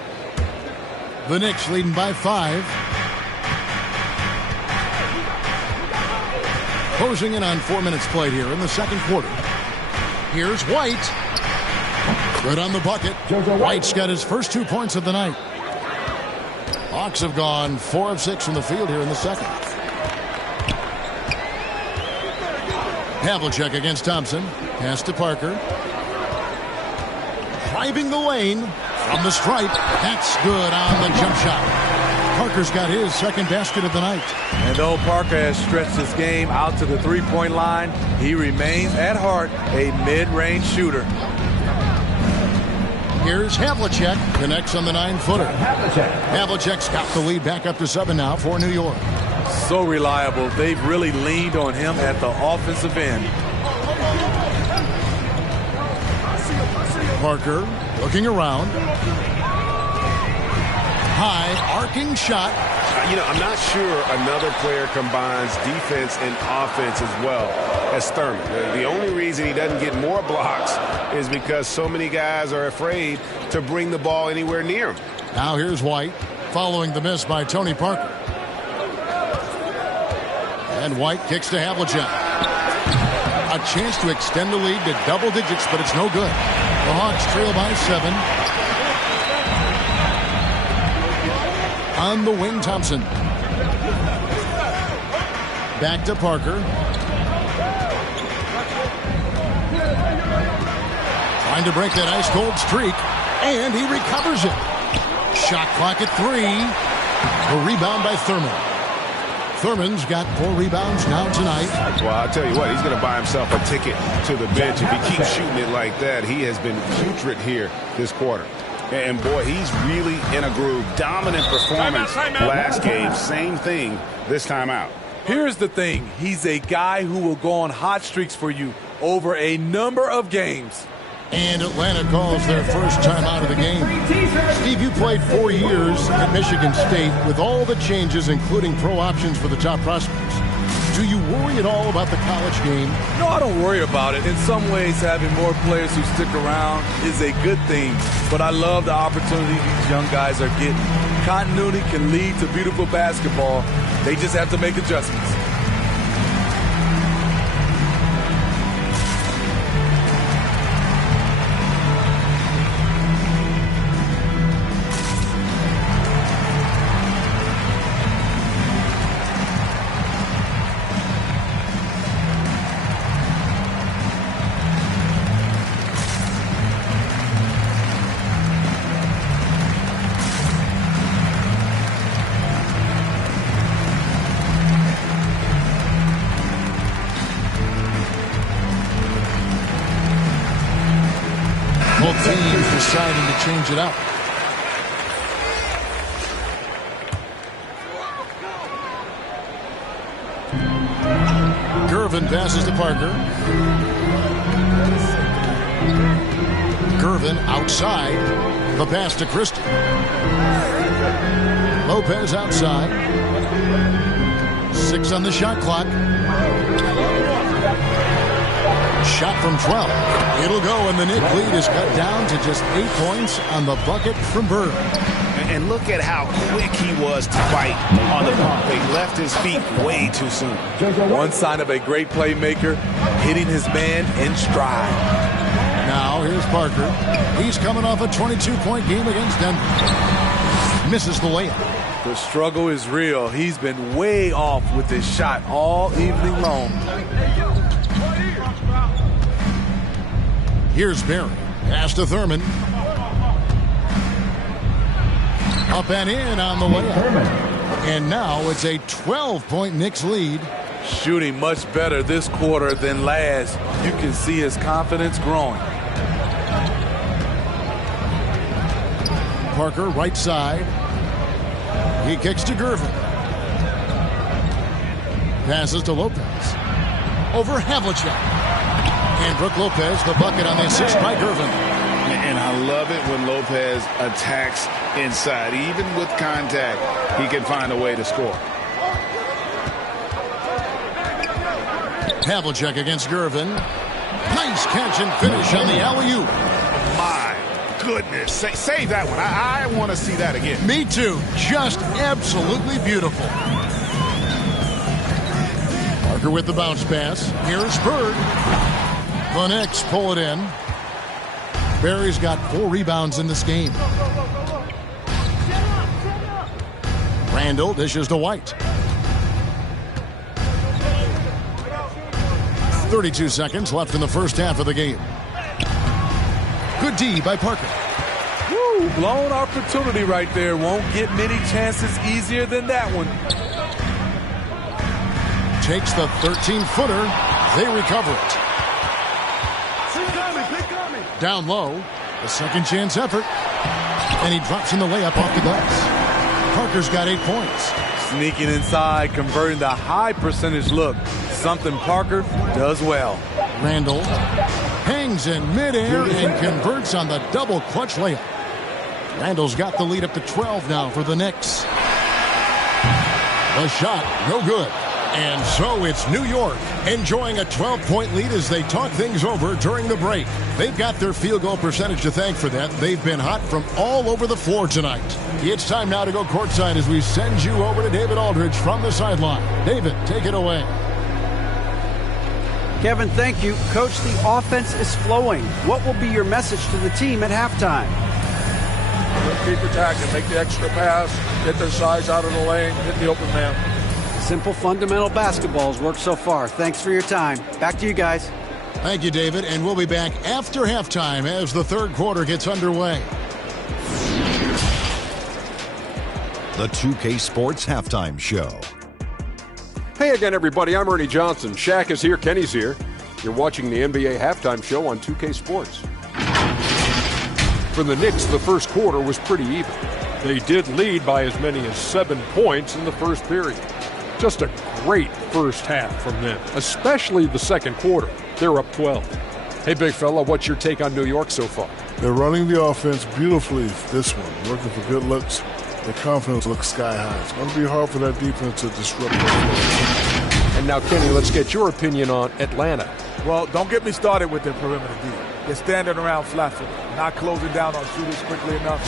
The Knicks leading by 5. Closing in on 4 minutes played here in the second quarter. Here's White. Good on the bucket. White's got his first 2 points of the night. Hawks have gone 4 of 6 from the field here in the second. Havlicek against Thompson. Pass to Parker. Driving the lane from the stripe. That's good on the jump shot. Parker's got his second basket of the night. And though Parker has stretched his game out to the three-point line, he remains at heart a mid-range shooter. Here's Havlicek. Connects on the 9-footer. Havlicek's got the lead back up to 7 now for New York. So reliable. They've really leaned on him at the offensive end. Parker looking around. High arcing shot. I'm not sure another player combines defense and offense as well as Thurman. The only reason he doesn't get more blocks is because so many guys are afraid to bring the ball anywhere near him. Now here's White following the miss by Tony Parker. And White kicks to Havlicek. A chance to extend the lead to double digits, but it's no good. The Hawks trail by 7. On the wing, Thompson. Back to Parker. Trying to break that ice-cold streak. And he recovers it. Shot clock at 3. A rebound by Thurman. Thurman's got 4 rebounds now tonight. Well, I'll tell you what, he's going to buy himself a ticket to the bench. If he keeps shooting it like that, he has been putrid here this quarter. And, boy, he's really in a groove. Dominant performance last game. Same thing this time out. Here's the thing. He's a guy who will go on hot streaks for you over a number of games. And Atlanta calls their first time out of the game. Steve, you played 4 years at Michigan State with all the changes, including pro options for the top prospects. Do you worry at all about the college game? No, I don't worry about it. In some ways, having more players who stick around is a good thing. But I love the opportunity these young guys are getting. Continuity can lead to beautiful basketball. They just have to make adjustments. Both teams deciding to change it up. Gervin passes to Parker. Gervin outside. The pass to Christie. Lopez outside. 6 on the shot clock. Shot from 12. It'll go, and the Knick lead is cut down to just 8 points on the bucket from Bird. And look at how quick he was to fight on the pump. They left his feet way too soon. One sign of a great playmaker, hitting his man in stride. Now here's Parker. He's coming off a 22-point game against Denver. Misses the layup. The struggle is real. He's been way off with his shot all evening long. Here's Barry. Pass to Thurman. Up and in on the layup. And now it's a 12-point Knicks lead. Shooting much better this quarter than last. You can see his confidence growing. Parker, right side. He kicks to Gervin. Passes to Lopez. Over Havlicek. And Brook Lopez, the bucket on the assist by Gervin. And I love it when Lopez attacks inside. Even with contact, he can find a way to score. Havlicek against Gervin. Nice catch and finish on the alley-oop. My goodness. Save that one. I want to see that again. Me too. Just absolutely beautiful. Parker with the bounce pass. Here's Bird. The Knicks pull it in. Barry's got 4 rebounds in this game. Randall dishes to White. 32 seconds left in the first half of the game. Good D by Parker. Woo, blown opportunity right there. Won't get many chances easier than that one. Takes the 13-footer. They recover it. Down low. A second chance effort. And he drops in the layup off the glass. Parker's got 8 points. Sneaking inside, converting the high percentage look. Something Parker does well. Randall hangs in midair and converts on the double clutch layup. Randall's got the lead up to 12 now for the Knicks. The shot, no good. And so it's New York enjoying a 12-point lead as they talk things over during the break. They've got their field goal percentage to thank for that. They've been hot from all over the floor tonight. It's time now to go courtside as we send you over to David Aldridge from the sideline. David, take it away. Kevin, thank you. Coach, the offense is flowing. What will be your message to the team at halftime? Keep attacking, make the extra pass, get their size out of the lane, hit the open man. Simple fundamental basketball has worked so far. Thanks for your time. Back to you guys. Thank you, David, and we'll be back after halftime as the third quarter gets underway. The 2K Sports Halftime Show. Hey again, everybody. I'm Ernie Johnson. Shaq is here. Kenny's here. You're watching the NBA Halftime Show on 2K Sports. For the Knicks, the first quarter was pretty even. They did lead by as many as 7 points in the first period. Just a great first half from them, especially the second quarter. They're up 12. Hey, big fella, what's your take on New York so far? They're running the offense beautifully this one, working for good looks. Their confidence looks sky high. It's going to be hard for that defense to disrupt their flow. And now, Kenny, let's get your opinion on Atlanta. Well, don't get me started with their perimeter D. They're standing around flat-footed, not closing down on shooters quickly enough.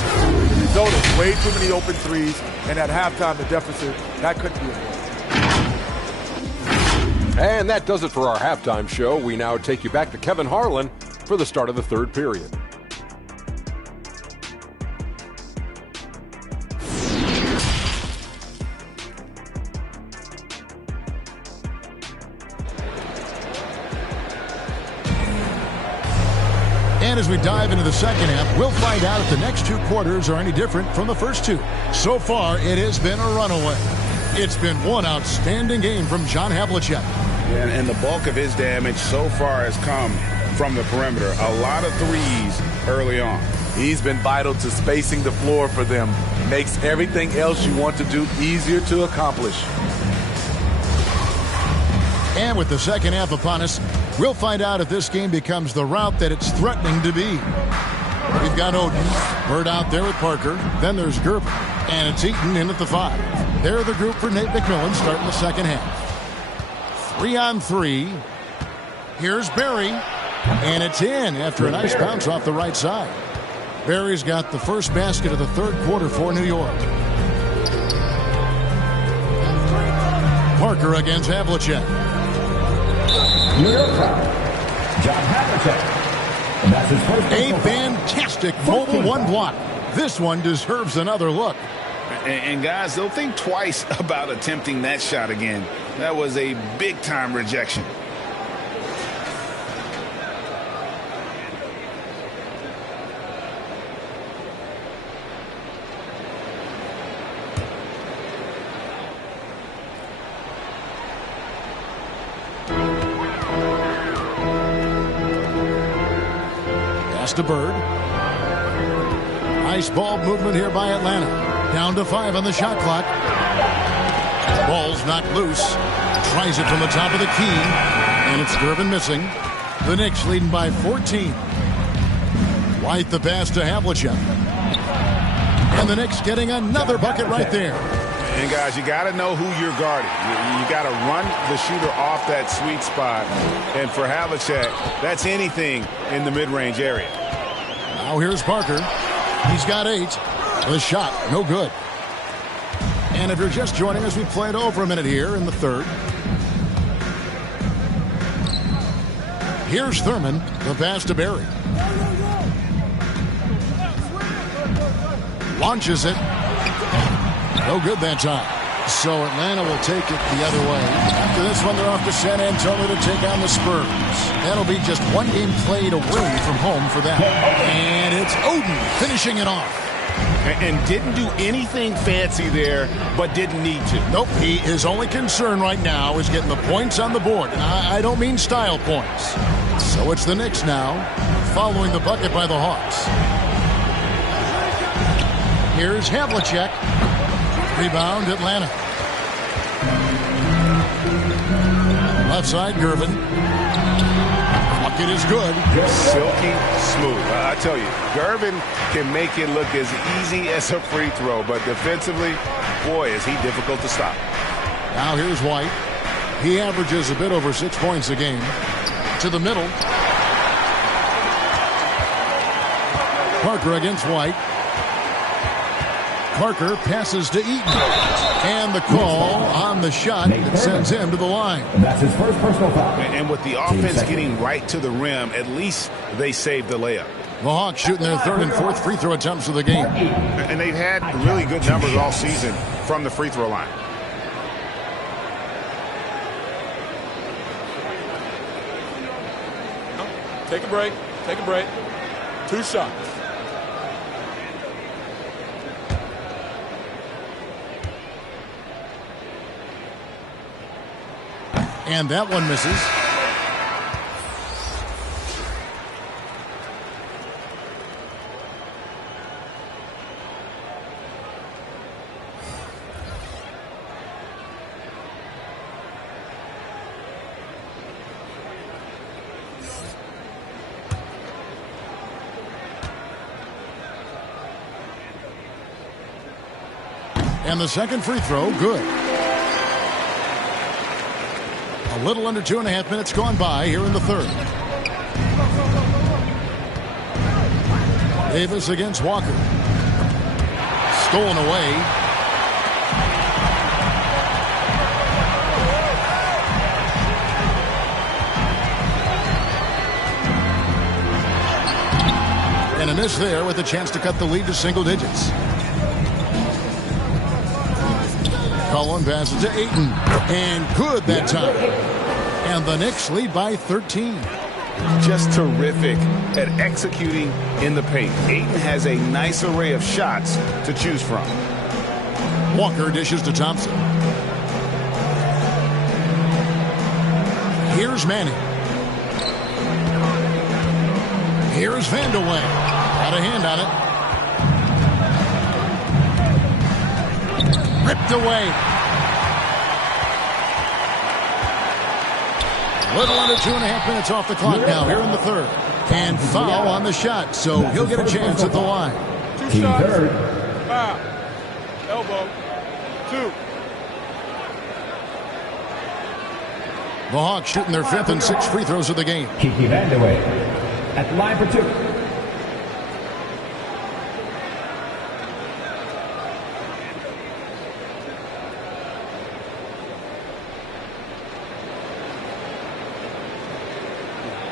The result is way too many open threes, and at halftime, the deficit, that couldn't be avoided. And that does it for our halftime show. We now take you back to Kevin Harlan for the start of the third period. And as we dive into the second half, we'll find out if the next 2 quarters are any different from the first 2. So far, it has been a runaway. It's been one outstanding game from John Havlicek. And the bulk of his damage so far has come from the perimeter. A lot of threes early on. He's been vital to spacing the floor for them. Makes everything else you want to do easier to accomplish. And with the second half upon us, we'll find out if this game becomes the route that it's threatening to be. We've got Oden, Bird out there with Parker. Then there's Gerber, and it's Eaton in at the 5. They're the group for Nate McMillan starting the second half. 3-on-3. Here's Barry, and it's in after a nice bounce off the right side. Barry's got the first basket of the third quarter for New York. Parker against Havlicek. New York foul. John Havlicek. And that's his first. A fantastic mobile 1 block. This one deserves another look. And guys, they'll think twice about attempting that shot again. That was a big-time rejection. Pass to Bird. Nice ball movement here by Atlanta. Down to 5 on the shot clock. Ball's knocked loose. Tries it from the top of the key. And it's Durbin missing. The Knicks leading by 14. White the pass to Havlicek. And the Knicks getting another bucket right there. And guys, you got to know who you're guarding. You got to run the shooter off that sweet spot. And for Havlicek, that's anything in the mid-range area. Now here's Parker. He's got 8. The shot, no good. And if you're just joining us, we played over a minute here in the third. Here's Thurman, the pass to Berry. Launches it. No good that time. So Atlanta will take it the other way. After this one, they're off to San Antonio to take on the Spurs. That'll be just one game played away from home for them. And it's Oden finishing it off. And didn't do anything fancy there, but didn't need to. Nope, his only concern right now is getting the points on the board. And I don't mean style points. So it's the Knicks now, following the bucket by the Hawks. Here's Havlicek. Rebound, Atlanta. Left side, Gervin. Bucket is good. Silky smooth. I tell you, Gervin can make it look as easy as a free throw, but defensively, boy, is he difficult to stop. Now here's White. He averages a bit over 6 points a game. To the middle. Parker against White. Parker passes to Eaton. And the call on the shot that sends him to the line. That's his first personal foul. And with the offense getting right to the rim, at least they saved the layup. The Hawks shooting their third and fourth free throw attempts of the game. And they've had really good numbers all season from the free throw line. Take a break. Take a break. 2 shots. And that one misses. And the second free throw, good. A little under 2.5 minutes gone by here in the third. Davis against Walker. Stolen away. And a miss there with a chance to cut the lead to single digits. Cullen passes to Ayton. And good that time. And the Knicks lead by 13. Just terrific at executing in the paint. Ayton has a nice array of shots to choose from. Walker dishes to Thompson. Here's Manning. Here's Vandeweghe. Got a hand on it. Ripped away. Little under 2.5 minutes off the clock now here in the third. And foul on the shot, so he'll get a chance at the line. 2 shots. Foul. Elbow. 2. The Hawks shooting their 5th and 6th free throws of the game. Kiki Vandeweghe at the line for 2.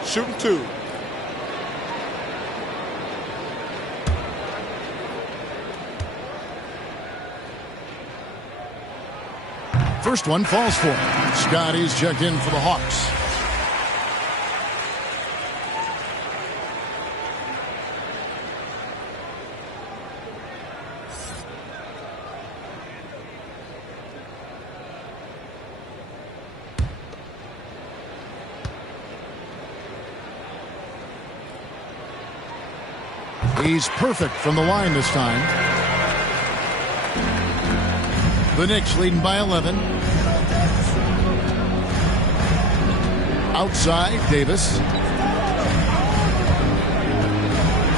Shooting 2. First one falls for him. Scotty's checked in for the Hawks. He's perfect from the line this time. The Knicks leading by 11. Outside, Davis.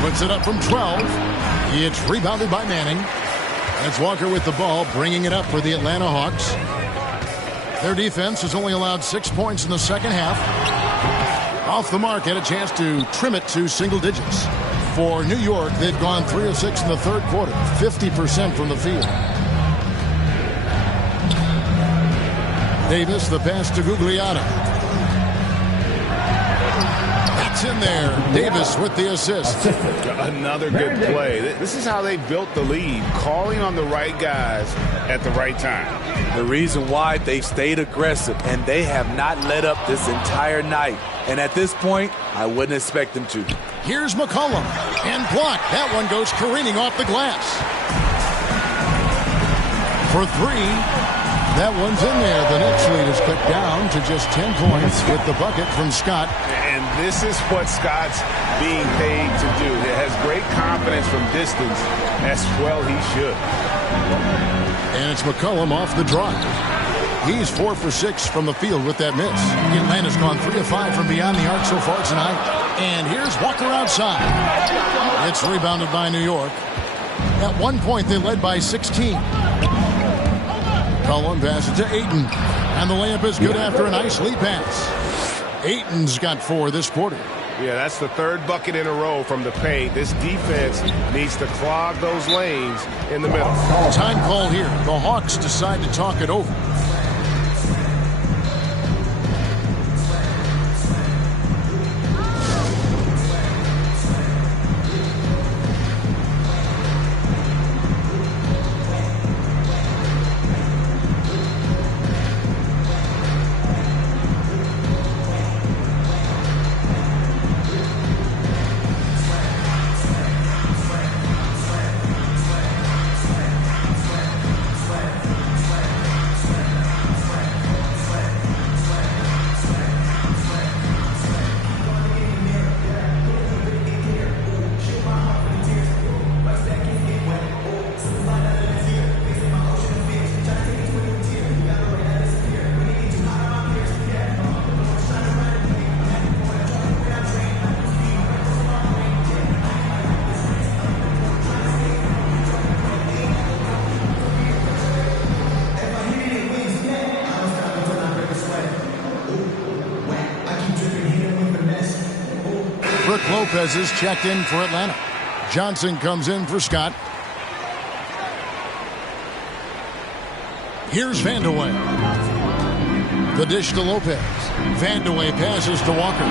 Puts it up from 12. It's rebounded by Manning. That's Walker with the ball, bringing it up for the Atlanta Hawks. Their defense has only allowed 6 points in the second half. Off the mark, had a chance to trim it to single digits. For New York, they've gone 3 of 6 in the third quarter, 50% from the field. Davis, the pass to Gugliotta. in there. Davis with the assist. Another good play. This is how they built the lead, calling on the right guys at the right time. The reason why they've stayed aggressive, and they have not let up this entire night. And at this point, I wouldn't expect them to. Here's McCollum. And blocked. That one goes careening off the glass. For three. That one's in there. The Knicks lead is cut down to just 10 points with the bucket from Scott. And this is what Scott's being paid to do. He has great confidence from distance, as well he should. And it's McCollum off the drive. He's 4 for 6 from the field with that miss. Atlanta's gone 3 of 5 from beyond the arc so far tonight. And here's Walker outside. It's rebounded by New York. At one point, they led by 16. Cullen passes to Ayton. And the layup is good after a nice lead pass. Ayton's got 4 this quarter. Yeah, that's the third bucket in a row from the paint. This defense needs to clog those lanes in the middle. Time call here. The Hawks decide to talk it over. Lopez is checked in for Atlanta. Johnson comes in for Scott. Here's Vandeweghe. The dish to Lopez. Vandeweghe passes to Walker.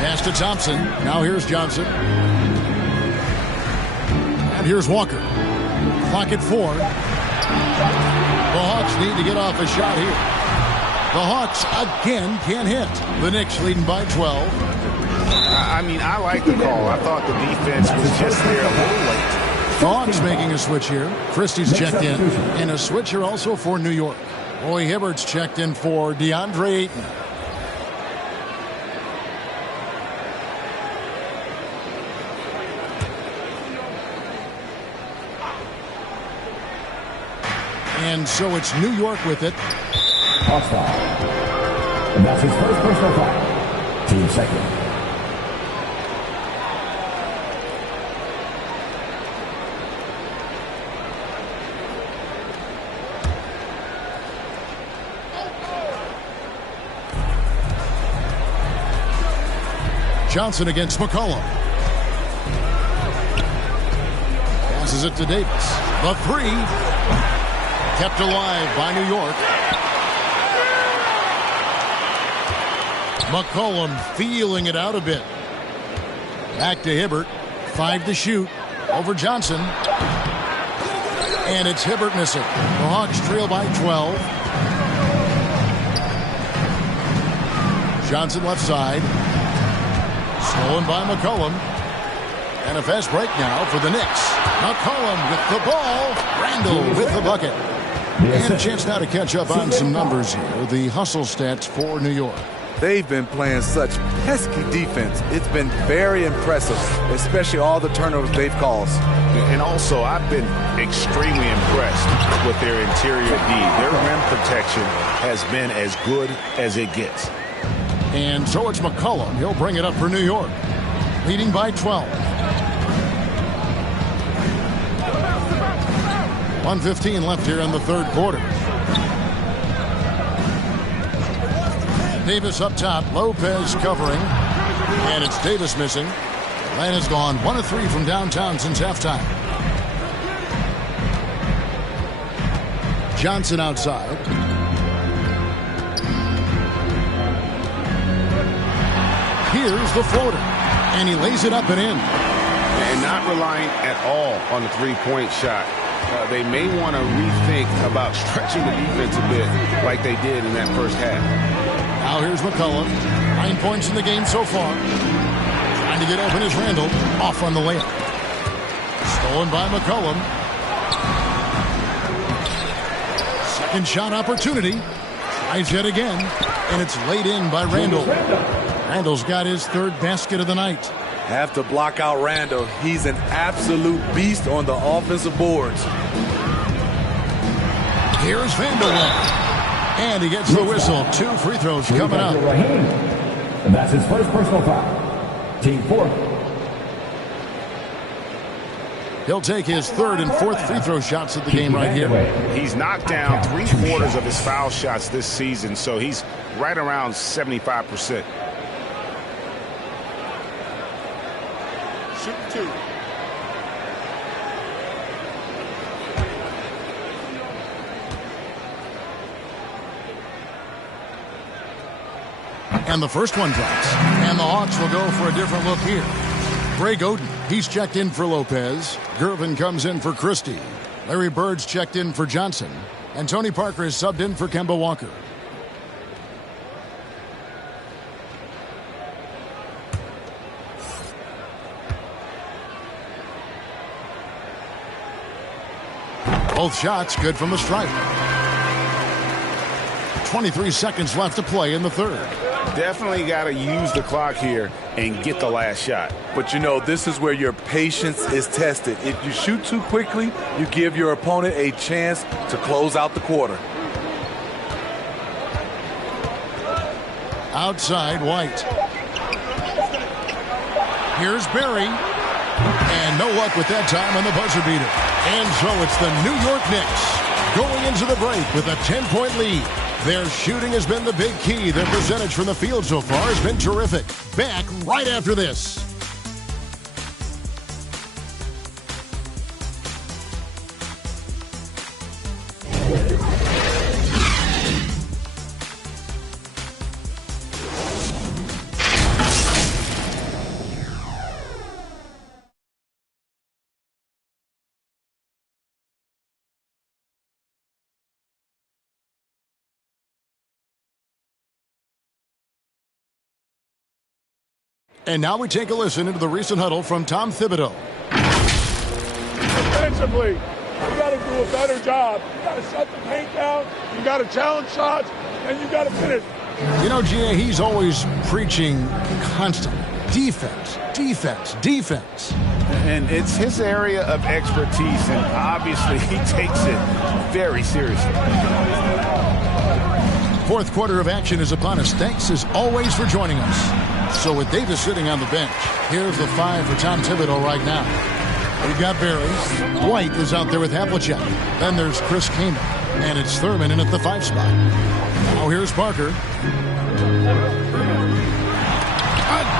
Pass to Thompson. Now here's Johnson. And here's Walker. Clock at 4. The Hawks need to get off a shot here. The Hawks again can't hit. The Knicks leading by 12. I mean, I like the call. I thought the defense was just there a little late. The Hawks making a switch here. Christie's checked in. And a switch here also for New York. Roy Hibbert's checked in for DeAndre Ayton. And so it's New York with it. Hostile. And that's his first personal foul. Team second. Johnson against McCollum. Passes it to Davis. The 3. Kept alive by New York. McCollum feeling it out a bit. Back to Hibbert. 5 to shoot. Over Johnson. And it's Hibbert missing. The Hawks trail by 12. Johnson left side. Stolen by McCollum. And a fast break now for the Knicks. McCollum with the ball. Randall with the bucket. And a chance now to catch up on some numbers here. The hustle stats for New York. They've been playing such pesky defense. It's been very impressive, especially all the turnovers they've caused. And also, I've been extremely impressed with their interior D. Their rim protection has been as good as it gets. And so it's McCollum. He'll bring it up for New York. Leading by 12. 1:15 left here in the third quarter. Davis up top. Lopez covering. And it's Davis missing. Atlanta's gone 1 of 3 from downtown since halftime. Johnson outside. Here's the floater. And he lays it up and in. And not relying at all on the three-point shot. They may want to rethink about stretching the defense a bit like they did in that first half. Now here's McCollum. 9 points in the game so far. Trying to get open is Randall. Off on the layup. Stolen by McCollum. Second shot opportunity. Tries yet again. And it's laid in by Randall. Randall's got his third basket of the night. Have to block out Randall. He's an absolute beast on the offensive boards. Here's Vanderbilt. And he gets the whistle. 2 free throws coming up. And that's his first personal foul. Team fourth. He'll take his third and fourth free throw shots of the game right here. He's knocked down 3/4 of his foul shots this season, so he's right around 75%. Shoot 2. And the first one drops. And the Hawks will go for a different look here. Greg Oden, he's checked in for Lopez. Gervin comes in for Christie. Larry Bird's checked in for Johnson. And Tony Parker is subbed in for Kemba Walker. Both shots good from the stripe. 23 seconds left to play in the third. Definitely got to use the clock here and get the last shot. But, you know, this is where your patience is tested. If you shoot too quickly, you give your opponent a chance to close out the quarter. Outside, White. Here's Barry. And no luck with that time on the buzzer beater. And so it's the New York Knicks going into the break with a 10-point lead. Their shooting has been the big key. Their percentage from the field so far has been terrific. Back right after this. And now we take a listen into the recent huddle from Tom Thibodeau. Defensively, you got to do a better job. You got to shut the paint down. You got to challenge shots, and you got to finish. You know, G.A., he's always preaching constantly. Defense, defense, defense. And it's his area of expertise, and obviously he takes it very seriously. Fourth quarter of action is upon us. Thanks, as always, for joining us. So with Davis sitting on the bench, here's the 5 for Tom Thibodeau right now. We've got Barry. White is out there with Havlicek. Then there's Chris Kaman. And it's Thurman in at the 5 spot. Now here's Parker.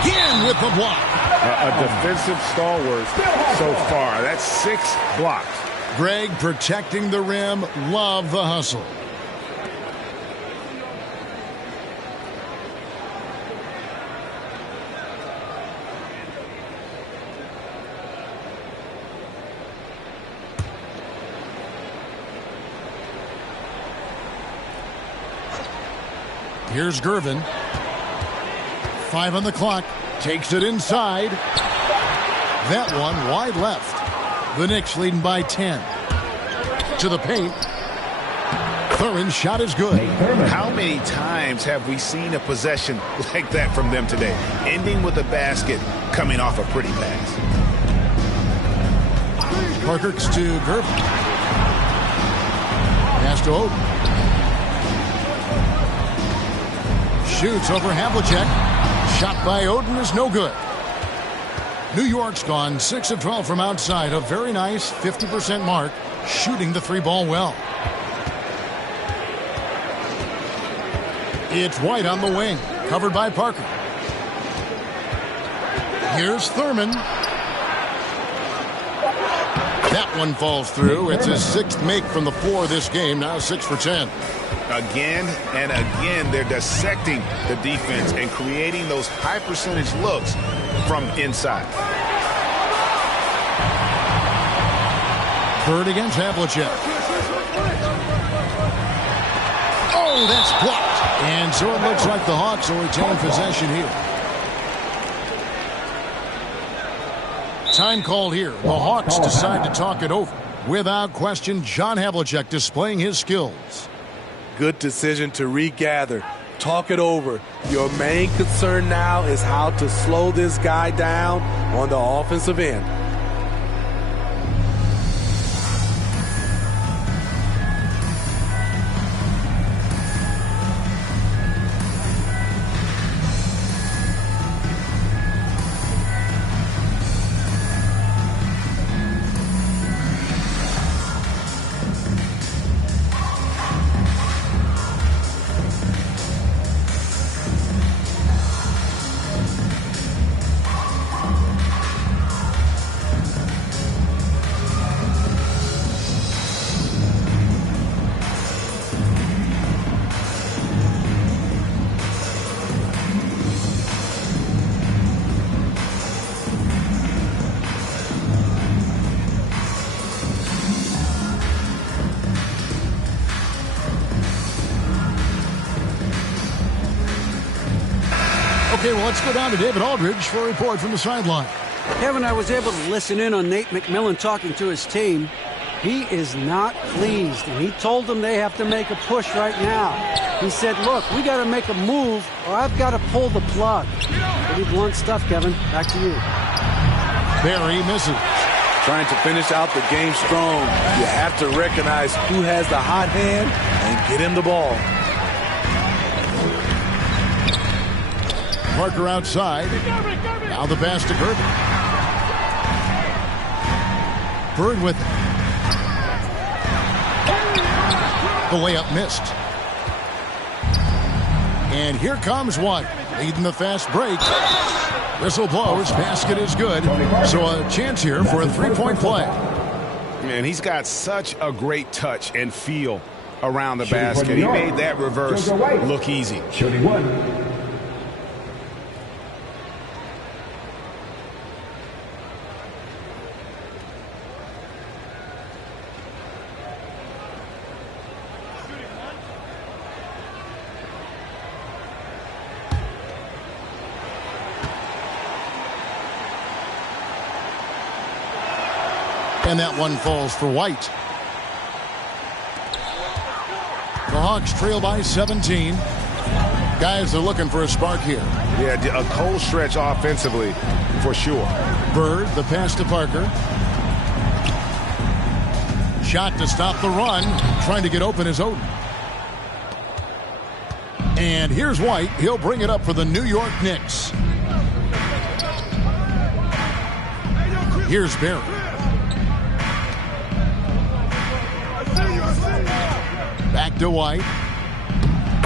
Again with the block. A defensive stalwart so far. That's 6 blocks. Greg protecting the rim. Love the hustle. Here's Gervin. 5 on the clock. Takes it inside. That one wide left. The Knicks leading by 10. To the paint. Thurman's shot is good. How many times have we seen a possession like that from them today? Ending with a basket, coming off a pretty pass. Parker's to Gervin. Pass to Oden. Shoots over Havlicek. Shot by Oden is no good. New York's gone 6 of 12 from outside. A very nice 50% mark. Shooting the 3-ball well. It's White on the wing. Covered by Parker. Here's Thurman. That one falls through. It's his 6th make from the floor this game. Now 6 for 10. Again and again, they're dissecting the defense and creating those high-percentage looks from inside. Bird against Havlicek. Oh, that's blocked. And so it looks like the Hawks will retain possession here. Time called here. The Hawks decide to talk it over. Without question, John Havlicek displaying his skills. Good decision to regather. Talk it over. Your main concern now is how to slow this guy down on the offensive end. Okay, well, let's go down to David Aldridge for a report from the sideline. Kevin, I was able to listen in on Nate McMillan talking to his team. He is not pleased, and he told them they have to make a push right now. He said, look, we got to make a move, or I've got to pull the plug. Pretty blunt stuff, Kevin. Back to you. Barry misses. Trying to finish out the game strong, you have to recognize who has the hot hand and get him the ball. Parker outside. Now the pass to Kirby. Bird with it. The layup missed. And here comes White, leading the fast break. Whistle blows, basket is good. So a chance here for a three-point play. Man, he's got such a great touch and feel around the basket. He made that reverse look easy. Shooting one. And that one falls for White. The Hawks trail by 17. Guys are looking for a spark here. Yeah, a cold stretch offensively for sure. Bird, the pass to Parker. Shot to stop the run. Trying to get open is Oden. And here's White. He'll bring it up for the New York Knicks. Here's Barry. Back to White.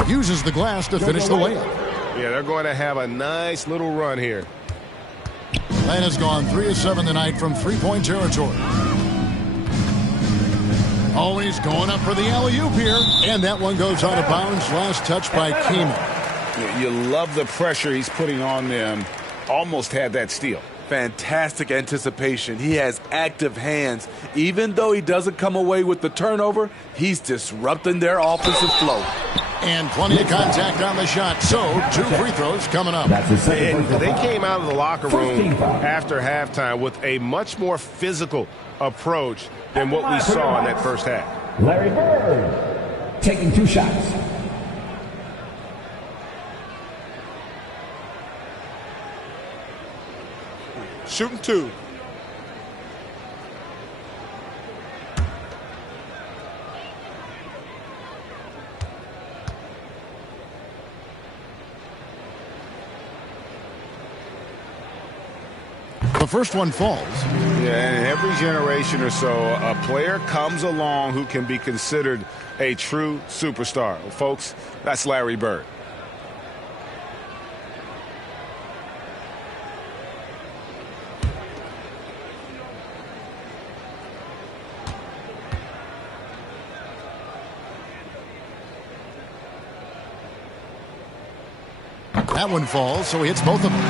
Uses the glass to finish the layup. Yeah, they're going to have a nice little run here. Atlanta's gone 3 of 7 tonight from three-point territory. Always going up for the alley-oop here. And that one goes out of bounds. Last touch by Kaman. You love the pressure he's putting on them. Almost had that steal. Fantastic anticipation. He has active hands. Even though he doesn't come away with the turnover, he's disrupting their offensive flow. And plenty of contact on the shot. So, 2 free throws coming up. And they came out of the locker room after halftime with a much more physical approach than what we saw in that first half. Larry Bird taking 2 shots. Shooting 2. The first one falls. Yeah, and every generation or so, a player comes along who can be considered a true superstar. Well, folks, that's Larry Bird. That one falls, so he hits both of them.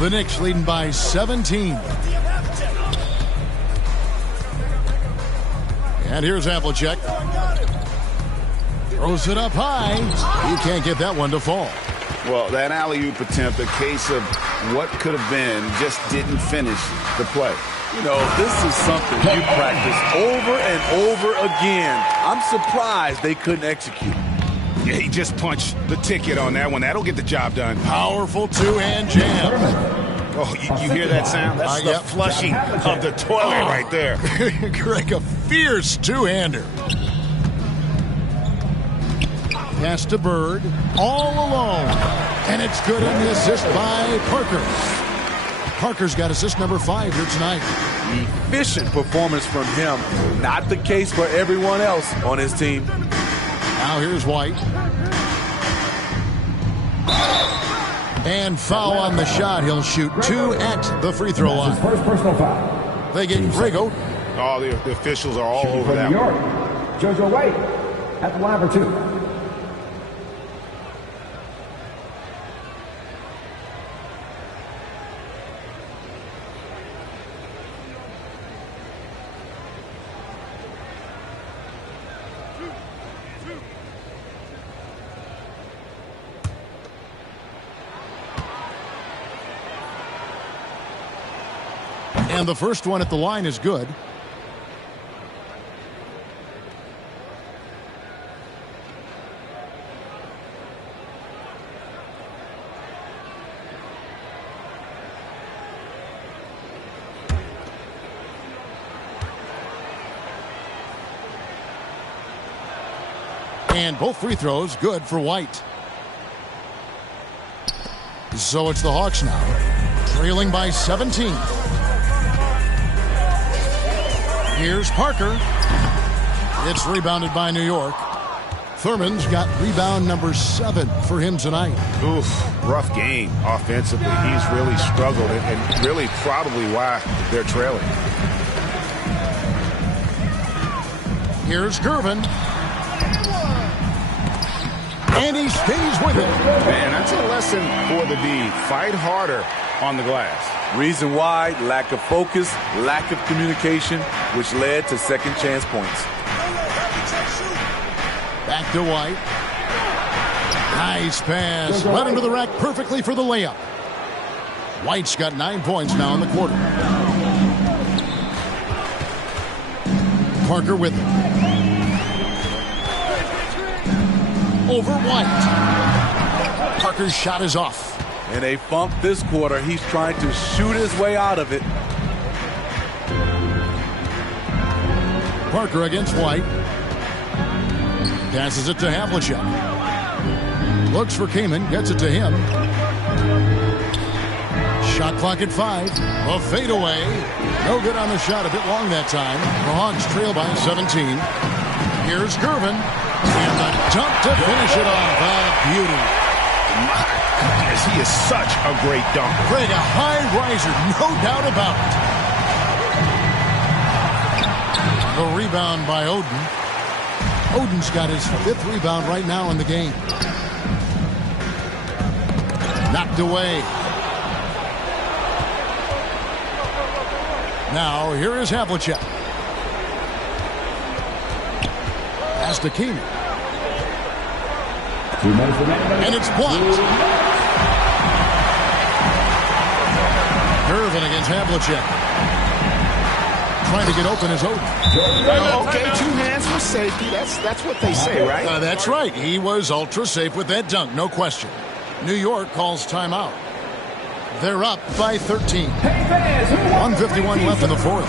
The Knicks leading by 17. And here's Havlicek. Throws it up high. He can't get that one to fall. Well, that alley-oop attempt, a case of what could have been, just didn't finish the play. You know, this is something you practice over and over again. I'm surprised they couldn't execute. Yeah, he just punched the ticket on that one. That'll get the job done. Powerful two-hand jam. Oh, you hear that sound? That's the flushing of the toilet right there. Greg, a fierce two-hander. Pass to Bird, all alone. And it's good in the assist by Parker. Parker's got assist number 5 here tonight. Efficient performance from him. Not the case for everyone else on his team. Now here's White. And foul on the shot. He'll shoot 2 at the free throw line. First personal foul. They get Greg Oden. Oh, the officials are all over that New York, one. JoJo White at the line for 2. And the first one at the line is good. And both free throws good for White. So it's the Hawks now, trailing by 17. Here's Parker. It's rebounded by New York. Thurman's got rebound number 7 for him tonight. Oof, rough game offensively. He's really struggled and really probably why they're trailing. Here's Gervin. And he stays with it. Man, that's a lesson for the D. Fight harder on the glass. Reason why, lack of focus, lack of communication, which led to second chance points. Back to White. Nice pass. Led him to the rack perfectly for the layup. White's got 9 points now in the quarter. Parker with it. Over White. Parker's shot is off. In a funk this quarter, he's trying to shoot his way out of it. Parker against White. Passes it to Havlicek. Looks for Kaman, gets it to him. Shot clock at 5. A fadeaway. No good on the shot, a bit long that time. The Hawks trail by 17. Here's Gervin. And the dunk to finish it off. A beauty. My goodness, he is such a great dunker. Greg, a high riser, no doubt about it. The rebound by Oden. Oden's got his 5th rebound right now in the game. Knocked away. Now, here is Havlicek. Pass to Keenan. And it's blocked. Gervin against Havlicek. Trying to get open is Oden. Okay, 2 hands for safety. That's what they say, right? That's right. He was ultra safe with that dunk, no question. New York calls timeout. They're up by 13. 1:51 left in the 4th.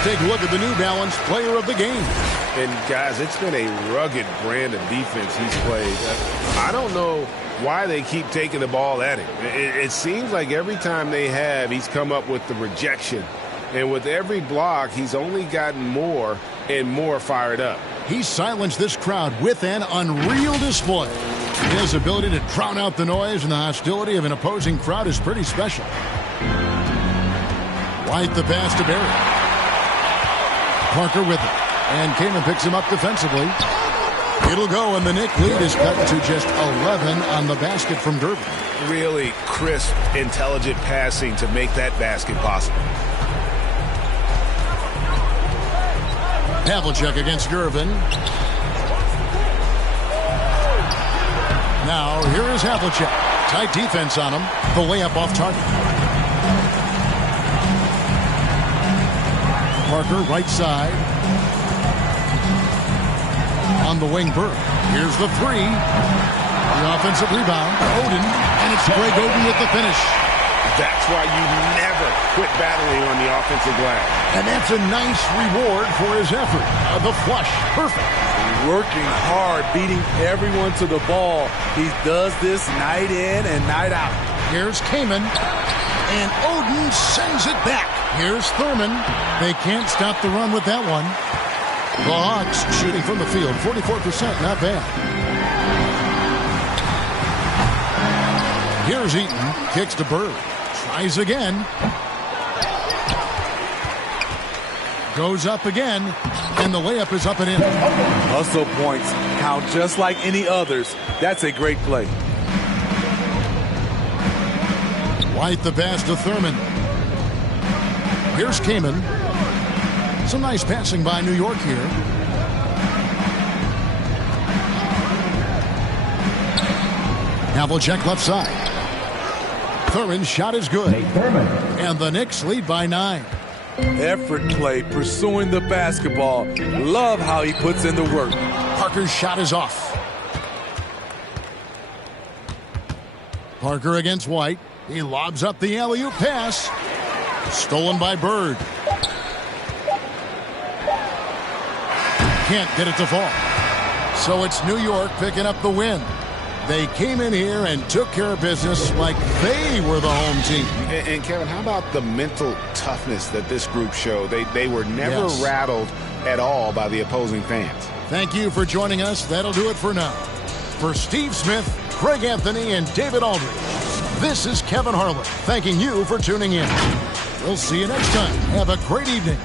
Let's take a look at the New Balance player of the game. And, guys, it's been a rugged brand of defense he's played. I don't know why they keep taking the ball at him. It seems like every time they have, he's come up with the rejection. And with every block, he's only gotten more and more fired up. He silenced this crowd with an unreal display. His ability to drown out the noise and the hostility of an opposing crowd is pretty special. White the pass to Barry. Parker with it. And Kamen picks him up defensively. It'll go, and the Knick lead is cut to just 11 on the basket from Durbin. Really crisp, intelligent passing to make that basket possible. Havlicek against Gervin. Now, here is Havlicek. Tight defense on him. The layup off target. Parker, right side. On the wing, Burke. Here's the three. The offensive rebound. Oden. And it's Greg Oden with the finish. That's why you never quit battling on the offensive glass. And that's a nice reward for his effort. The flush. Perfect. Working hard, beating everyone to the ball. He does this night in and night out. Here's Kamen. And Oden sends it back. Here's Thurman. They can't stop the run with that one. The Hawks shooting from the field. 44%. Not bad. Here's Eaton. Kicks to Bird. Tries again. Goes up again. And the layup is up and in. Hustle points count just like any others. That's a great play. White the pass to Thurman. Here's Kamen. Some nice passing by New York here. Havlicek left side. Thurman's shot is good. And the Knicks lead by 9. Effort play, pursuing the basketball. Love how he puts in the work. Parker's shot is off. Parker against White. He lobs up the alley-oop pass. Stolen by Bird. Can't get it to fall. So it's New York picking up the win. They came in here and took care of business like they were the home team. And Kevin, how about the mental toughness that this group showed? They were never rattled at all by the opposing fans. Thank you for joining us. That'll do it for now. For Steve Smith, Craig Anthony, and David Aldridge, this is Kevin Harlan thanking you for tuning in. We'll see you next time. Have a great evening.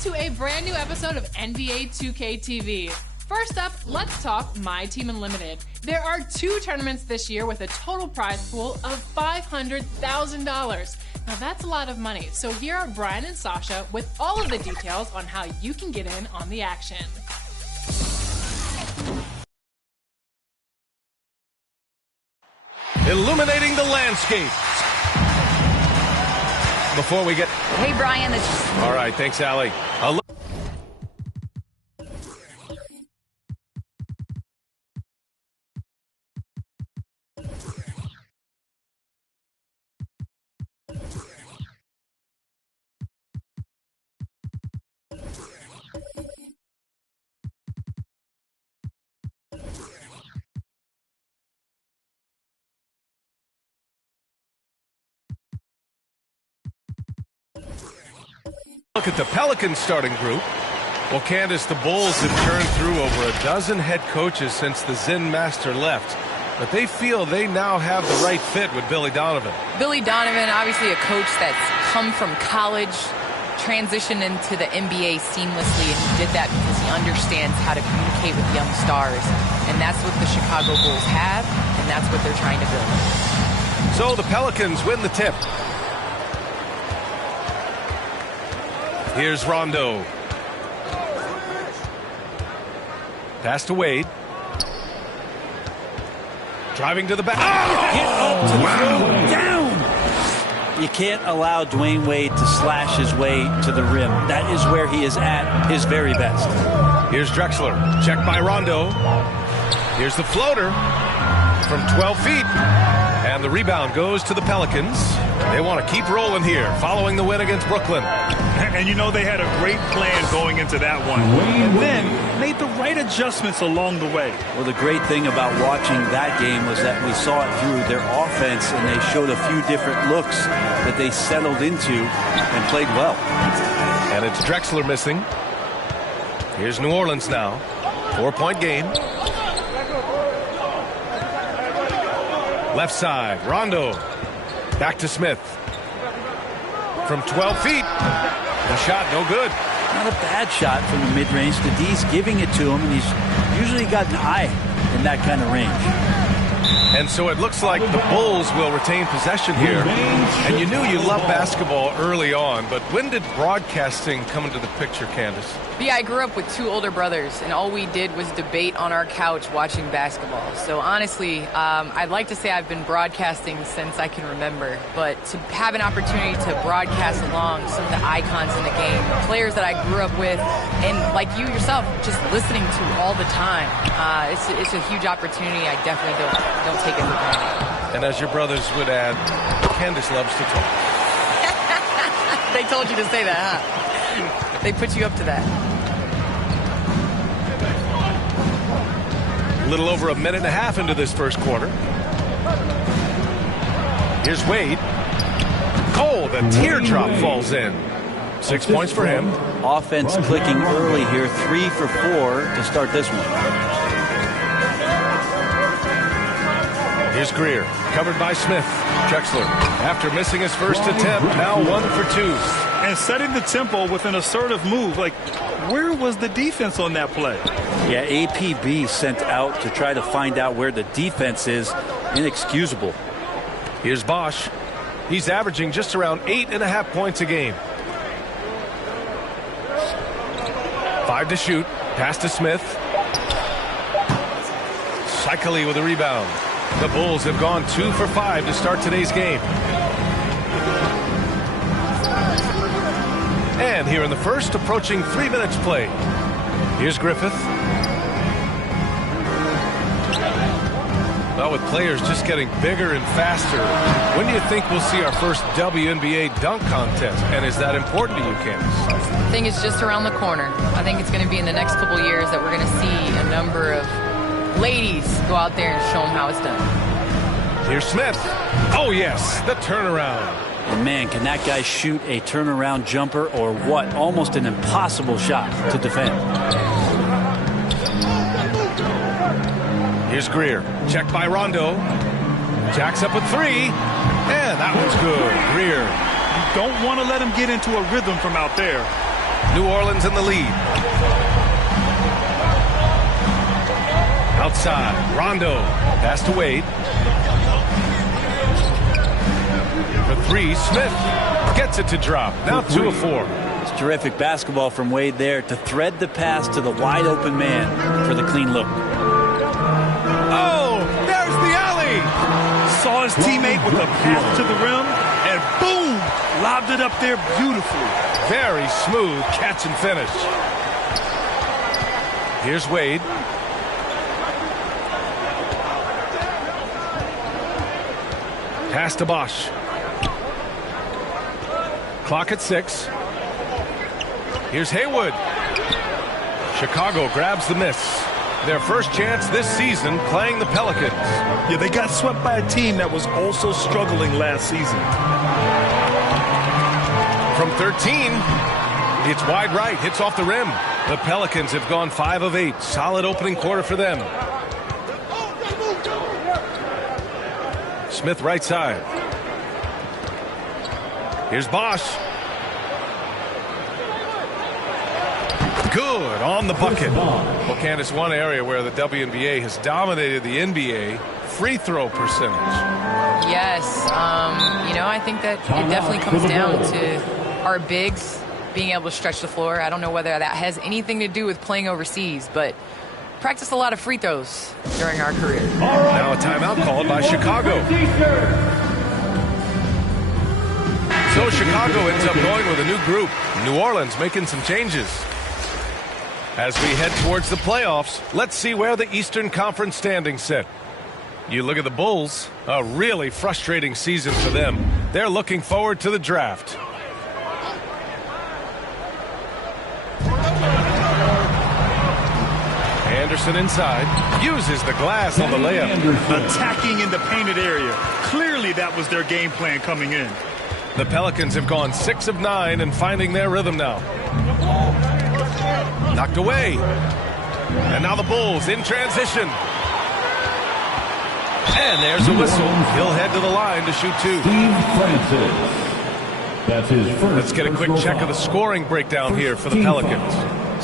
to a brand new episode of NBA 2K TV. First up, let's talk My Team Unlimited. There are 2 tournaments this year with a total prize pool of $500,000. Now that's a lot of money, so here are Brian and Sasha with all of the details on how you can get in on the action. Illuminating the landscape. Before we get... Hey, Brian. All right, thanks, Allie. Look at the Pelicans starting group. Well, Candace, the Bulls have turned through over a dozen head coaches since the Zen Master left. But they feel they now have the right fit with Billy Donovan. Billy Donovan, obviously a coach that's come from college, transitioned into the NBA seamlessly, and he did that because he understands how to communicate with young stars. And that's what the Chicago Bulls have, and that's what they're trying to build. So the Pelicans win the tip. Here's Rondo. Pass to Wade. Driving to the back. Get up to the throw down. You can't allow Dwayne Wade to slash his way to the rim. That is where he is at his very best. Here's Drexler. Checked by Rondo. Here's the floater from 12 feet. And the rebound goes to the Pelicans. They want to keep rolling here, following the win against Brooklyn. And you know they had a great plan going into that one. And then made the right adjustments along the way. Well, the great thing about watching that game was that we saw it through their offense, and they showed a few different looks that they settled into and played well. And it's Drexler missing. Here's New Orleans now. 4-point game. Left side, Rondo. Back to Smith. From 12 feet. The shot, no good. Not a bad shot from the mid-range. The D's giving it to him, and he's usually got an eye in that kind of range. And so it looks like the Bulls will retain possession here. And you knew you loved basketball early on, but when did broadcasting come into the picture, Candace? Yeah, I grew up with 2 older brothers, and all we did was debate on our couch watching basketball. So honestly, I'd like to say I've been broadcasting since I can remember, but to have an opportunity to broadcast along some of the icons in the game, players that I grew up with, and like you yourself, just listening to all the time, it's a huge opportunity. I definitely don't take it for granted. And as your brothers would add, Candace loves to talk. They told you to say that, huh? They put you up to that. A little over a minute and a half into this first quarter. Here's Wade. Cole, the teardrop falls in. 6 points for him. Offense clicking early here, 3 for 4 to start this one. Here's Greer, covered by Smith. Drexler, after missing his first attempt, now 1 for 2. And setting the tempo with an assertive move. Like, where was the defense on that play? Yeah, APB sent out to try to find out where the defense is. Inexcusable. Here's Bosch. He's averaging just around 8.5 points a game. 5 to shoot. Pass to Smith. Shikely with a rebound. The Bulls have gone 2 for 5 to start today's game. And here in the first, approaching 3 minutes played. Here's Griffith. Well, with players just getting bigger and faster, when do you think we'll see our first WNBA dunk contest? And is that important to you, Candace? I think it's just around the corner. I think it's going to be in the next couple years that we're going to see a number of ladies go out there and show them how it's done. Here's Smith. Oh, yes, the turnaround. And man, can that guy shoot a turnaround jumper or what? Almost an impossible shot to defend. Here's Greer. Checked by Rondo. Jacks up a 3. And that one's good. Greer. You don't want to let him get into a rhythm from out there. New Orleans in the lead. Outside, Rondo. Pass to Wade. For three, Smith gets it to drop. Now 2 of 4. It's terrific basketball from Wade there to thread the pass to the wide open man for the clean look. Oh, there's the alley. Saw his teammate with a pass to the rim, and boom, lobbed it up there beautifully. Very smooth catch and finish. Here's Wade. Pass to Bosch. Clock at 6. Here's Haywood. Chicago grabs the miss. Their first chance this season playing the Pelicans. Yeah, they got swept by a team that was also struggling last season. From 13, it's wide right, hits off the rim. The Pelicans have gone 5 of 8. Solid opening quarter for them. Smith right side. Here's Bosch. Good on the bucket. Well, Candace, one area where the WNBA has dominated the NBA, free throw percentage. Yes. I think that it definitely comes down to our bigs being able to stretch the floor. I don't know whether that has anything to do with playing overseas, but practiced a lot of free throws during our career. Now a timeout called by Chicago. So Chicago ends up going with a new group. New Orleans making some changes. As we head towards the playoffs, let's see where the Eastern Conference standings sit. You look at the Bulls, a really frustrating season for them. They're looking forward to the draft. Anderson inside, uses the glass on the layup. Attacking in the painted area. Clearly that was their game plan coming in. The Pelicans have gone 6 of 9 and finding their rhythm now. Knocked away. And now the Bulls in transition. And there's a whistle. He'll head to the line to shoot 2. That's his first. Let's get a quick check of the scoring breakdown here for the Pelicans.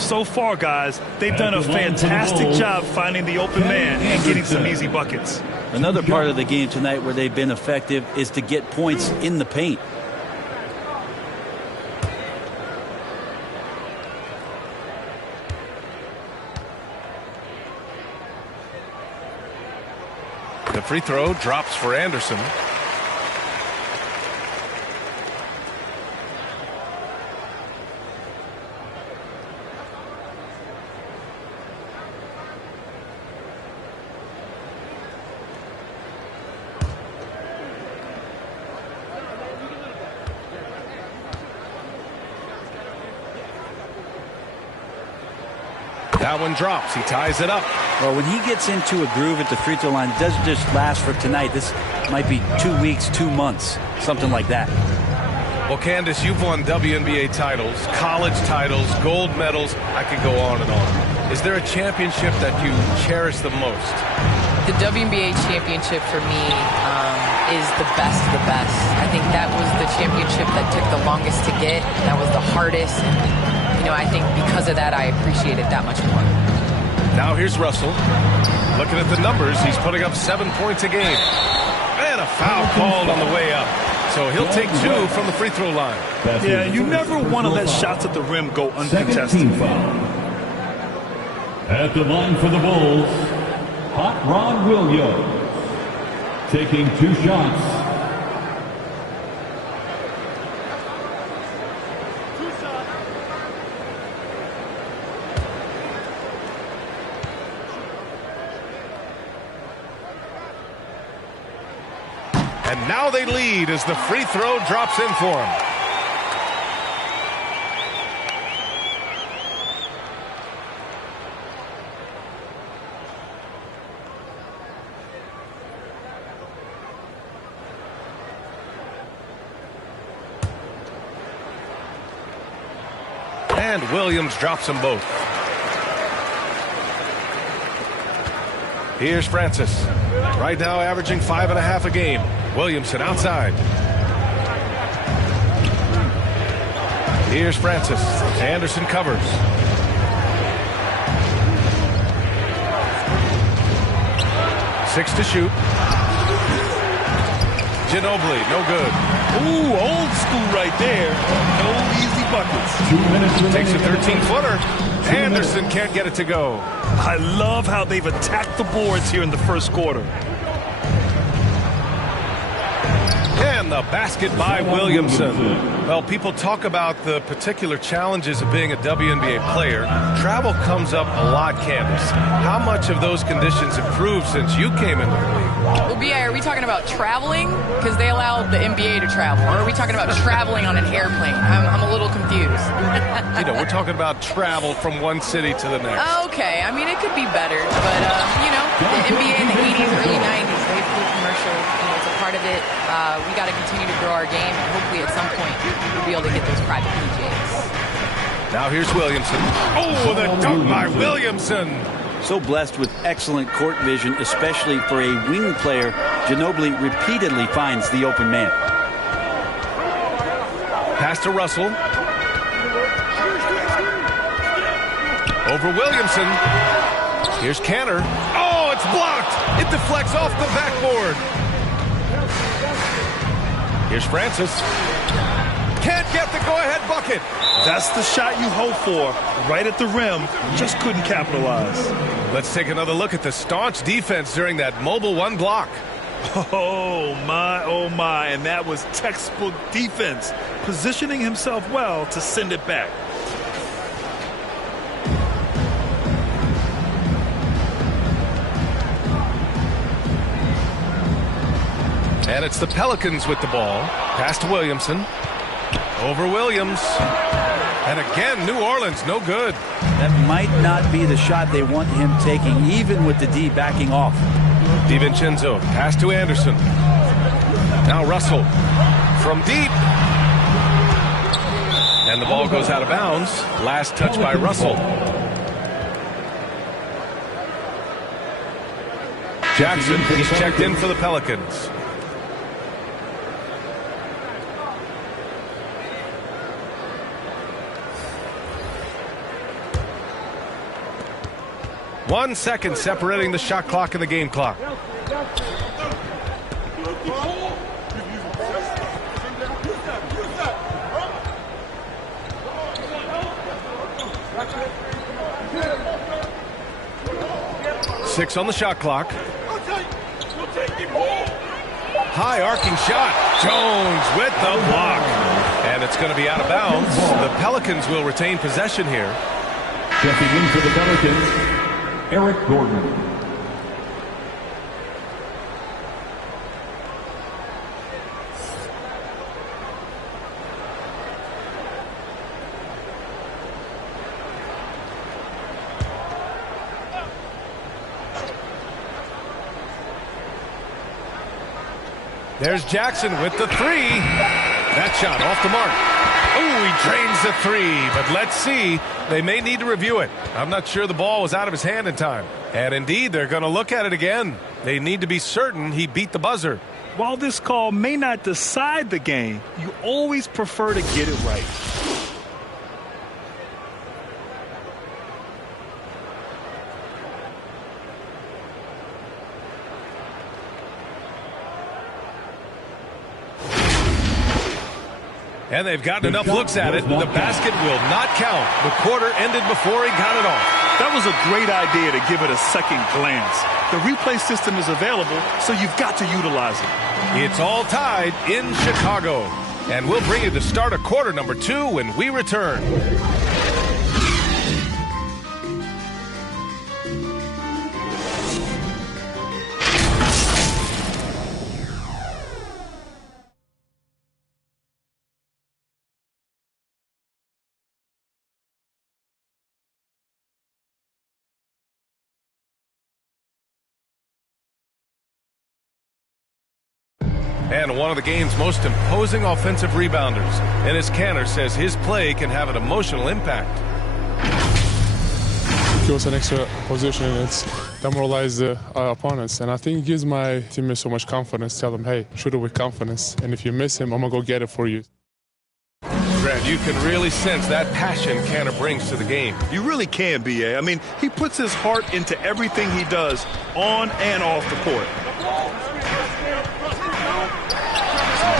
So far, guys, they've done a fantastic job finding the open man and getting some easy buckets. Another part of the game tonight where they've been effective is to get points in the paint. The free throw drops for Anderson. That one drops. He ties it up. Well, when he gets into a groove at the free throw line, it doesn't just last for tonight. This might be 2 weeks, 2 months, something like that. Well, Candace, you've won WNBA titles, college titles, gold medals. I could go on and on. Is there a championship that you cherish the most? The WNBA championship for me is the best of the best. I think that was the championship that took the longest to get. That was the hardest. And, I think because of that, I appreciate it that much more. Now here's Russell. Looking at the numbers, he's putting up 7 points a game. And a foul called on the way up. So he'll take 2 from the free throw line. Yeah, you never want to let shots at the rim go uncontested. At the line for the Bulls, Hot Rod Williams, taking 2 shots. And now they lead as the free throw drops in for him. And Williams drops them both. Here's Francis. Right now averaging 5.5 a game. Williamson outside. Here's Francis. Anderson covers. Six to shoot. Ginobili, no good. Ooh, old school right there. No easy buckets. 2 minutes. Takes a 13-footer. Anderson can't get it to go. I love how they've attacked the boards here in the first quarter. And the basket by Williamson. Well, people talk about the particular challenges of being a WNBA player. Travel comes up a lot, Candace. How much of those conditions improved since you came into the league? Well, B.I., are we talking about traveling? Because they allowed the NBA to travel. Or are we talking about traveling on an airplane? I'm a little confused. We're talking about travel from one city to the next. Okay, I mean, it could be better. But, the NBA in the 80s, early 90s, they flew commercial. It's a part of it. We got to continue to grow our game, and hopefully at some point we'll be able to get those private PJs. Now here's Williamson. Oh, the dunk by Williamson. So blessed with excellent court vision, especially for a wing player. Ginobili repeatedly finds the open man. Pass to Russell. Over Williamson. Here's Cantor. Oh, it's blocked. It deflects off the backboard. Here's Francis. Can't get the go-ahead bucket. That's the shot you hope for. Right at the rim. Just couldn't capitalize. Let's take another look at the staunch defense during that mobile one block. Oh, my. And that was textbook defense. Positioning himself well to send it back. And it's the Pelicans with the ball. Pass to Williamson. Over Williams. And again, New Orleans, no good. That might not be the shot they want him taking, even with the D backing off. DiVincenzo, pass to Anderson. Now Russell from deep. And the ball goes out of bounds. Last touch by Russell. Jackson, he's checked in for the Pelicans. One second separating the shot clock and the game clock. Six on the shot clock. High arcing shot. Jones with the block. And it's going to be out of bounds. The Pelicans will retain possession here. Checking in for the Pelicans, Eric Gordon. There's Jackson with the three. That shot off the mark. Oh, he drains the three, but let's see. They may need to review it. I'm not sure the ball was out of his hand in time. And indeed, they're going to look at it again. They need to be certain he beat the buzzer. While this call may not decide the game, you always prefer to get it right. And they've gotten enough looks at it. The basket will not count. The quarter ended before he got it off. That was a great idea to give it a second glance. The replay system is available, so you've got to utilize it. It's all tied in Chicago. And we'll bring you the start of quarter number 2 when we return. And one of the game's most imposing offensive rebounders. And as Cantor says, his play can have an emotional impact. It gives us an extra position, and it's demoralized the opponents. And I think it gives my teammates so much confidence. Tell them, hey, shoot it with confidence. And if you miss him, I'm going to go get it for you. Grant, you can really sense that passion Canner brings to the game. You really can, B.A. I mean, he puts his heart into everything he does on and off the court.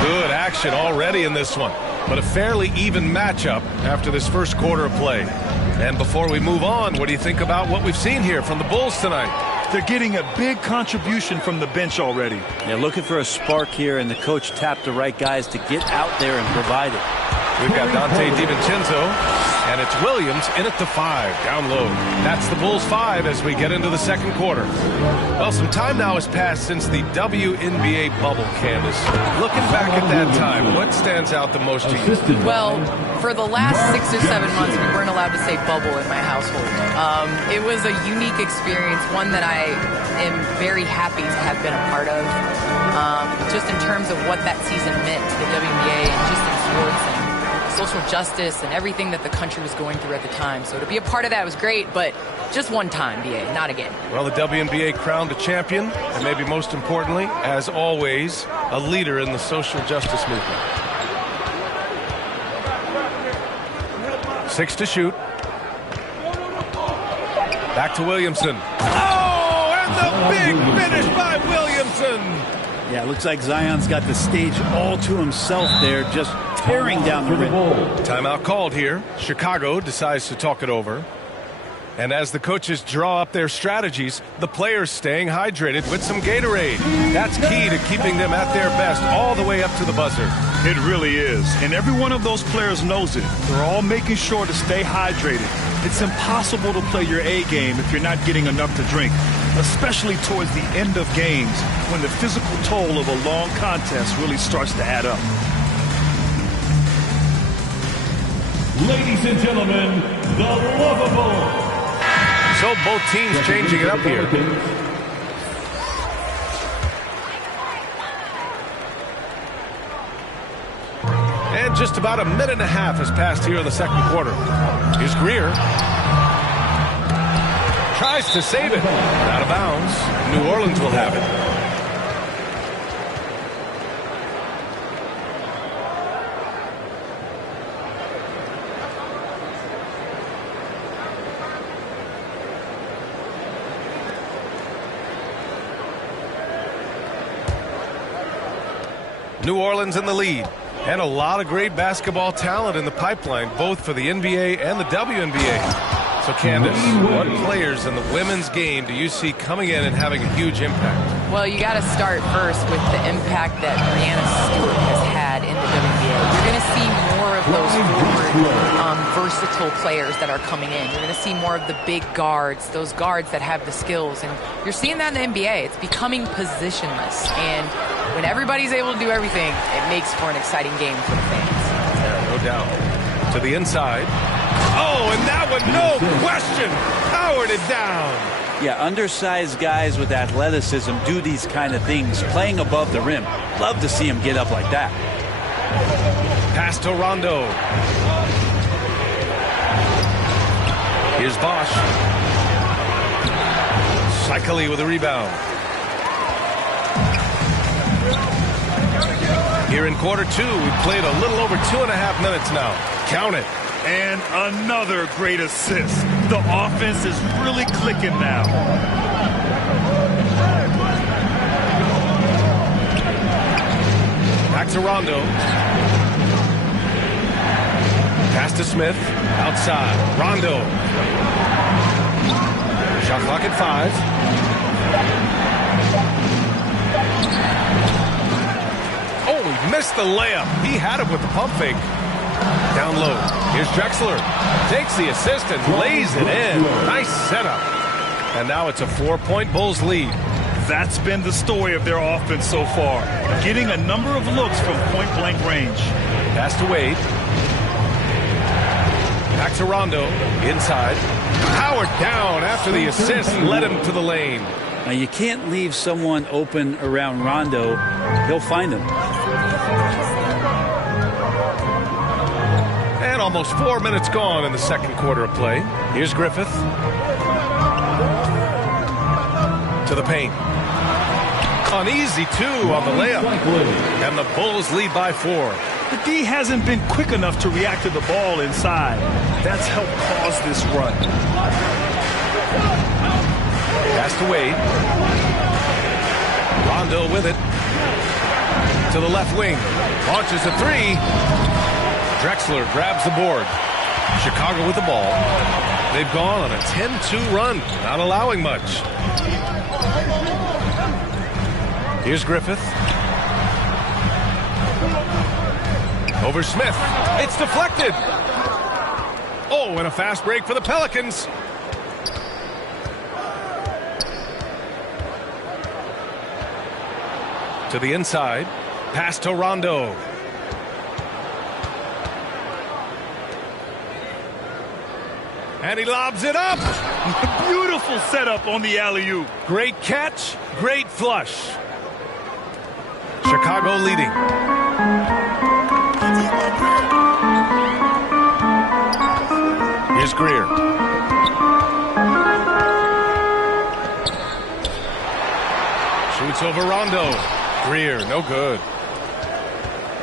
Good action already in this one, but a fairly even matchup after this first quarter of play. And before we move on, what do you think about what we've seen here from the Bulls tonight? They're getting a big contribution from the bench already. They're looking for a spark here, and the coach tapped the right guys to get out there and provide it. We've got Dante DiVincenzo, and it's Williams in at the 5, down low. That's the Bulls 5 as we get into the second quarter. Well, some time now has passed since the WNBA bubble, Candace. Looking back at that time, what stands out the most to you? Well, for the last 6 or 7 months, we weren't allowed to say bubble in my household. It was a unique experience, one that I am very happy to have been a part of, just in terms of what that season meant to the WNBA and just in sports and social justice and everything that the country was going through at the time. So to be a part of that was great, but just one time, BA, not again. Well, the WNBA crowned a champion, and maybe most importantly, as always, a leader in the social justice movement. 6 to shoot. Back to Williamson. Oh, and the big finish by Williamson. Yeah, it looks like Zion's got the stage all to himself there, just tearing down the rim. Timeout called here. Chicago decides to talk it over. And as the coaches draw up their strategies, the players staying hydrated with some Gatorade. That's key to keeping them at their best all the way up to the buzzer. It really is. And every one of those players knows it. They're all making sure to stay hydrated. It's impossible to play your A game if you're not getting enough to drink, especially towards the end of games when the physical toll of a long contest really starts to add up. Ladies and gentlemen, the lovable. So both teams changing it up here. And just about a minute and a half has passed here in the second quarter. Here's Greer. Tries to save it. Out of bounds. New Orleans will have it. New Orleans in the lead, and a lot of great basketball talent in the pipeline, both for the NBA and the WNBA. So, Candace, what players in the women's game do you see coming in and having a huge impact? Well, you got to start first with the impact that Brianna Stewart has had in the WNBA. You're going to see more of those forward, versatile players that are coming in. You're going to see more of the big guards, those guards that have the skills. And you're seeing that in the NBA. It's becoming positionless. And when everybody's able to do everything, it makes for an exciting game for the fans. Yeah, no doubt. To the inside. Oh, and that one, no question, powered it down. Yeah, undersized guys with athleticism do these kind of things, playing above the rim. Love to see him get up like that. Pass to Rondo. Here's Bosch. Shikely with a rebound. Here in quarter two, we've played a little over 2.5 minutes now. Count it. And another great assist. The offense is really clicking now. Back to Rondo. Pass to Smith. Outside. Rondo. Shot clock at 5. Oh, he missed the layup. He had it with the pump fake. Down low. Here's Drexler. Takes the assist and lays it in. Nice setup. And now it's a 4-point Bulls lead. That's been the story of their offense so far. Getting a number of looks from point-blank range. Pass to Wade. Back to Rondo. Inside. Powered down after the assist led him to the lane. Now you can't leave someone open around Rondo. He'll find him. And almost 4 minutes gone in the second quarter of play. Here's Griffith. To the paint. An easy 2 on the layup. And the Bulls lead by 4. The D hasn't been quick enough to react to the ball inside. That's helped cause this run. Pass to Wade. Rondo with it. To the left wing. Launches a three. Drexler grabs the board. Chicago with the ball. They've gone on a 10-2 run, not allowing much. Here's Griffith. Over Smith. It's deflected. Oh, and a fast break for the Pelicans. To the inside. Pass to Rondo. And he lobs it up. Beautiful setup on the alley-oop. Great catch, great flush. Chicago leading. Here's Greer. Shoots over Rondo. Greer, no good.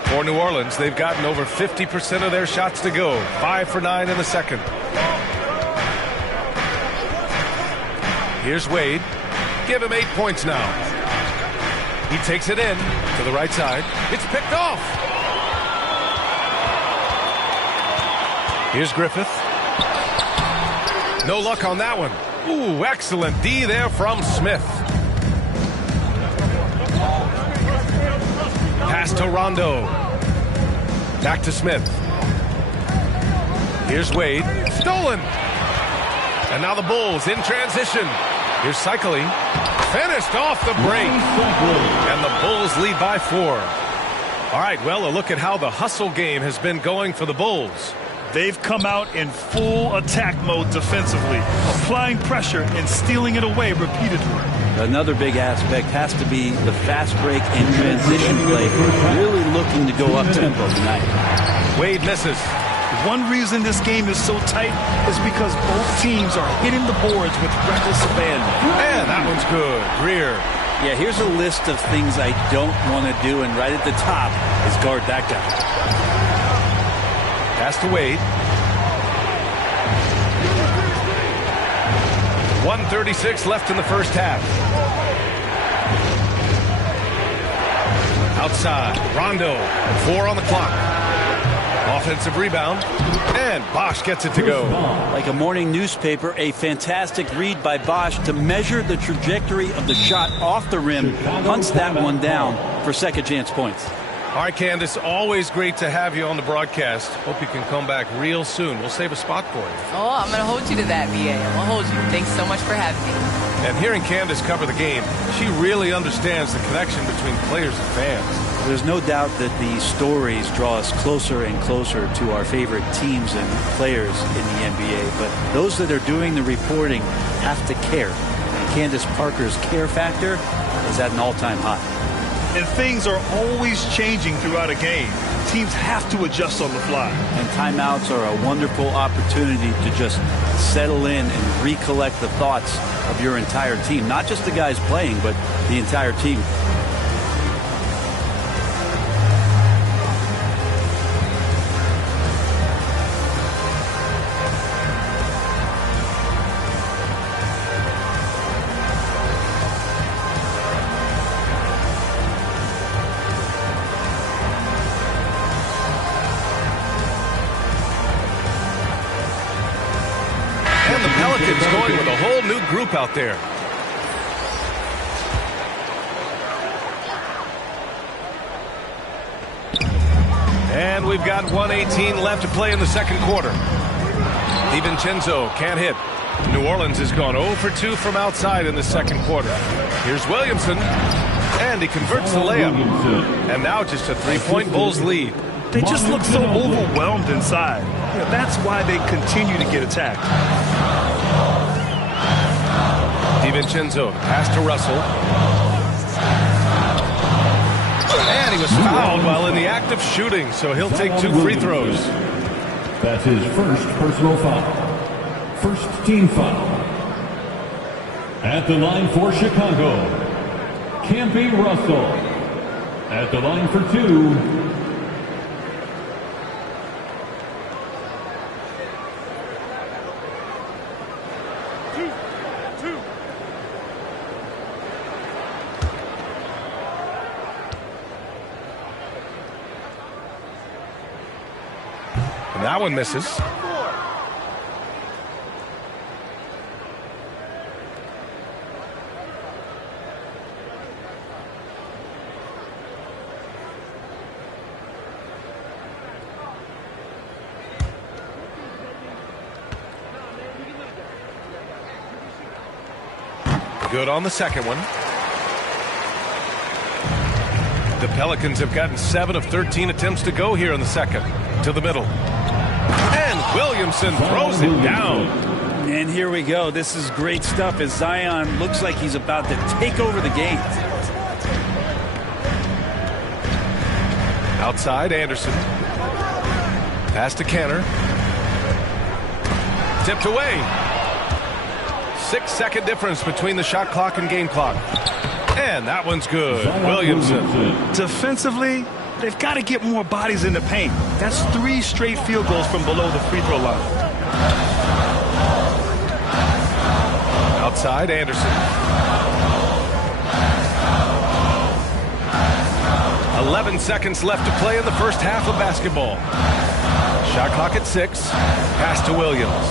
For New Orleans, they've gotten over 50% of their shots to go. 5 for 9 in the second. Here's Wade. Give him 8 points now. He takes it in to the right side. It's picked off. Here's Griffith. No luck on that one. Ooh, excellent D there from Smith. Pass to Rondo. Back to Smith. Here's Wade. Stolen. And now the Bulls in transition. Here's Cycling. Finished off the break. And the Bulls lead by 4. All right, well, a look at how the hustle game has been going for the Bulls. They've come out in full attack mode defensively, applying pressure and stealing it away repeatedly. Another big aspect has to be the fast break and transition play. Really looking to go up-tempo tonight. Wade misses. One reason this game is so tight is because both teams are hitting the boards with reckless abandon. And that one's good. Greer. Yeah, here's a list of things I don't want to do, and right at the top is guard that guy. Pass to Wade. 1:36 left in the first half. Outside, Rondo, 4 on the clock. Offensive rebound, and Bosch gets it to go. Like a morning newspaper, a fantastic read by Bosch to measure the trajectory of the shot off the rim, hunts that one down for second chance points. All right, Candace, always great to have you on the broadcast. Hope you can come back real soon. We'll save a spot for you. Oh, I'm going to hold you to that, BA. I'm going to hold you. Thanks so much for having me. And hearing Candace cover the game, she really understands the connection between players and fans. There's no doubt that these stories draw us closer and closer to our favorite teams and players in the NBA. But those that are doing the reporting have to care. And Candace Parker's care factor is at an all-time high. And things are always changing throughout a game. Teams have to adjust on the fly. And timeouts are a wonderful opportunity to just settle in and recollect the thoughts of your entire team. Not just the guys playing, but the entire team. Going with a whole new group out there. And we've got 1:18 left to play in the second quarter. DiVincenzo can't hit. New Orleans has gone 0 for 2 from outside in the second quarter. Here's Williamson, and he converts the layup. And now just a 3-point Bulls lead. They just look so overwhelmed inside. Yeah, that's why they continue to get attacked. DiVincenzo, pass to Russell. And he was fouled while in the act of shooting, so he'll take 2 free throws. That's his first personal foul. First team foul. At the line for Chicago, Campy Russell. At the line for 2, And that one misses. Good on the second one. The Pelicans have gotten 7 of 13 attempts to go here in the second. To the middle. And Williamson throws it down. And here we go. This is great stuff as Zion looks like he's about to take over the game. Outside, Anderson. Pass to Kanter. Tipped away. 6-second difference between the shot clock and game clock. And that one's good. Williamson. Defensively, they've got to get more bodies in the paint. That's 3 straight field goals from below the free throw line. Outside, Anderson. 11 seconds left to play in the first half of basketball. Shot clock at 6. Pass to Williams.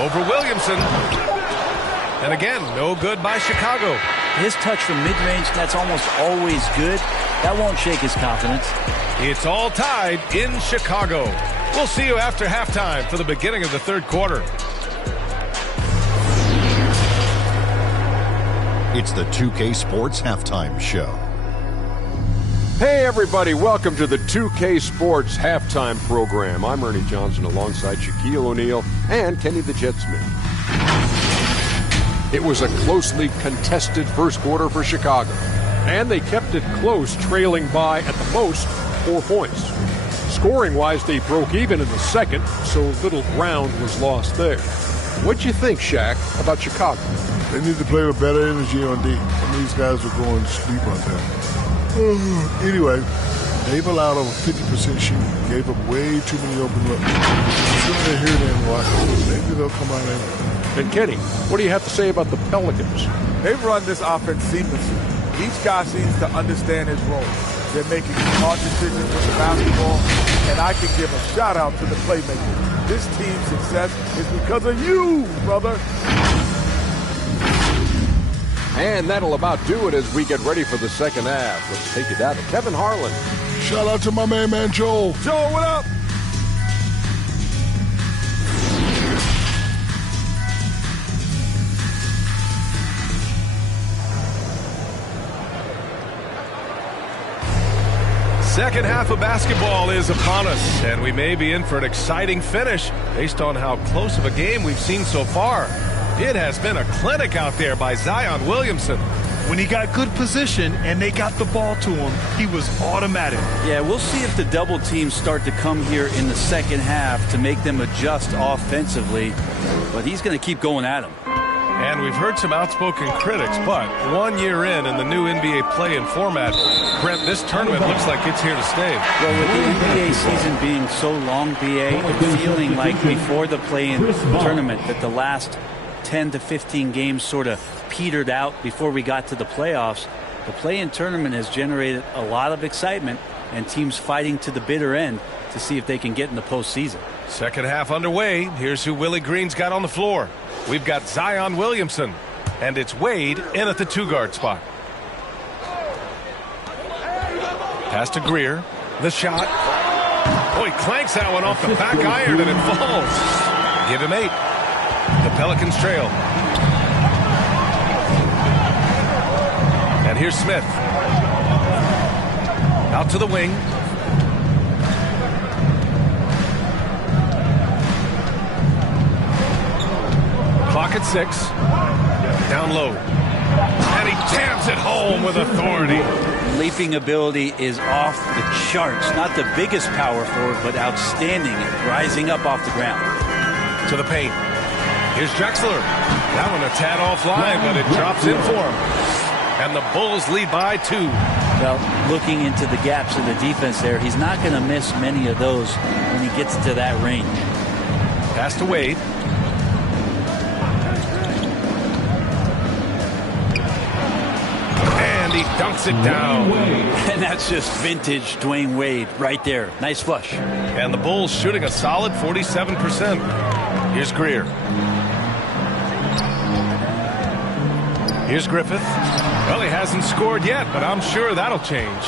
Over Williamson. And again, no good by Chicago. His touch from mid-range, that's almost always good. That won't shake his confidence. It's all tied in Chicago. We'll see you after halftime for the beginning of the third quarter. It's the 2K Sports Halftime Show. Hey, everybody. Welcome to the 2K Sports Halftime Program. I'm Ernie Johnson alongside Shaquille O'Neal and Kenny the Jet Smith. It was a closely contested first quarter for Chicago, and they kept it close, trailing by, at the most, 4 points. Scoring-wise, they broke even in the second, so little ground was lost there. What'd you think, Shaq, about Chicago? They need to play with better energy on D. Some of these guys were going to sleep out there. Anyway, they've allowed over 50% shooting. Gave up way too many open looks. Sure, they're here and watch. Maybe they'll come out anyway. And Kenny, what do you have to say about the Pelicans? They've run this offense seamlessly. Each guy seems to understand his role. They're making smart decisions with the basketball, and I can give a shout-out to the playmakers. This team's success is because of you, brother. And that'll about do it as we get ready for the second half. Let's take it down to Kevin Harlan. Shout out to my man Joel. Joel, what up? Second half of basketball is upon us, and we may be in for an exciting finish based on how close of a game we've seen so far. It has been a clinic out there by Zion Williamson. When he got good position and they got the ball to him, he was automatic. Yeah, we'll see if the double teams start to come here in the second half to make them adjust offensively, but he's going to keep going at him. And we've heard some outspoken critics, but 1 year in the new NBA play-in format, Brent, this tournament looks like it's here to stay. Well, with the NBA season being so long, BA, and feeling like before the play-in tournament that the last 10 to 15 games sort of petered out before we got to the playoffs, the play-in tournament has generated a lot of excitement and teams fighting to the bitter end to see if they can get in the postseason. Second half underway. Here's who Willie Green's got on the floor. We've got Zion Williamson, and it's Wade in at the 2-guard spot. Pass to Greer. The shot. Oh, he clanks that one off the back iron, and it falls. Give him 8. The Pelicans trail. And here's Smith. Out to the wing. Clock at 6. Down low. And he jams it home with authority. Leaping ability is off the charts. Not the biggest power forward, but outstanding at rising up off the ground. To the paint. Here's Drexler. That one a tad offline, but it drops in for him. And the Bulls lead by 2. Well, looking into the gaps in the defense there, he's not going to miss many of those when he gets to that range. Pass to Wade. he dunks it down. And that's just vintage Dwayne Wade right there. Nice flush. And the Bulls shooting a solid 47%. Here's Greer. Here's Griffith. Well, he hasn't scored yet, but I'm sure that'll change.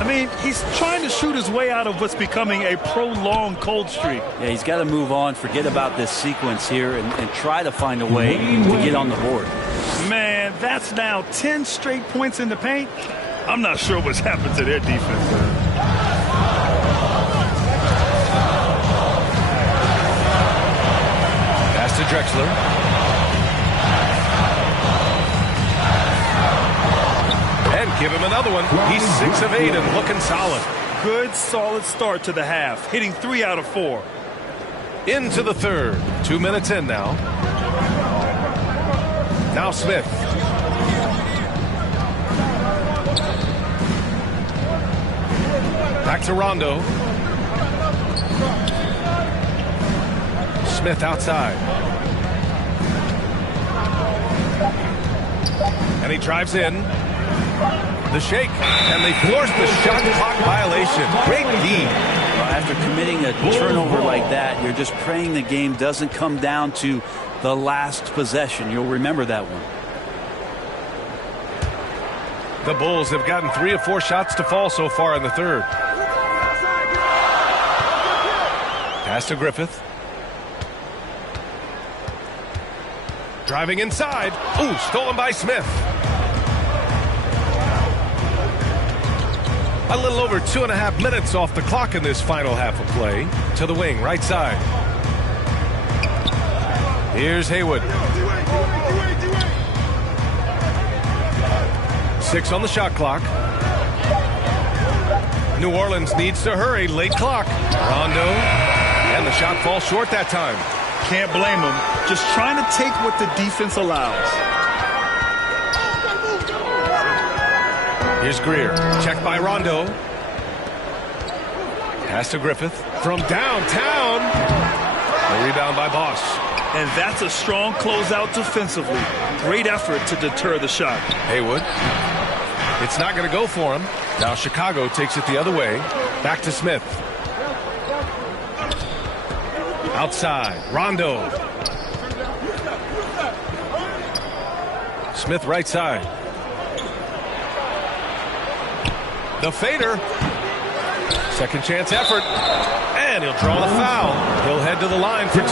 I mean, he's trying to shoot his way out of what's becoming a prolonged cold streak. Yeah, he's got to move on, forget about this sequence here, and try to find a way to get on the board. Man, that's now 10 straight points in the paint. I'm not sure what's happened to their defense. Pass to Drexler. And give him another one. He's 6 of 8 and looking solid. Good, solid start to the half, hitting 3 out of 4. Into the third. 2 minutes in now. Now Smith. Back to Rondo. Smith outside. And he drives in. The shake. And they force the shot clock violation. Great D. After committing a turnover like that, you're just praying the game doesn't come down to the last possession. You'll remember that one. The Bulls have gotten 3 of 4 shots to fall so far in the third. Pass to Griffith. Driving inside. Ooh, stolen by Smith. A little over 2.5 minutes off the clock in this final half of play. To the wing, right side. Here's Haywood. 6 on the shot clock. New Orleans needs to hurry. Late clock. Rondo. And the shot falls short that time. Can't blame him. Just trying to take what the defense allows. Here's Greer. Checked by Rondo. Pass to Griffith. From downtown. A rebound by Boss. And that's a strong closeout defensively. Great effort to deter the shot. Haywood. It's not going to go for him. Now Chicago takes it the other way. Back to Smith. Outside. Rondo. Smith right side. The fader. Second chance effort. And he'll draw the foul. He'll head to the line for 2.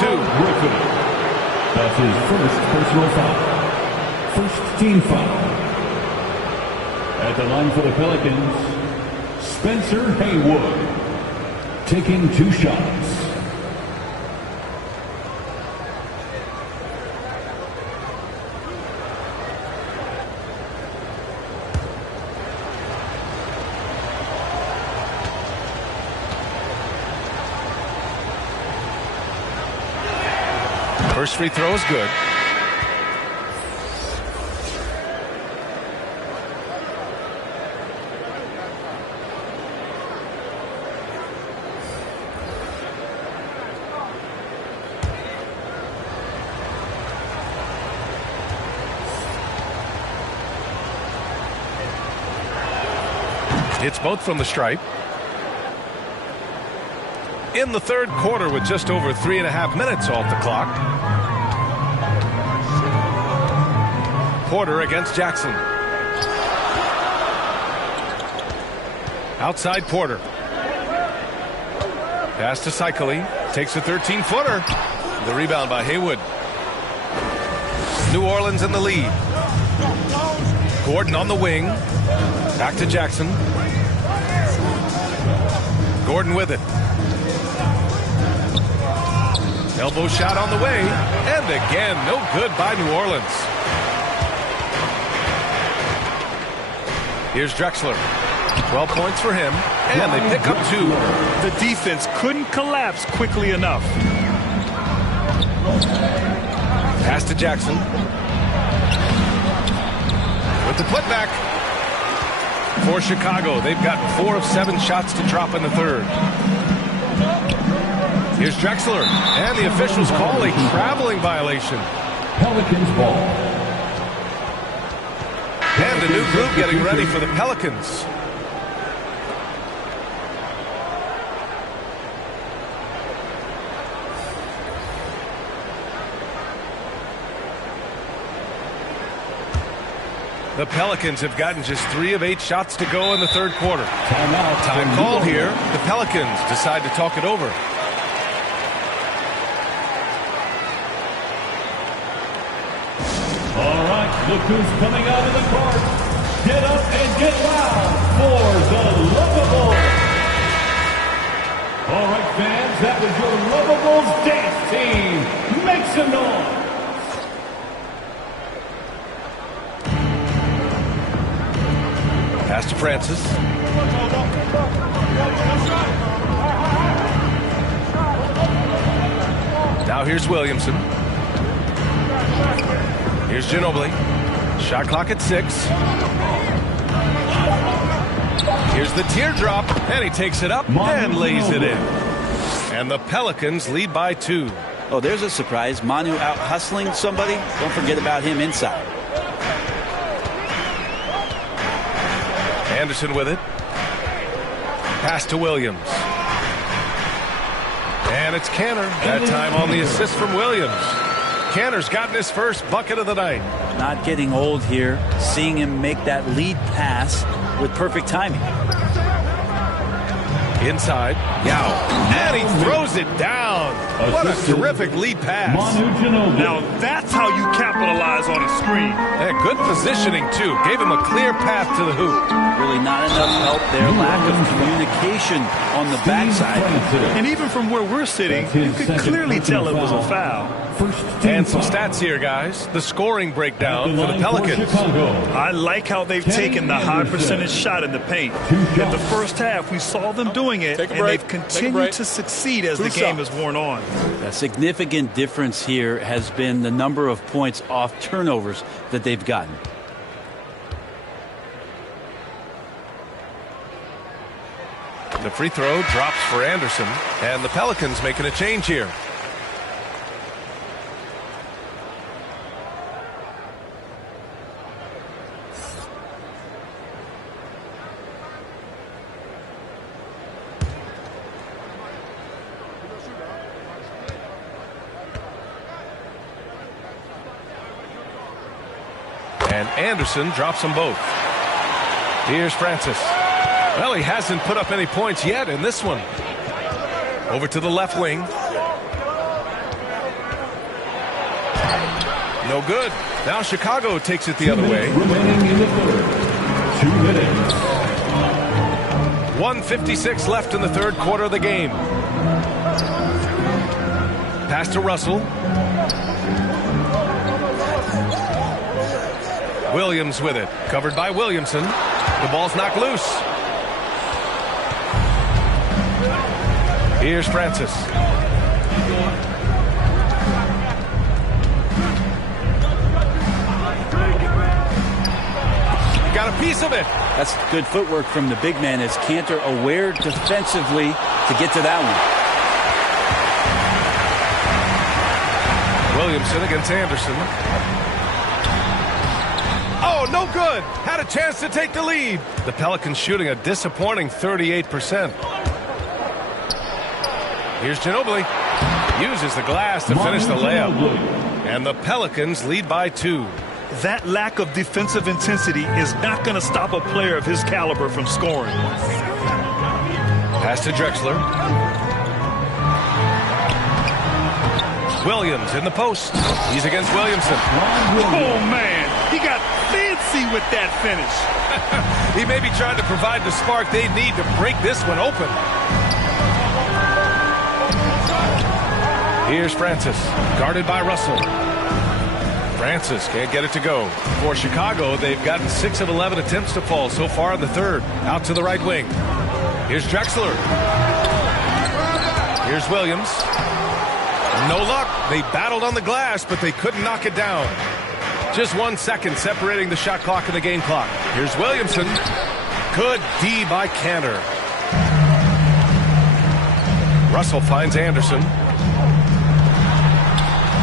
That's his first personal foul. First team foul. At the line for the Pelicans, Spencer Haywood. Taking 2 shots. First free throw is good. It's both from the stripe. In the third quarter with just over 3.5 minutes off the clock. Porter against Jackson. Outside Porter. Pass to Cycli. Takes a 13-footer. The rebound by Haywood. New Orleans in the lead. Gordon on the wing. Back to Jackson. Gordon with it. Elbow shot on the way. And again, no good by New Orleans. Here's Drexler. 12 points for him. And they pick up 2. The defense couldn't collapse quickly enough. Pass to Jackson. With the putback. For Chicago, they've gotten 4 of 7 shots to drop in the third. Here's Drexler. And the officials call a traveling violation. Pelicans ball. And And a new group getting ready for the Pelicans. The Pelicans have gotten just 3 of 8 shots to go in the third quarter. Time called here. The Pelicans decide to talk it over. All right, look who's coming out of the court. Get up and get loud for the Lovables. All right, fans, that was your Lovables dance team. Make some noise. Pass to Francis. Now here's Williamson. Here's Ginobili. Shot clock at 6. Here's the teardrop, and he takes it up and lays it in. And the Pelicans lead by 2. Oh, there's a surprise. Manu out hustling somebody. Don't forget about him inside. Anderson with it. Pass to Williams. And it's Canner. That time on the assist from Williams. Canner's gotten his first bucket of the night. Not getting old here. Seeing him make that lead pass with perfect timing. Inside. Yao. And he throws it down. What a terrific lead pass. Now that's how you capitalize on a screen. And good positioning, too. Gave him a clear path to the hoop. Really not enough help there. Lack of communication on the backside. And even from where we're sitting, you could clearly tell it was a foul. And some stats here, guys. The scoring breakdown for the Pelicans. I like how they've taken the high percentage shot in the paint. In the first half, we saw them doing it, and they've continued to succeed as the game has worn on. A significant difference here has been the number of points off turnovers that they've gotten. The free throw drops for Anderson, and the Pelicans making a change here. And Anderson drops them both. Here's Francis. Well, he hasn't put up any points yet in this one. Over to the left wing. No good. Now Chicago takes it the other way. Remaining in the third. 2 minutes. 1:56 left in the third quarter of the game. Pass to Russell. Williams with it. Covered by Williamson. The ball's knocked loose. Here's Francis. Got a piece of it. That's good footwork from the big man as Cantor aware defensively to get to that one. Williamson against Anderson. Oh, no good. Had a chance to take the lead. The Pelicans shooting a disappointing 38%. Here's Ginobili. Uses the glass to finish the layup. And the Pelicans lead by 2. That lack of defensive intensity is not going to stop a player of his caliber from scoring. Pass to Drexler. Williams in the post. He's against Williamson. Oh, man. He got fancy with that finish. He may be trying to provide the spark they need to break this one open. Here's Francis, guarded by Russell. Francis can't get it to go. For Chicago, they've gotten 6 of 11 attempts to fall so far in the third. Out to the right wing. Here's Drexler. Here's Williams. No luck. They battled on the glass, but they couldn't knock it down. Just 1 second separating the shot clock and the game clock. Here's Williamson. Good D by Cantor. Russell finds Anderson.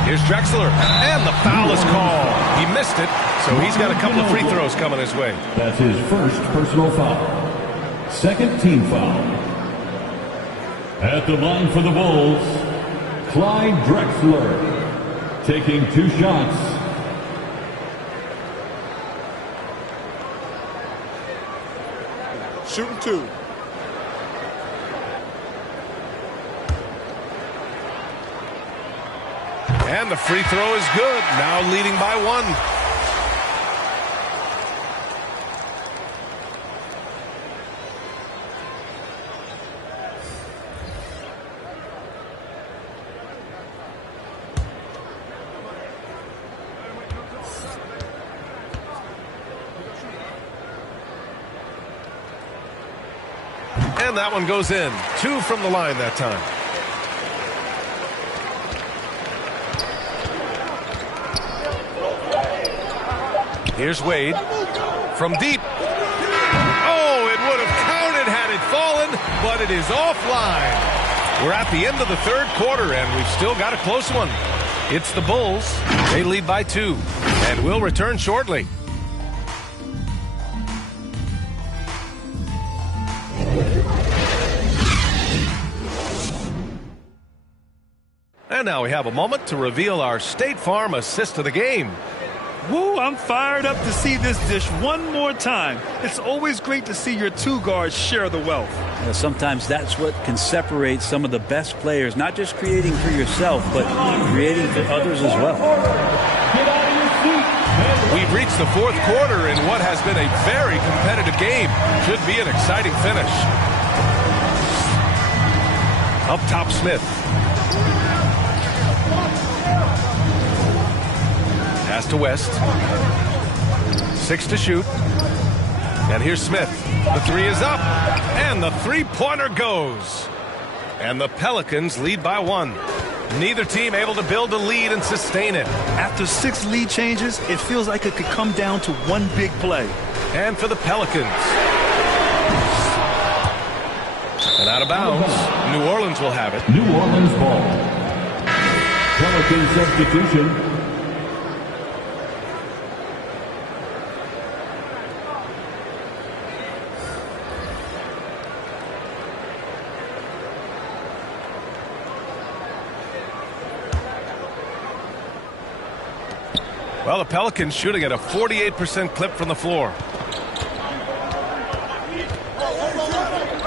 Here's Drexler, and the foul is called. He missed it, so he's got a couple of free throws coming his way. That's his first personal foul. Second team foul. At the line for the Bulls, Clyde Drexler, taking 2 shots. Shooting 2. And the free throw is good. Now leading by 1. And that one goes in. 2 from the line that time. Here's Wade from deep. Oh, it would have counted had it fallen, but it is offline. We're at the end of the third quarter, and we've still got a close one. It's the Bulls. They lead by 2, and we'll return shortly. And now we have a moment to reveal our State Farm assist of the game. Woo, I'm fired up to see this dish one more time. It's always great to see your 2 guards share the wealth. Sometimes that's what can separate some of the best players, not just creating for yourself, but creating for others as well. We've reached the fourth quarter in what has been a very competitive game. Should be an exciting finish. Up top, Smith. Pass to West. 6 to shoot. And here's Smith. The 3 is up. And the three-pointer goes. And the Pelicans lead by 1. Neither team able to build a lead and sustain it. After 6 lead changes, it feels like it could come down to one big play. And for the Pelicans. And out of bounds. New Orleans will have it. New Orleans ball. Pelican substitution. Well, the Pelicans shooting at a 48% clip from the floor.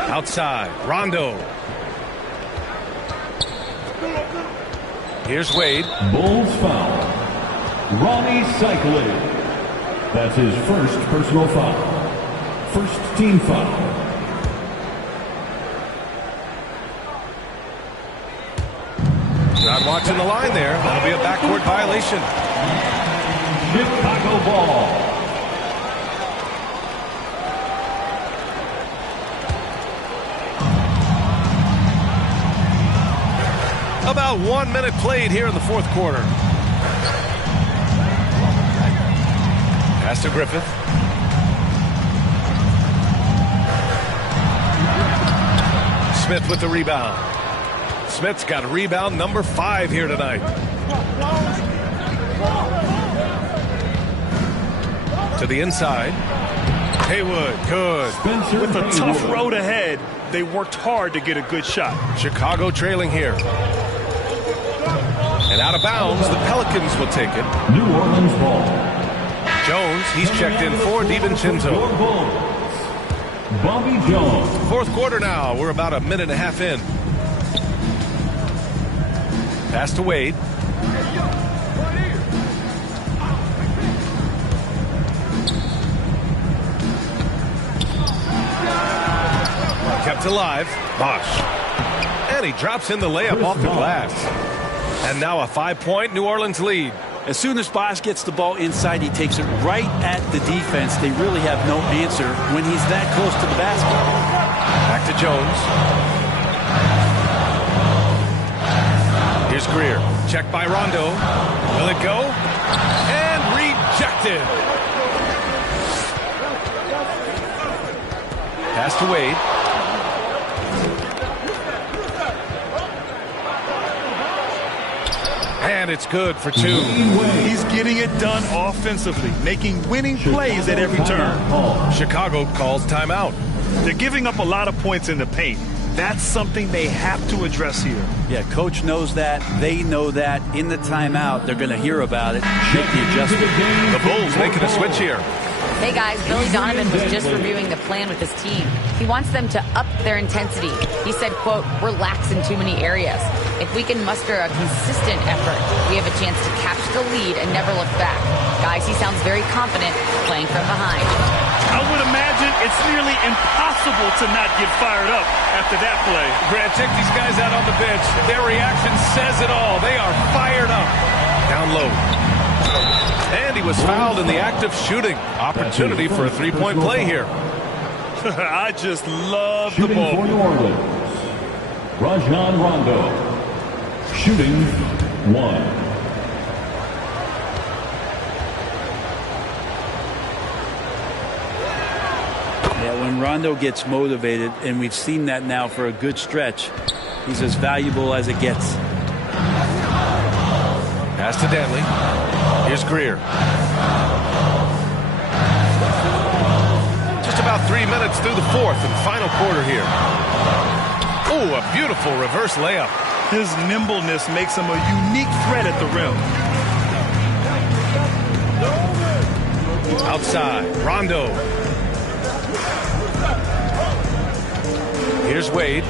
Outside, Rondo. Here's Wade. Bulls foul. Ronnie Cycling. That's his first personal foul. First team foul. Not watching the line there. That'll be a backcourt violation. Chicago ball. About 1 minute played here in the fourth quarter. Pass to Griffith. Smith with the rebound. Smith's got rebound number 5 here tonight. To the inside. Haywood, good. With a tough road ahead, they worked hard to get a good shot. Chicago trailing here. And out of bounds, the Pelicans will take it. New Orleans ball. Jones, he's checked in for DiVincenzo. Bobby Jones. Fourth quarter now. We're about a minute and a half in. Pass to Wade. Kept alive. Bosch. And he drops in the layup off the glass. And now a 5-point New Orleans lead. As soon as Bosch gets the ball inside, he takes it right at the defense. They really have no answer when he's that close to the basket. Back to Jones. Here's Greer. Checked by Rondo. Will it go? And rejected. Pass to Wade. And And it's good for 2. He's getting it done offensively, making winning plays at every turn. Chicago calls timeout. They're giving up a lot of points in the paint. That's something they have to address here. Yeah, coach knows that. They know that. In the timeout, they're going to hear about it, make the adjustment. The Bulls making a switch here. Hey guys, Billy Donovan was just reviewing the plan with his team. He wants them to up their intensity. He said, quote, "We're lax in too many areas. If we can muster a consistent effort, we have a chance to capture the lead and never look back." Guys, he sounds very confident playing from behind. I would imagine it's nearly impossible to not get fired up after that play. Grant, check these guys out on the bench. Their reaction says it all. They are fired up. Down low. And he was fouled in the act of shooting. Opportunity for a three-point play here. I just love Shooting the ball. for New Orleans, Rajon Rondo. Shooting 1. Yeah, when Rondo gets motivated, and we've seen that now for a good stretch, he's as valuable as it gets. Pass to Danley. Here's Greer. Just about 3 minutes through the fourth and final quarter here. Oh, a beautiful reverse layup. His nimbleness makes him a unique threat at the rim. Outside, Rondo. Here's Wade.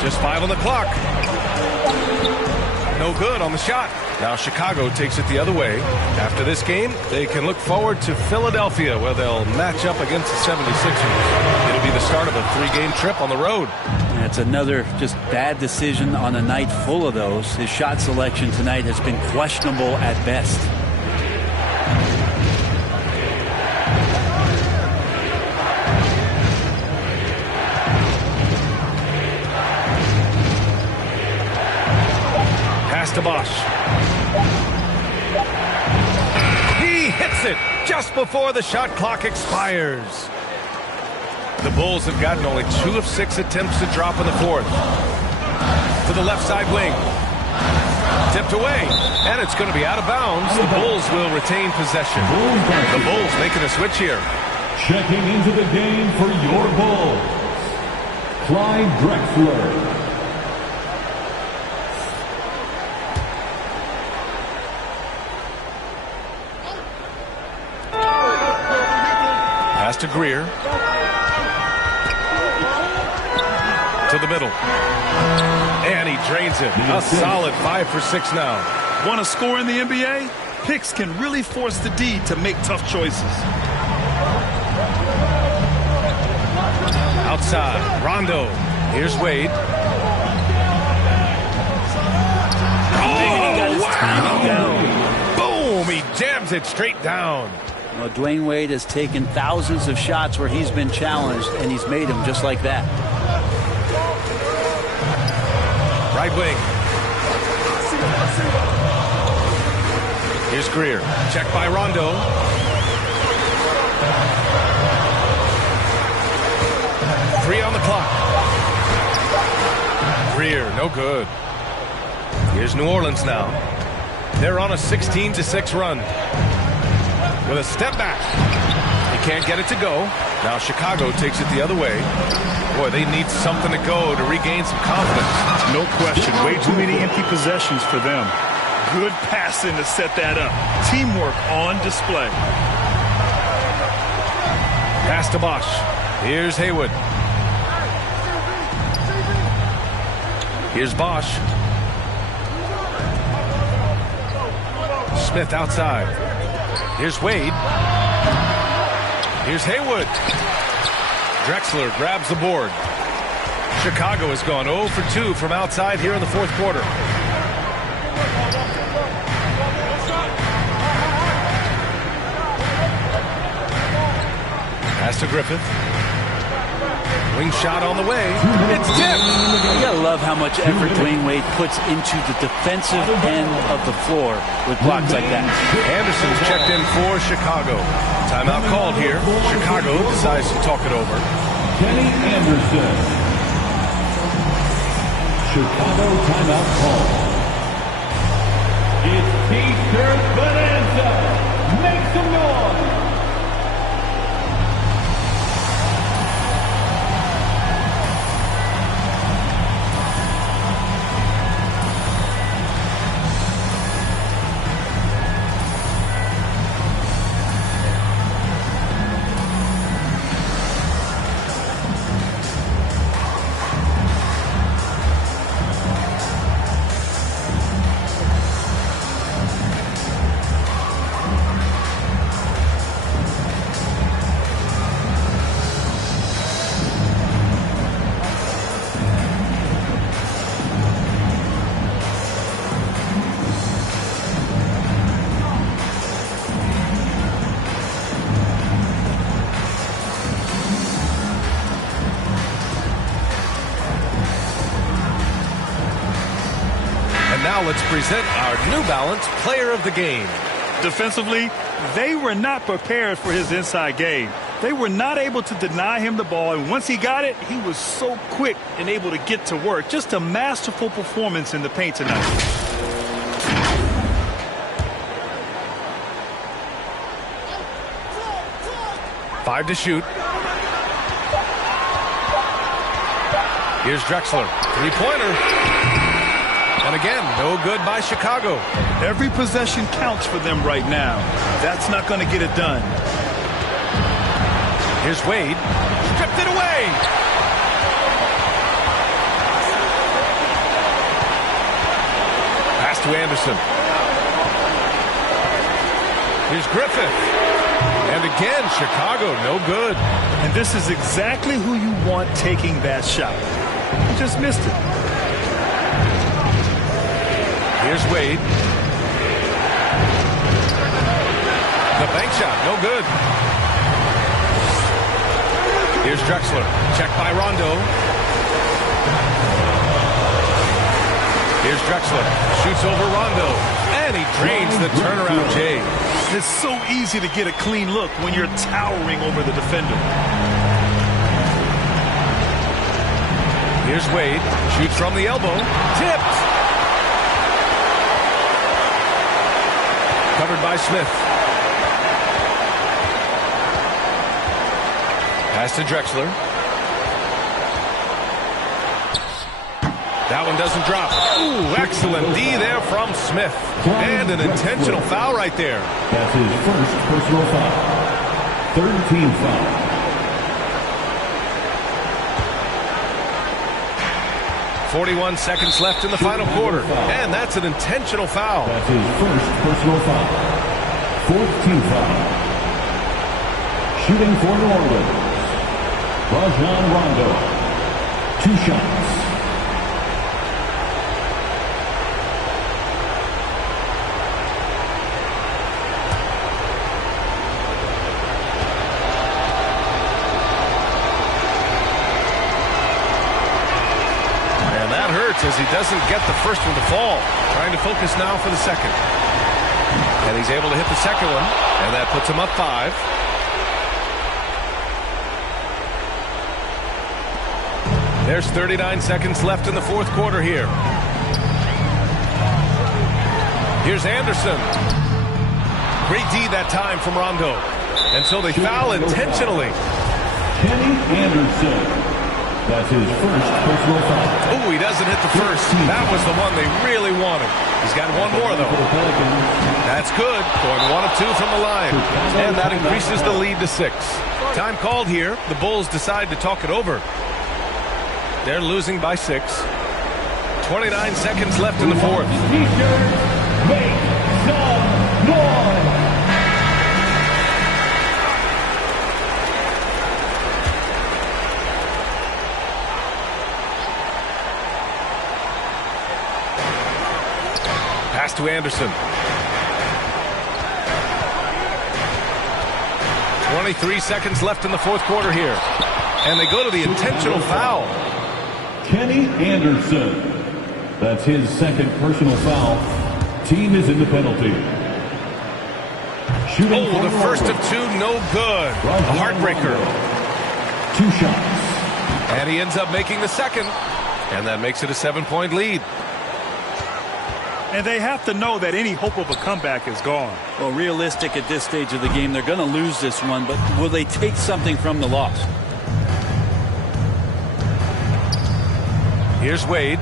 Just 5 on the clock. No good on the shot. Now Chicago takes it the other way. After this game, they can look forward to Philadelphia, where they'll match up against the 76ers. It'll be the start of a 3-game trip on the road. That's another just bad decision on a night full of those. His shot selection tonight has been questionable at best. To Bosch. He hits it just before the shot clock expires. The Bulls have gotten only 2 of 6 attempts to drop in the fourth. To the left side wing. Tipped away, and it's going to be out of bounds. The Bulls will retain possession. The Bulls making a switch here. Checking into the game for your Bulls, Clyde Drexler. Pass to Greer. To the middle. And he drains it. A solid 5 for 6 now. Want to score in the NBA? Picks can really force the D to make tough choices. Outside, Rondo. Here's Wade. Oh, wow! Boom! He jams it straight down. Well, Dwayne Wade has taken thousands of shots where he's been challenged, and he's made them just like that. Right wing. Here's Greer. Checked by Rondo. Three on the clock. Greer, no good. Here's New Orleans now. They're on a 16-6 run. With a step back. He can't get it to go. Now Chicago takes it the other way. Boy, they need something to go to regain some confidence. No question. Way too many empty possessions for them. Good passing to set that up. Teamwork on display. Pass to Bosch. Here's Haywood. Here's Bosch. Smith outside. Here's Wade. Here's Haywood. Drexler grabs the board. Chicago has gone 0 for 2 from outside here in the fourth quarter. Pass to Griffith. Wing shot on the way. It's tipped. You gotta love how much effort Dwayne Wade puts into the defensive end of the floor with blocks like that. Anderson's checked in for Chicago. Timeout called here. Chicago decides to talk it over. Kenny Anderson. Chicago timeout call. It's Peter Bonanza. Make some noise. Now let's present our New Balance Player of the Game. Defensively, they were not prepared for his inside game. They were not able to deny him the ball, and once he got it, he was so quick and able to get to work. Just a masterful performance in the paint tonight. Five to shoot. Here's Drexler. Three-pointer. And again, no good by Chicago. Every possession counts for them right now. That's not going to get it done. Here's Wade. Stripped it away. Pass to Anderson. Here's Griffith. And again, Chicago, no good. And this is exactly who you want taking that shot. He just missed it. Here's Wade. The bank shot, no good. Here's Drexler. Checked by Rondo. Here's Drexler. Shoots over Rondo. And he drains the turnaround J. It's so easy to get a clean look when you're towering over the defender. Here's Wade. Shoots from the elbow. Tipped. Covered by Smith. Pass to Drexler. That one doesn't drop. Ooh, excellent D there from Smith. And an intentional foul right there. That's his first personal foul. Third team foul. .41 seconds left in the final quarter. And that's an intentional foul. That's his first personal foul. Fourth team foul. Shooting for New Orleans. Rajon Rondo. 2 shots. As he doesn't get the first one to fall. Trying to focus now for the second. And he's able to hit the second one. And that puts him up 5. There's 39 seconds left in the fourth quarter here. Here's Anderson. Great D that time from Rondo. And so they foul intentionally. Kenny Anderson. That's his first personal foul. Oh, he doesn't hit the first. That was the one they really wanted. He's got one more, though. That's good. Going 1 of 2 from the line. And that increases the lead to 6. Time called here. The Bulls decide to talk it over. They're losing by 6. 29 seconds left in the fourth. Make some noise. Pass to Anderson. 23 seconds left in the fourth quarter here. And they go to the intentional foul. Kenny Anderson. That's his second personal foul. Team is in the penalty. Oh, the first of 2, no good. A heartbreaker. 2 shots. And he ends up making the second. And that makes it a 7-point lead. And they have to know that any hope of a comeback is gone. Well, realistic at this stage of the game, they're going to lose this one, but will they take something from the loss? Here's Wade.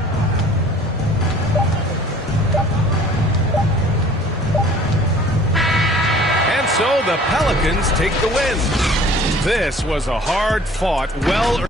And so the Pelicans take the win. This was a hard-fought, well